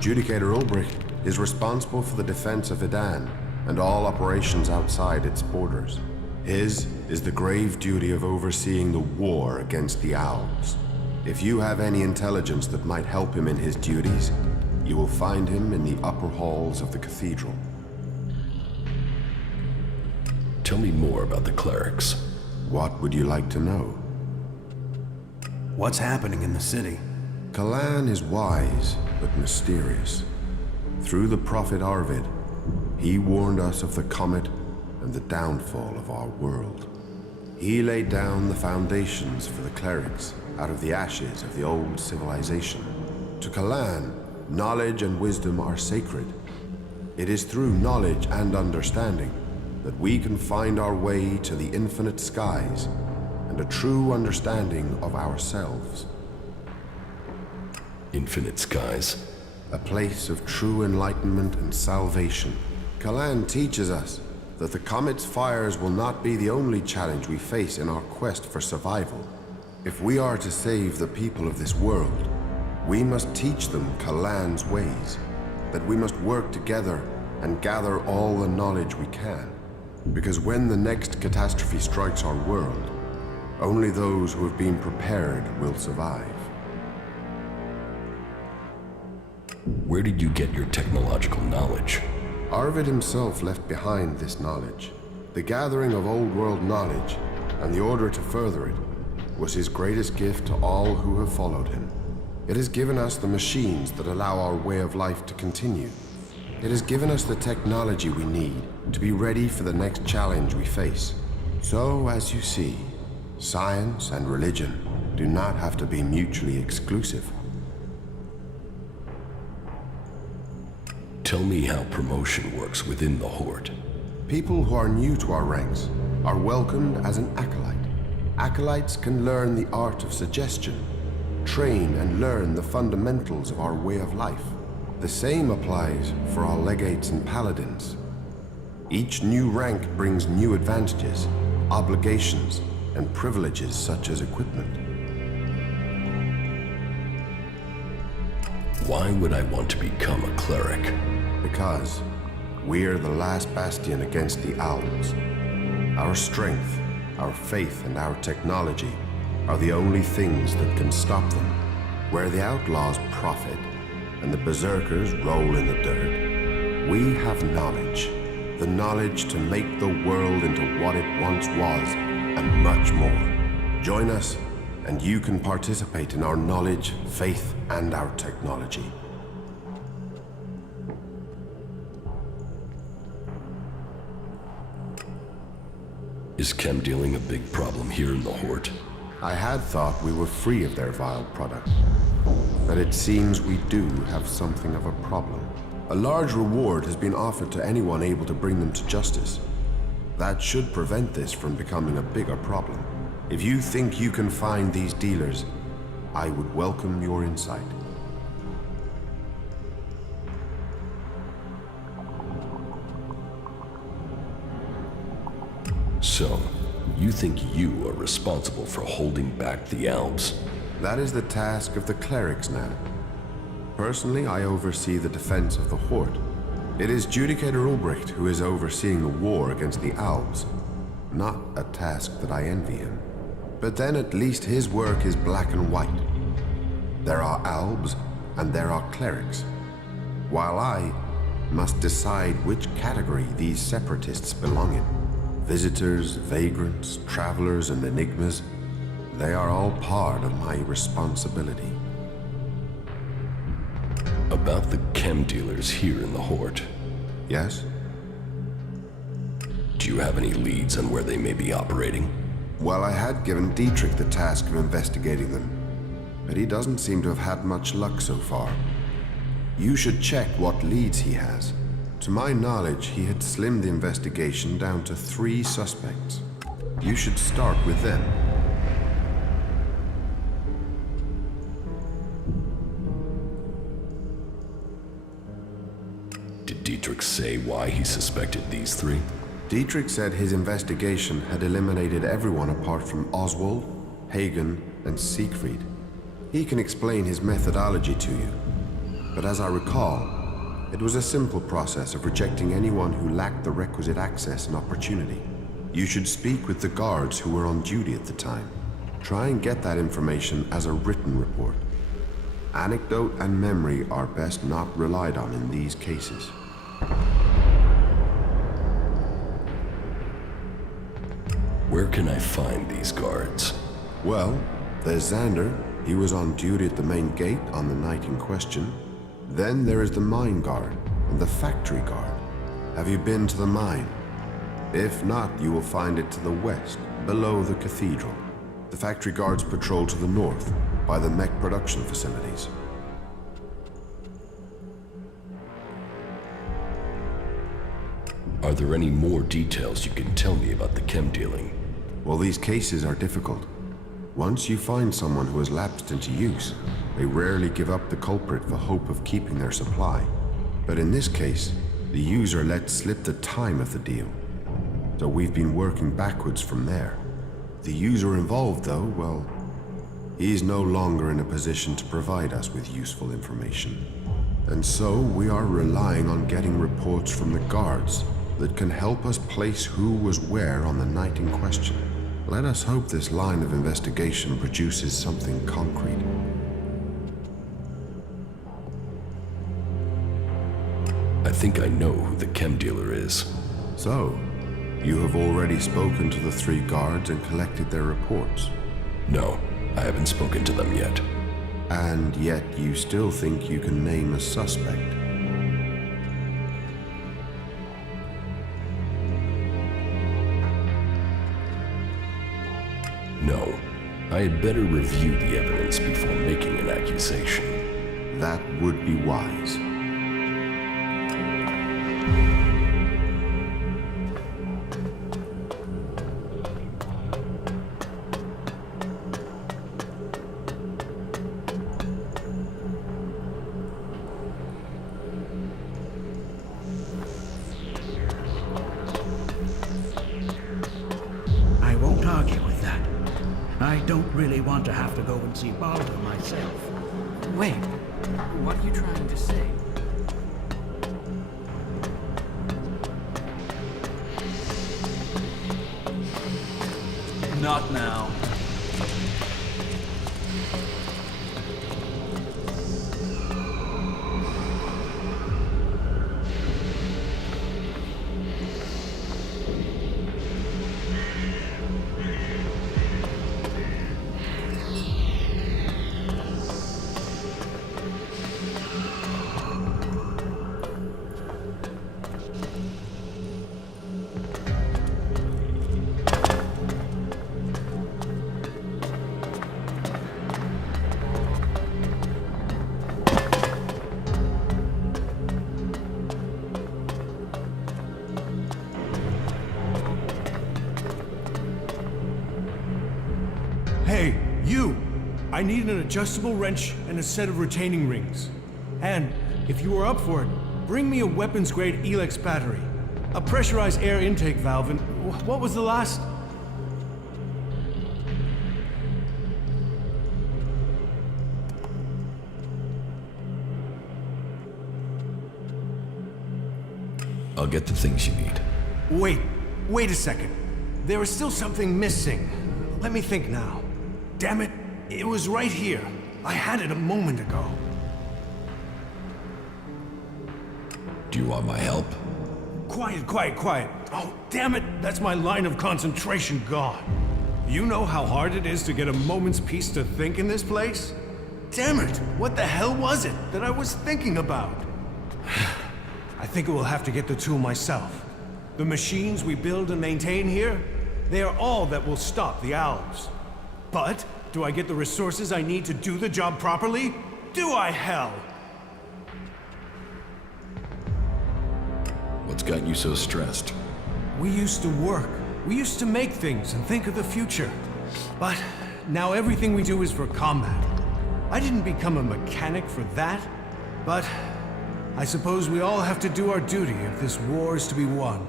Judicator Ulbrich is responsible for the defense of Idan and all operations outside its borders. His is the grave duty of overseeing the war against the Owls. If you have any intelligence that might help him in his duties, you will find him in the upper halls of the cathedral. Tell me more about the clerics. What would you like to know? What's happening in the city? Kalan is wise, but mysterious. Through the prophet Arvid, he warned us of the comet and the downfall of our world. He laid down the foundations for the clerics out of the ashes of the old civilization. To Kalan, knowledge and wisdom are sacred. It is through knowledge and understanding that we can find our way to the infinite skies and a true understanding of ourselves. Infinite skies? A place of true enlightenment and salvation. Kalan teaches us that the comet's fires will not be the only challenge we face in our quest for survival. If we are to save the people of this world, we must teach them Kalan's ways, that we must work together and gather all the knowledge we can. Because when the next catastrophe strikes our world, only those who have been prepared will survive. Where did you get your technological knowledge? Arvid himself left behind this knowledge. The gathering of old world knowledge and the order to further it was his greatest gift to all who have followed him. It has given us the machines that allow our way of life to continue. It has given us the technology we need to be ready for the next challenge we face. So, as you see, science and religion do not have to be mutually exclusive. Tell me how promotion works within the Horde. People who are new to our ranks are welcomed as an acolyte. Acolytes can learn the art of suggestion, train and learn the fundamentals of our way of life. The same applies for our legates and paladins. Each new rank brings new advantages, obligations, and privileges such as equipment. Why would I want to become a cleric? Because we're the last bastion against the owls. Our strength, our faith, and our technology are the only things that can stop them. Where the outlaws profit and the berserkers roll in the dirt, we have knowledge. The knowledge to make the world into what it once was, and much more. Join us, and you can participate in our knowledge, faith, and our technology. Is chem dealing a big problem here in the Horde? I had thought we were free of their vile product, but it seems we do have something of a problem. A large reward has been offered to anyone able to bring them to justice. That should prevent this from becoming a bigger problem. If you think you can find these dealers, I would welcome your insight. So, you think you are responsible for holding back the elves? That is the task of the clerics now. Personally, I oversee the defense of the Horde. It is Judicator Ulbricht who is overseeing the war against the Alps. Not a task that I envy him. But then at least his work is black and white. There are Albs and there are clerics. While I must decide which category these separatists belong in. Visitors, vagrants, travelers, and enigmas, they are all part of my responsibility. About the chem dealers here in the Horde. Yes? Do you have any leads on where they may be operating? Well, I had given Dietrich the task of investigating them, but he doesn't seem to have had much luck so far. You should check what leads he has. To my knowledge, he had slimmed the investigation down to 3 suspects. You should start with them. Did Dietrich say why he suspected these 3? Dietrich said his investigation had eliminated everyone apart from Oswald, Hagen, and Siegfried. He can explain his methodology to you, but as I recall, it was a simple process of rejecting anyone who lacked the requisite access and opportunity. You should speak with the guards who were on duty at the time. Try and get that information as a written report. Anecdote and memory are best not relied on in these cases. Where can I find these guards? Well, there's Xander. He was on duty at the main gate on the night in question. Then there is the mine guard and the factory guard. Have you been to the mine? If not, you will find it to the west, below the cathedral. The factory guards patrol to the north, by the mech production facilities. Are there any more details you can tell me about the chem dealing? Well, these cases are difficult. Once you find someone who has lapsed into use, they rarely give up the culprit for hope of keeping their supply. But in this case, the user let slip the time of the deal. So we've been working backwards from there. The user involved, though, well, he's no longer in a position to provide us with useful information. And so we are relying on getting reports from the guards that can help us place who was where on the night in question. Let us hope this line of investigation produces something concrete. I think I know who the chem dealer is. So, You have already spoken to the 3 guards and collected their reports. No, I haven't spoken to them yet. And yet you still think you can name a suspect. No, I had better review the evidence before making an accusation. That would be wise. I won't argue with that. I don't really want to have to go and see Baldur myself. Wait, what are you trying to say? Not now. Hey, you! I need an adjustable wrench and a set of retaining rings. And, if you are up for it, bring me a weapons-grade Elex battery, a pressurized air intake valve, and what was the last? I'll get the things you need. Wait a second. There is still something missing. Let me think now. Damn it, it was right here. I had it a moment ago. Do you want my help? Quiet. Oh, damn it, that's my line of concentration gone. You know how hard it is to get a moment's peace to think in this place? Damn it, what the hell was it that I was thinking about? I think I will have to get the tool myself. The machines we build and maintain here, they are all that will stop the owls. But, do I get the resources I need to do the job properly? Do I, hell? What's got you so stressed? We used to work. We used to make things and think of the future. But now everything we do is for combat. I didn't become a mechanic for that, but I suppose we all have to do our duty if this war is to be won.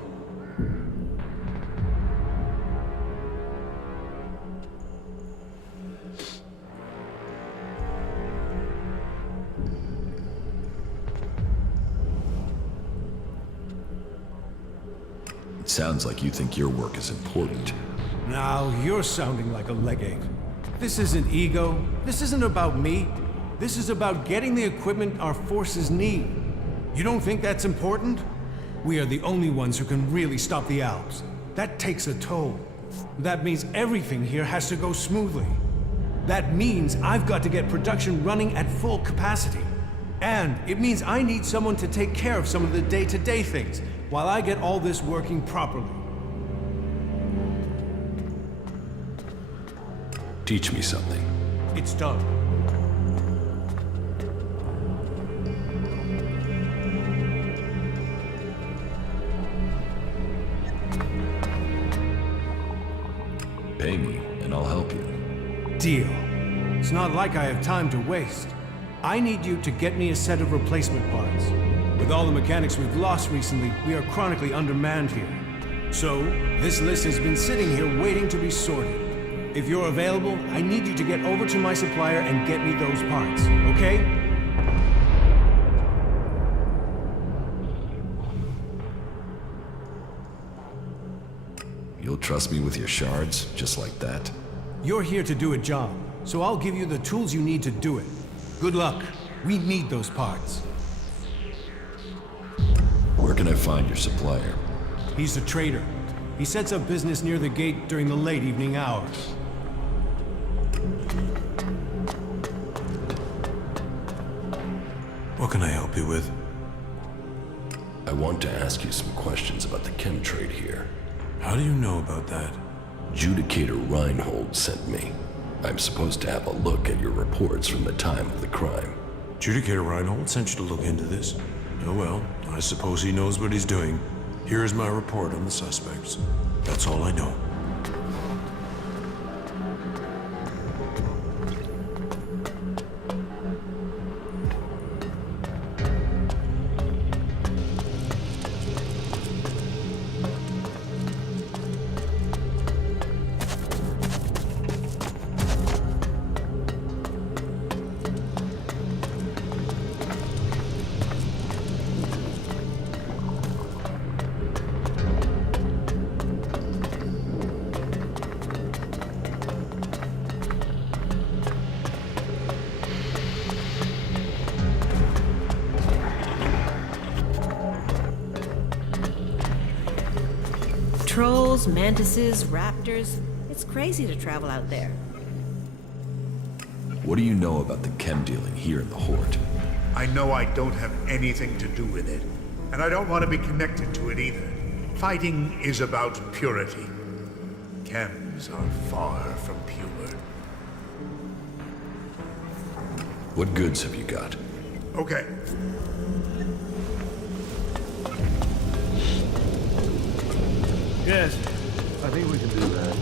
It sounds like you think your work is important. Now, you're sounding like a legate. This isn't ego. This isn't about me. This is about getting the equipment our forces need. You don't think that's important? We are the only ones who can really stop the Alps. That takes a toll. That means everything here has to go smoothly. That means I've got to get production running at full capacity. And it means I need someone to take care of some of the day-to-day things, while I get all this working properly. Teach me something. It's done. Pay me, and I'll help you. Deal. It's not like I have time to waste. I need you to get me a set of replacement parts. With all the mechanics we've lost recently, we are chronically undermanned here. So, this list has been sitting here waiting to be sorted. If you're available, I need you to get over to my supplier and get me those parts, okay? You'll trust me with your shards, just like that? You're here to do a job, so I'll give you the tools you need to do it. Good luck. We need those parts. Where can I find your supplier? He's a trader. He sets up business near the gate during the late evening hours. What can I help you with? I want to ask you some questions about the chem trade here. How do you know about that? Judicator Reinhold sent me. I'm supposed to have a look at your reports from the time of the crime. Judicator Reinhold sent you to look into this? Oh well, I suppose he knows what he's doing. Here is my report on the suspects. That's all I know. Trolls, mantises, raptors. It's crazy to travel out there. What do you know about the chem dealing here in the Horde? I know I don't have anything to do with it, and I don't want to be connected to it either. Fighting is about purity. Chems are far from pure. What goods have you got? Okay. Yes, I think we can do that.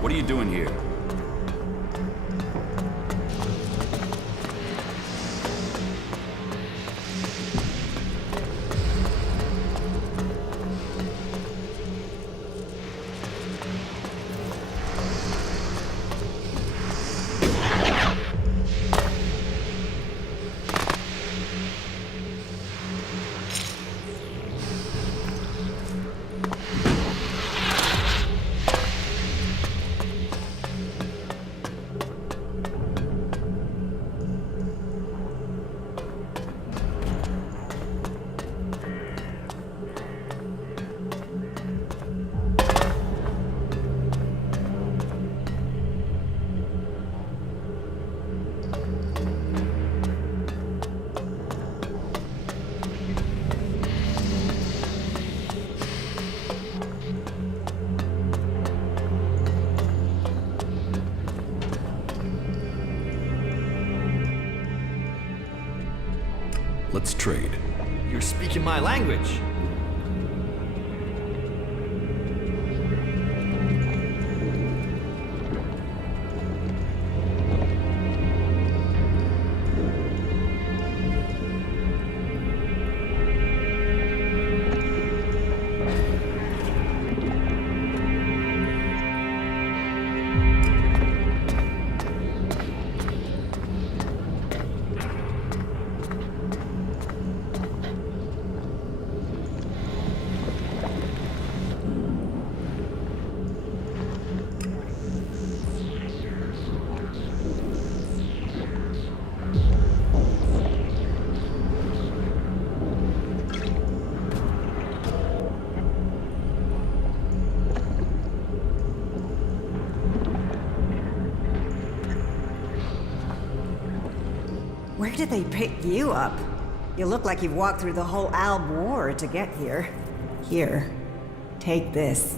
What are you doing here? Let's trade. You're speaking my language. Where did they pick you up? You look like you've walked through the whole Alb War to get here. Here, take this.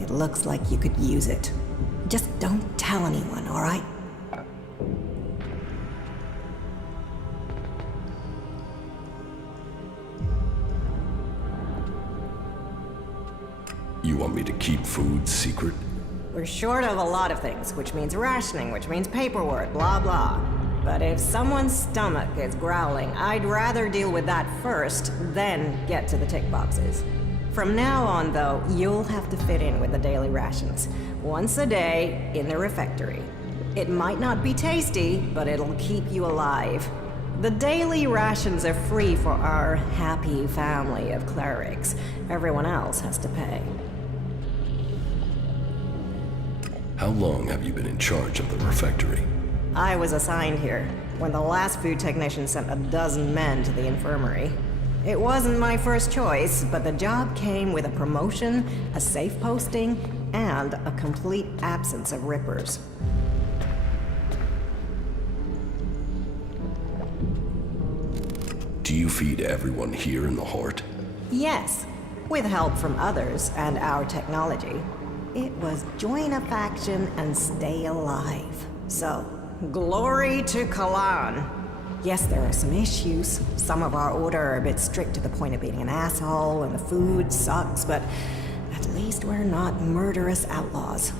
It looks like you could use it. Just don't tell anyone, all right? You want me to keep food secret? We're short of a lot of things, which means rationing, which means paperwork, blah blah. But if someone's stomach is growling, I'd rather deal with that first, then get to the tick boxes. From now on, though, you'll have to fit in with the daily rations. Once a day, in the refectory. It might not be tasty, but it'll keep you alive. The daily rations are free for our happy family of clerics. Everyone else has to pay. How long have you been in charge of the refectory? I was assigned here when the last food technician sent a dozen men to the infirmary. It wasn't my first choice, but the job came with a promotion, a safe posting, and a complete absence of rippers. Do you feed everyone here in the Hort? Yes, with help from others and our technology. It was join a faction and stay alive. So, glory to Kalan. Yes, there are some issues. Some of our order are a bit strict to the point of being an asshole, and the food sucks, but at least we're not murderous outlaws.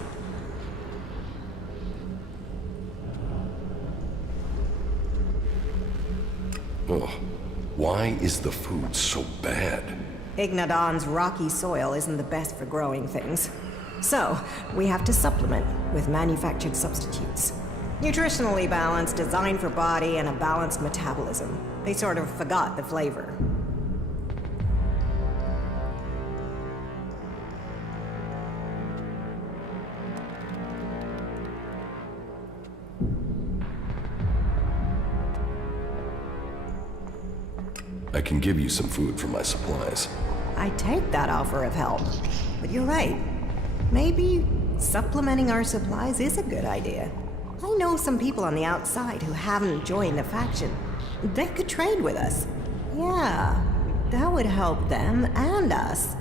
Oh, why is the food so bad? Ignadon's rocky soil isn't the best for growing things. So, we have to supplement with manufactured substitutes. Nutritionally balanced, designed for body and a balanced metabolism. They sort of forgot the flavor. I can give you some food from my supplies. I take that offer of help. But you're right. Maybe supplementing our supplies is a good idea. I know some people on the outside who haven't joined the faction. They could trade with us. Yeah, that would help them and us.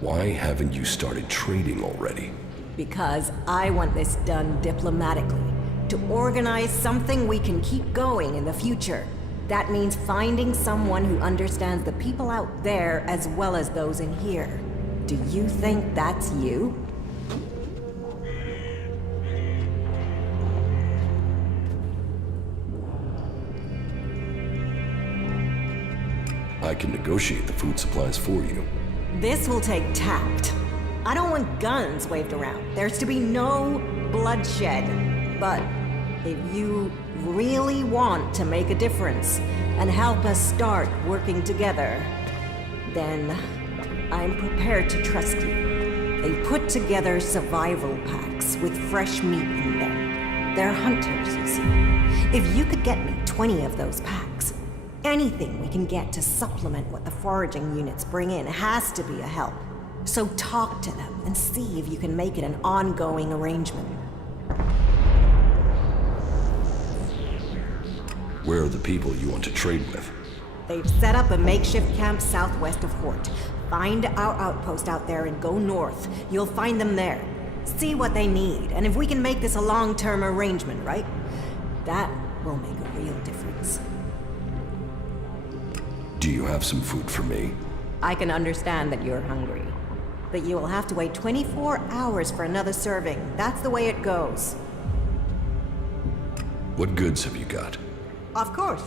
Why haven't you started trading already? Because I want this done diplomatically. To organize something we can keep going in the future. That means finding someone who understands the people out there as well as those in here. Do you think that's you? I can negotiate the food supplies for you. This will take tact. I don't want guns waved around. There's to be no bloodshed. But if you really want to make a difference and help us start working together, then I'm prepared to trust you. They put together survival packs with fresh meat in them. They're hunters, you see. If you could get me 20 of those packs, anything we can get to supplement what the foraging units bring in has to be a help. So talk to them and see if you can make it an ongoing arrangement. Where are the people you want to trade with? They've set up a makeshift camp southwest of Hort. Find our outpost out there and go north. You'll find them there. See what they need, and if we can make this a long-term arrangement, right? That will make a real difference. Do you have some food for me? I can understand that you're hungry. But you will have to wait 24 hours for another serving. That's the way it goes. What goods have you got? Of course.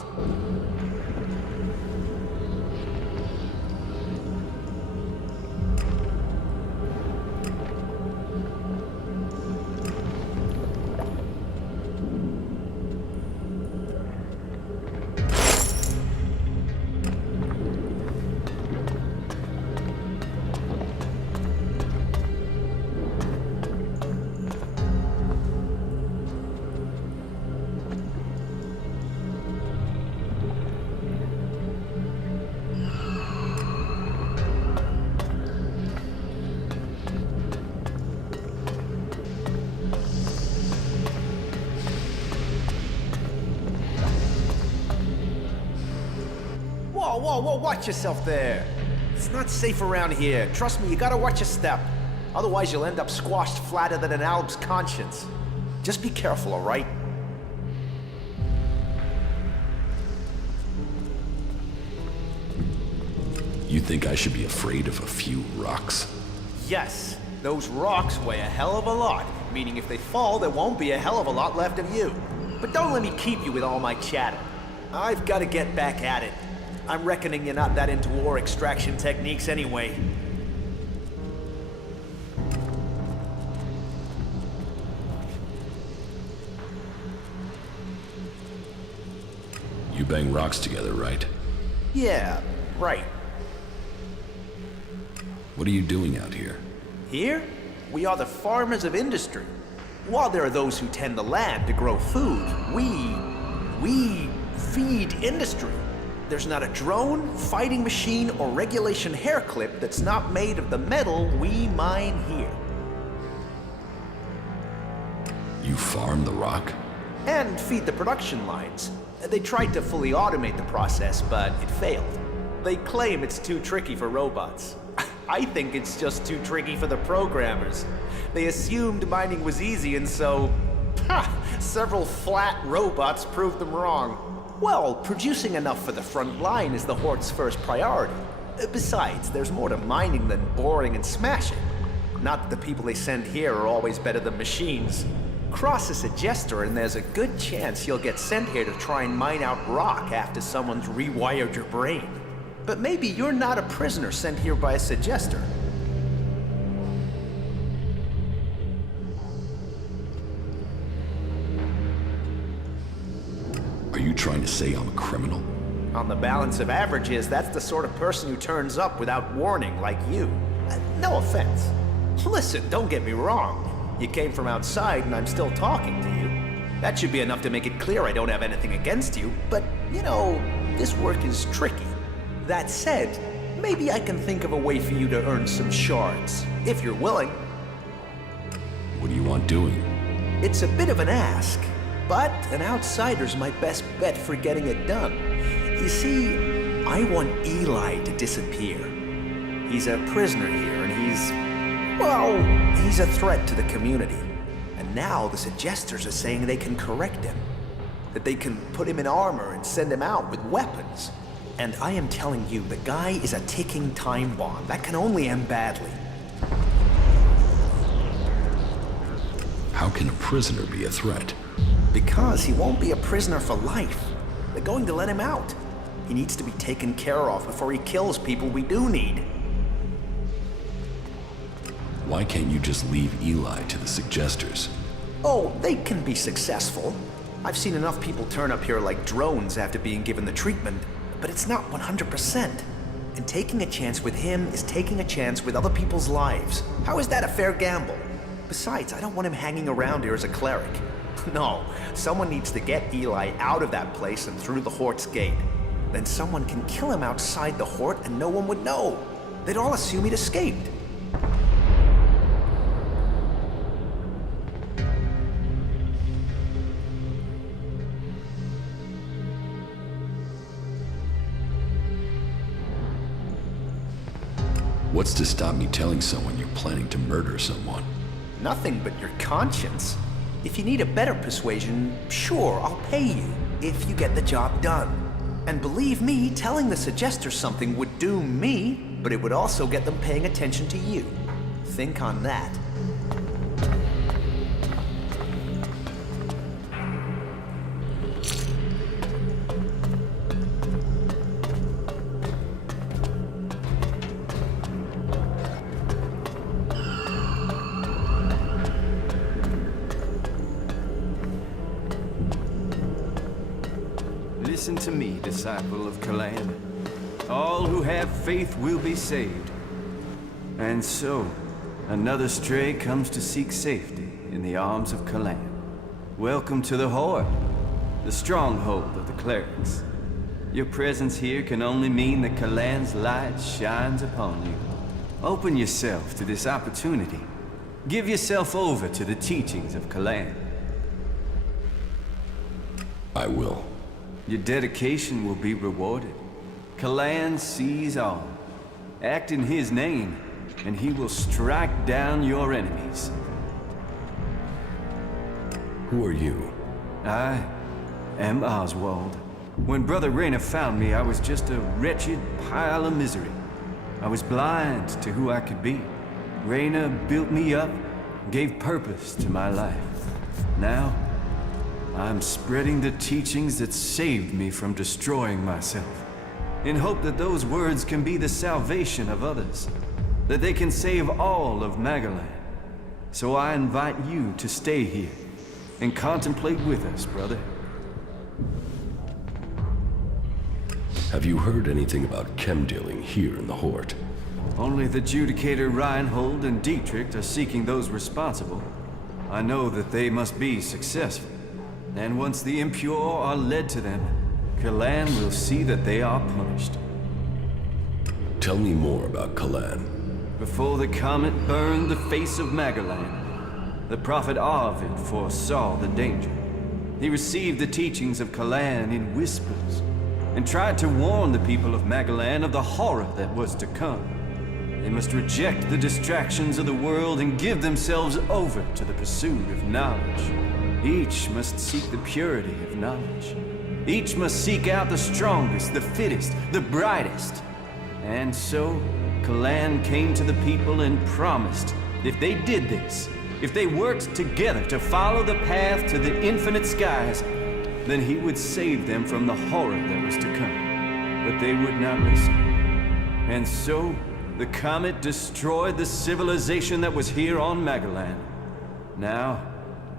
Whoa, watch yourself there. It's not safe around here. Trust me, you gotta watch your step. Otherwise, you'll end up squashed flatter than an Alb's conscience. Just be careful, all right? You think I should be afraid of a few rocks? Yes, those rocks weigh a hell of a lot, meaning if they fall, there won't be a hell of a lot left of you. But don't let me keep you with all my chatter. I've got to get back at it. I'm reckoning you're not that into ore extraction techniques anyway. You bang rocks together, right? Yeah, right. What are you doing out here? Here, we are the farmers of industry. While there are those who tend the land to grow food, we feed industry. There's not a drone, fighting machine, or regulation hair clip that's not made of the metal we mine here. You farm the rock? And feed the production lines. They tried to fully automate the process, but it failed. They claim it's too tricky for robots. I think it's just too tricky for the programmers. They assumed mining was easy, and so... several flat robots proved them wrong. Well, producing enough for the front line is the Horde's first priority. Besides, there's more to mining than boring and smashing. Not that the people they send here are always better than machines. Cross a suggester and there's a good chance you'll get sent here to try and mine out rock after someone's rewired your brain. But maybe you're not a prisoner sent here by a suggester. Are you trying to say I'm a criminal? On the balance of averages, that's the sort of person who turns up without warning, like you. No offense. Listen, don't get me wrong. You came from outside and I'm still talking to you. That should be enough to make it clear I don't have anything against you, but, you know, this work is tricky. That said, maybe I can think of a way for you to earn some shards, if you're willing. What do you want doing? It's a bit of an ask, but an outsider's my best bet for getting it done. You see, I want Eli to disappear. He's a prisoner here, and he's a threat to the community. And now the suggesters are saying they can correct him. That they can put him in armor and send him out with weapons. And I am telling you, the guy is a ticking time bomb. That can only end badly. How can a prisoner be a threat? Because he won't be a prisoner for life. They're going to let him out. He needs to be taken care of before he kills people we do need. Why can't you just leave Eli to the suggesters? Oh, they can be successful. I've seen enough people turn up here like drones after being given the treatment, but it's not 100%. And taking a chance with him is taking a chance with other people's lives. How is that a fair gamble? Besides, I don't want him hanging around here as a cleric. No, someone needs to get Eli out of that place and through the Horde's gate. Then someone can kill him outside the Horde and no one would know. They'd all assume he'd escaped. What's to stop me telling someone you're planning to murder someone? Nothing but your conscience. If you need a better persuasion, sure, I'll pay you, if you get the job done. And believe me, telling the suggesters something would doom me, but it would also get them paying attention to you. Think on that. Listen to me, disciple of Kalan. All who have faith will be saved. And so, another stray comes to seek safety in the arms of Kalan. Welcome to the Horde, the stronghold of the clerics. Your presence here can only mean that Kalan's light shines upon you. Open yourself to this opportunity. Give yourself over to the teachings of Kalan. I will. Your dedication will be rewarded. Kalan sees all. Act in his name, and he will strike down your enemies. Who are you? I am Oswald. When Brother Rayner found me, I was just a wretched pile of misery. I was blind to who I could be. Rayner built me up, gave purpose to my life. Now, I'm spreading the teachings that saved me from destroying myself, in hope that those words can be the salvation of others, that they can save all of Magalan. So I invite you to stay here and contemplate with us, brother. Have you heard anything about chem dealing here in the Hort? Only the Judicator Reinhold and Dietrich are seeking those responsible. I know that they must be successful. And once the impure are led to them, Kalan will see that they are punished. Tell me more about Kalan. Before the comet burned the face of Magalan, the prophet Arvid foresaw the danger. He received the teachings of Kalan in whispers, and tried to warn the people of Magalan of the horror that was to come. They must reject the distractions of the world and give themselves over to the pursuit of knowledge. Each must seek the purity of knowledge. Each must seek out the strongest, the fittest, the brightest. And so, Kalan came to the people and promised, if they did this, if they worked together to follow the path to the infinite skies, then he would save them from the horror that was to come. But they would not listen. And so, the comet destroyed the civilization that was here on Magalan. Now,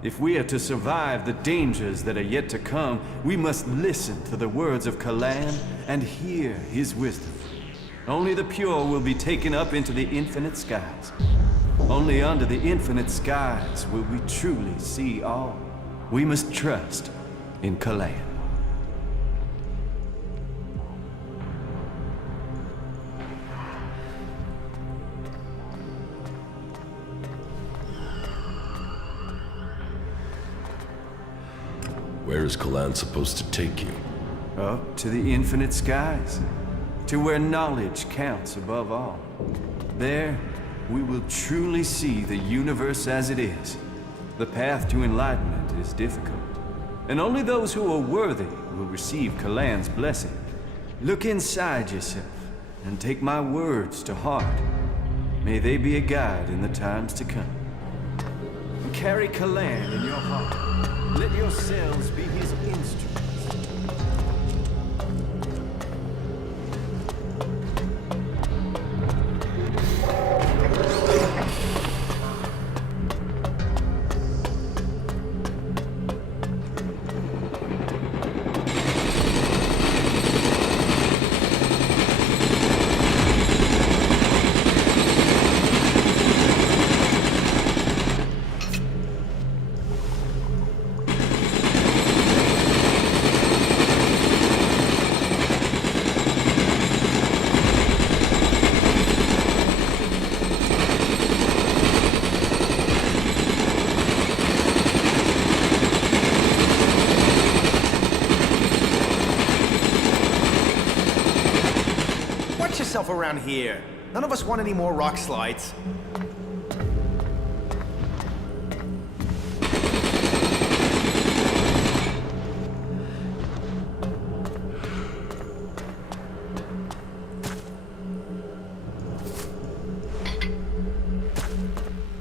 if we are to survive the dangers that are yet to come, we must listen to the words of Kalan and hear his wisdom. Only the pure will be taken up into the infinite skies. Only under the infinite skies will we truly see all. We must trust in Kalan. Where is Kalan supposed to take you? Up to the infinite skies, to where knowledge counts above all. There, we will truly see the universe as it is. The path to enlightenment is difficult, and only those who are worthy will receive Kalan's blessing. Look inside yourself, and take my words to heart. May they be a guide in the times to come. And carry Kalan in your heart. Let yourselves be his instruments. Around here. None of us want any more rock slides.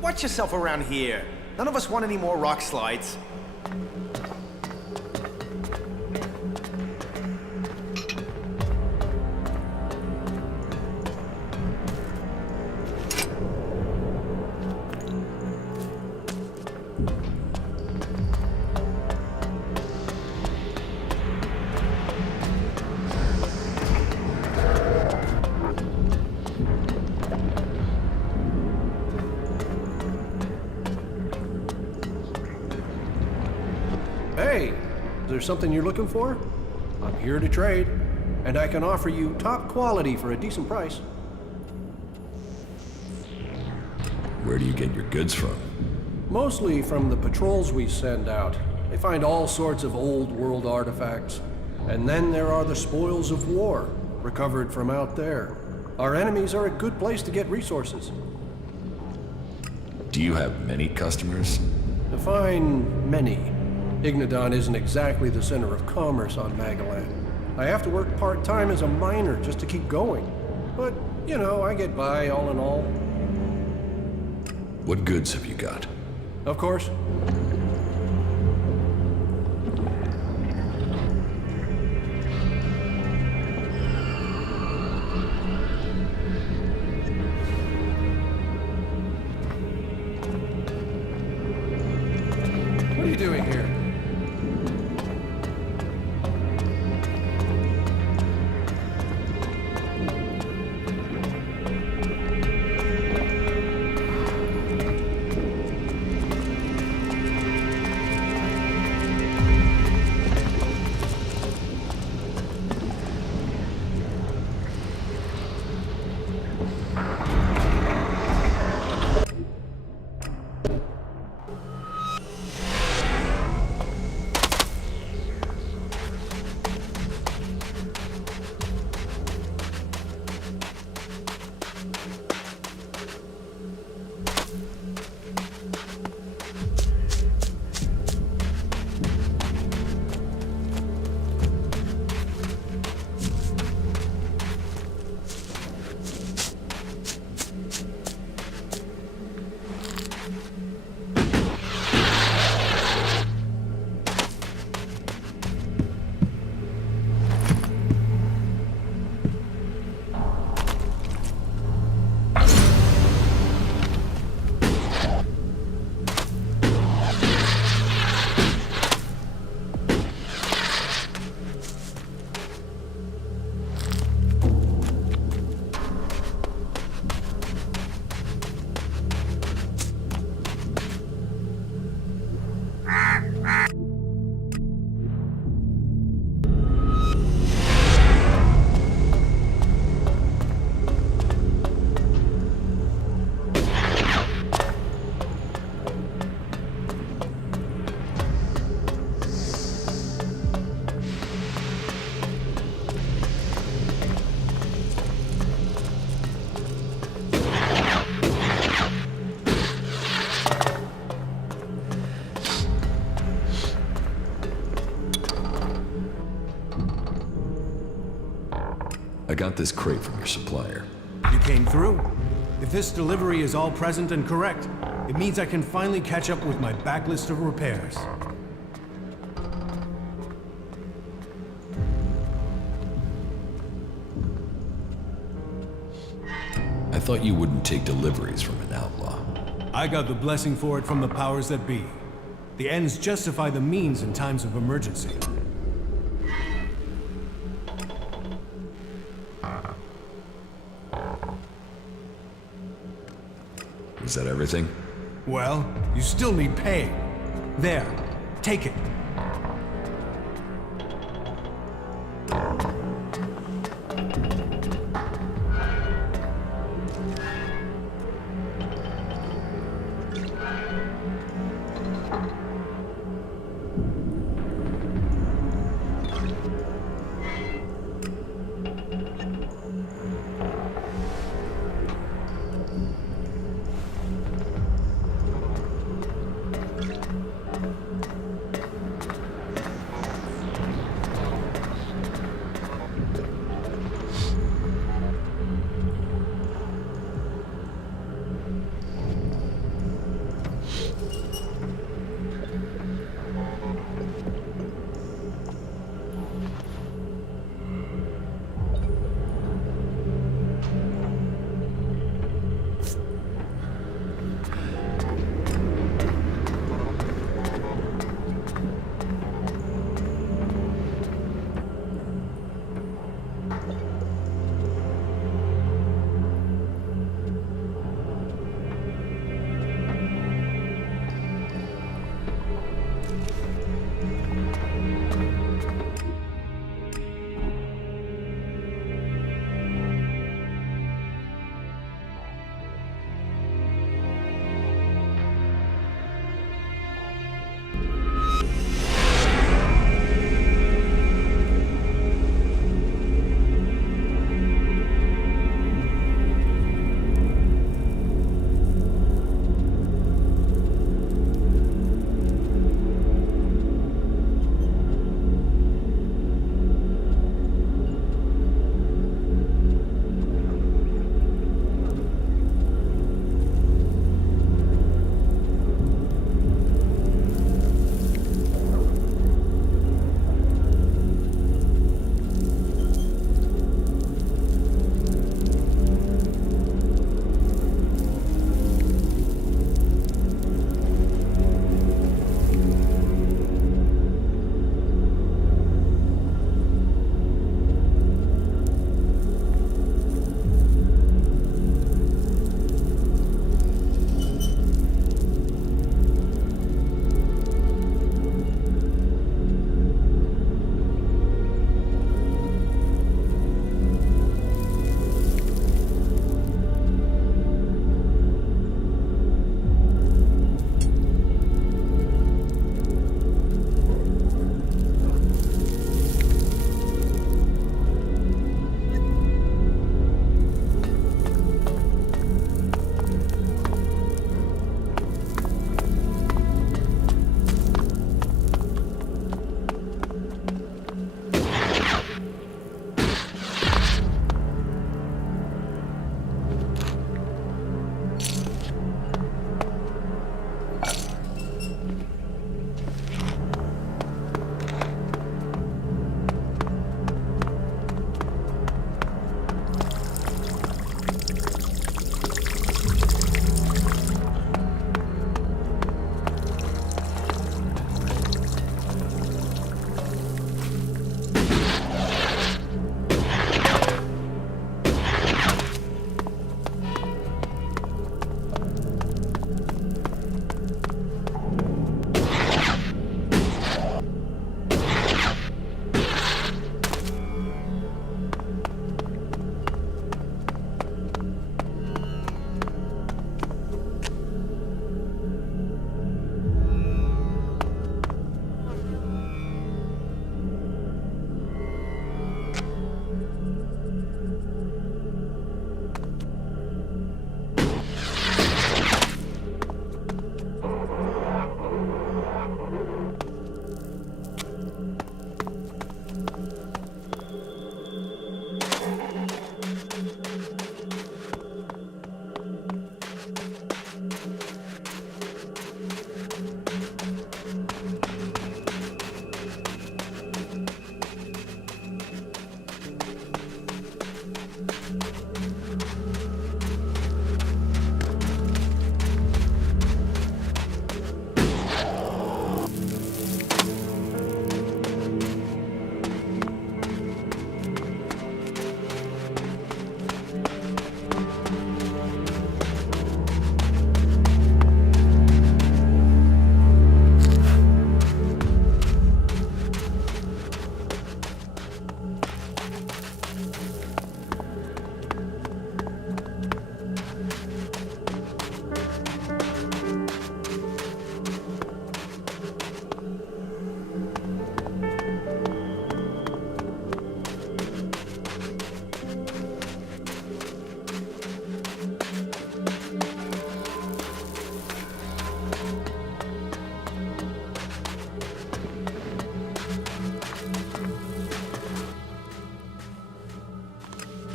Watch yourself around here. None of us want any more rock slides. Hey, is there something you're looking for? I'm here to trade, and I can offer you top quality for a decent price. Where do you get your goods from? Mostly from the patrols we send out. They find all sorts of old world artifacts. And then there are the spoils of war, recovered from out there. Our enemies are a good place to get resources. Do you have many customers? Define many. Ignadon isn't exactly the center of commerce on Magalan. I have to work part-time as a miner just to keep going. But, you know, I get by all in all. What goods have you got? Of course. doing here? I got this crate from your supplier. You came through. If this delivery is all present and correct, it means I can finally catch up with my backlist of repairs. I thought you wouldn't take deliveries from an outlaw. I got the blessing for it from the powers that be. The ends justify the means in times of emergency. Is that everything? Well, you still need pay. There, take it.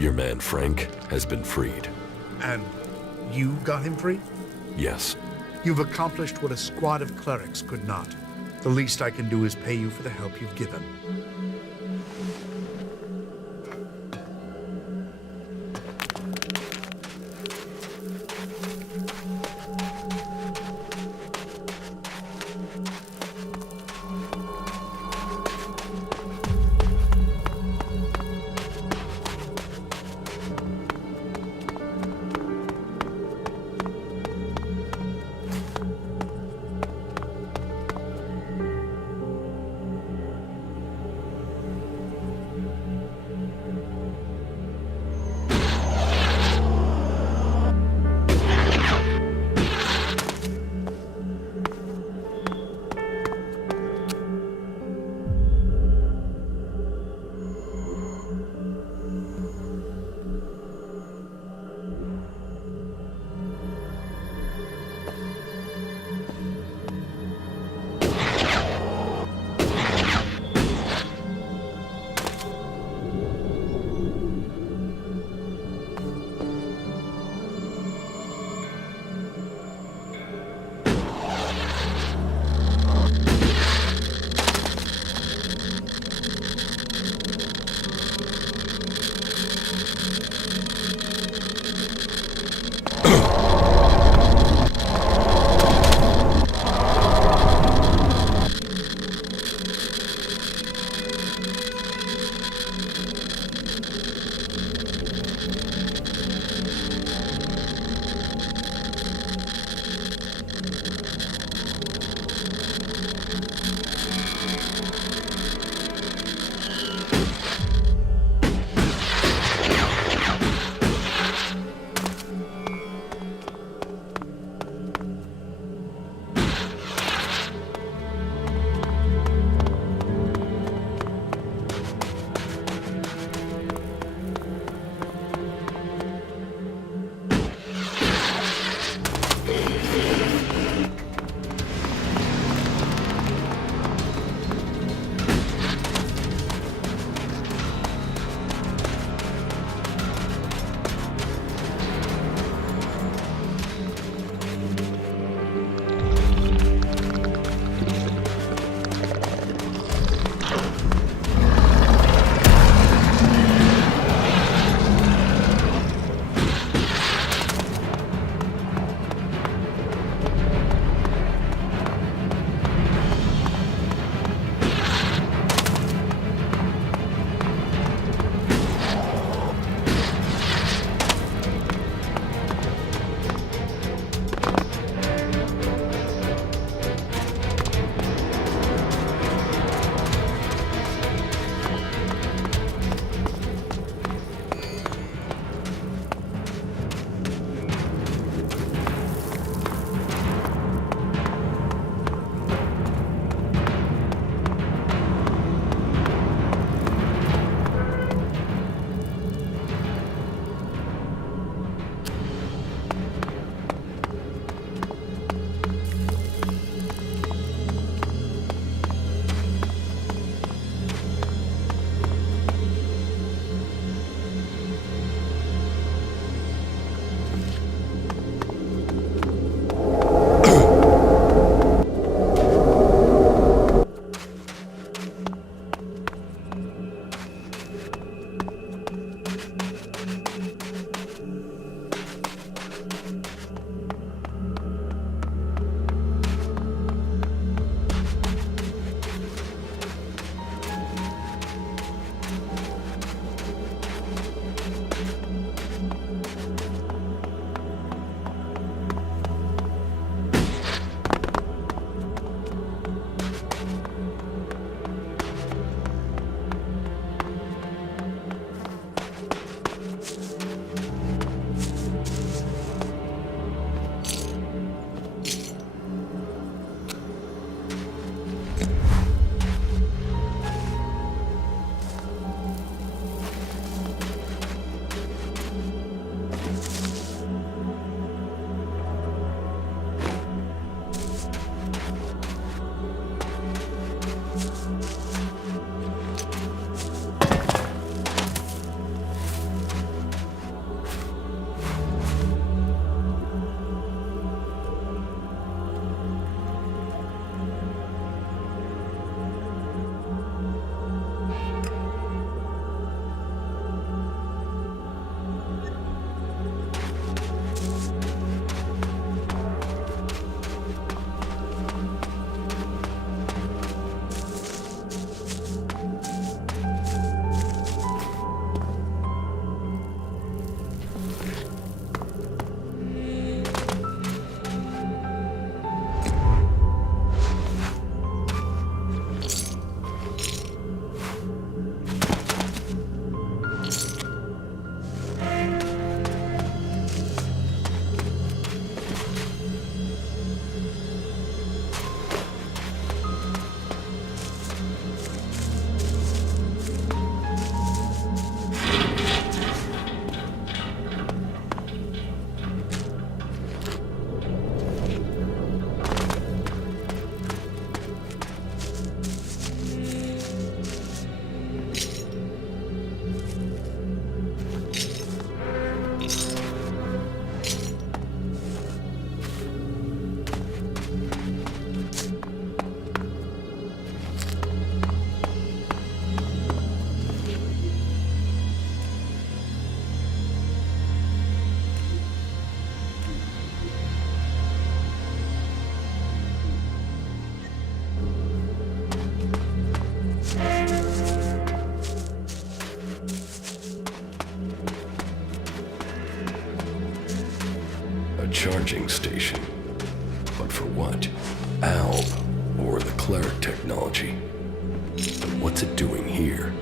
Your man Frank has been freed. And you got him free? Yes. You've accomplished what a squad of clerics could not. The least I can do is pay you for the help you've given. charging station. But for what? Alb, or the cleric technology. And what's it doing here?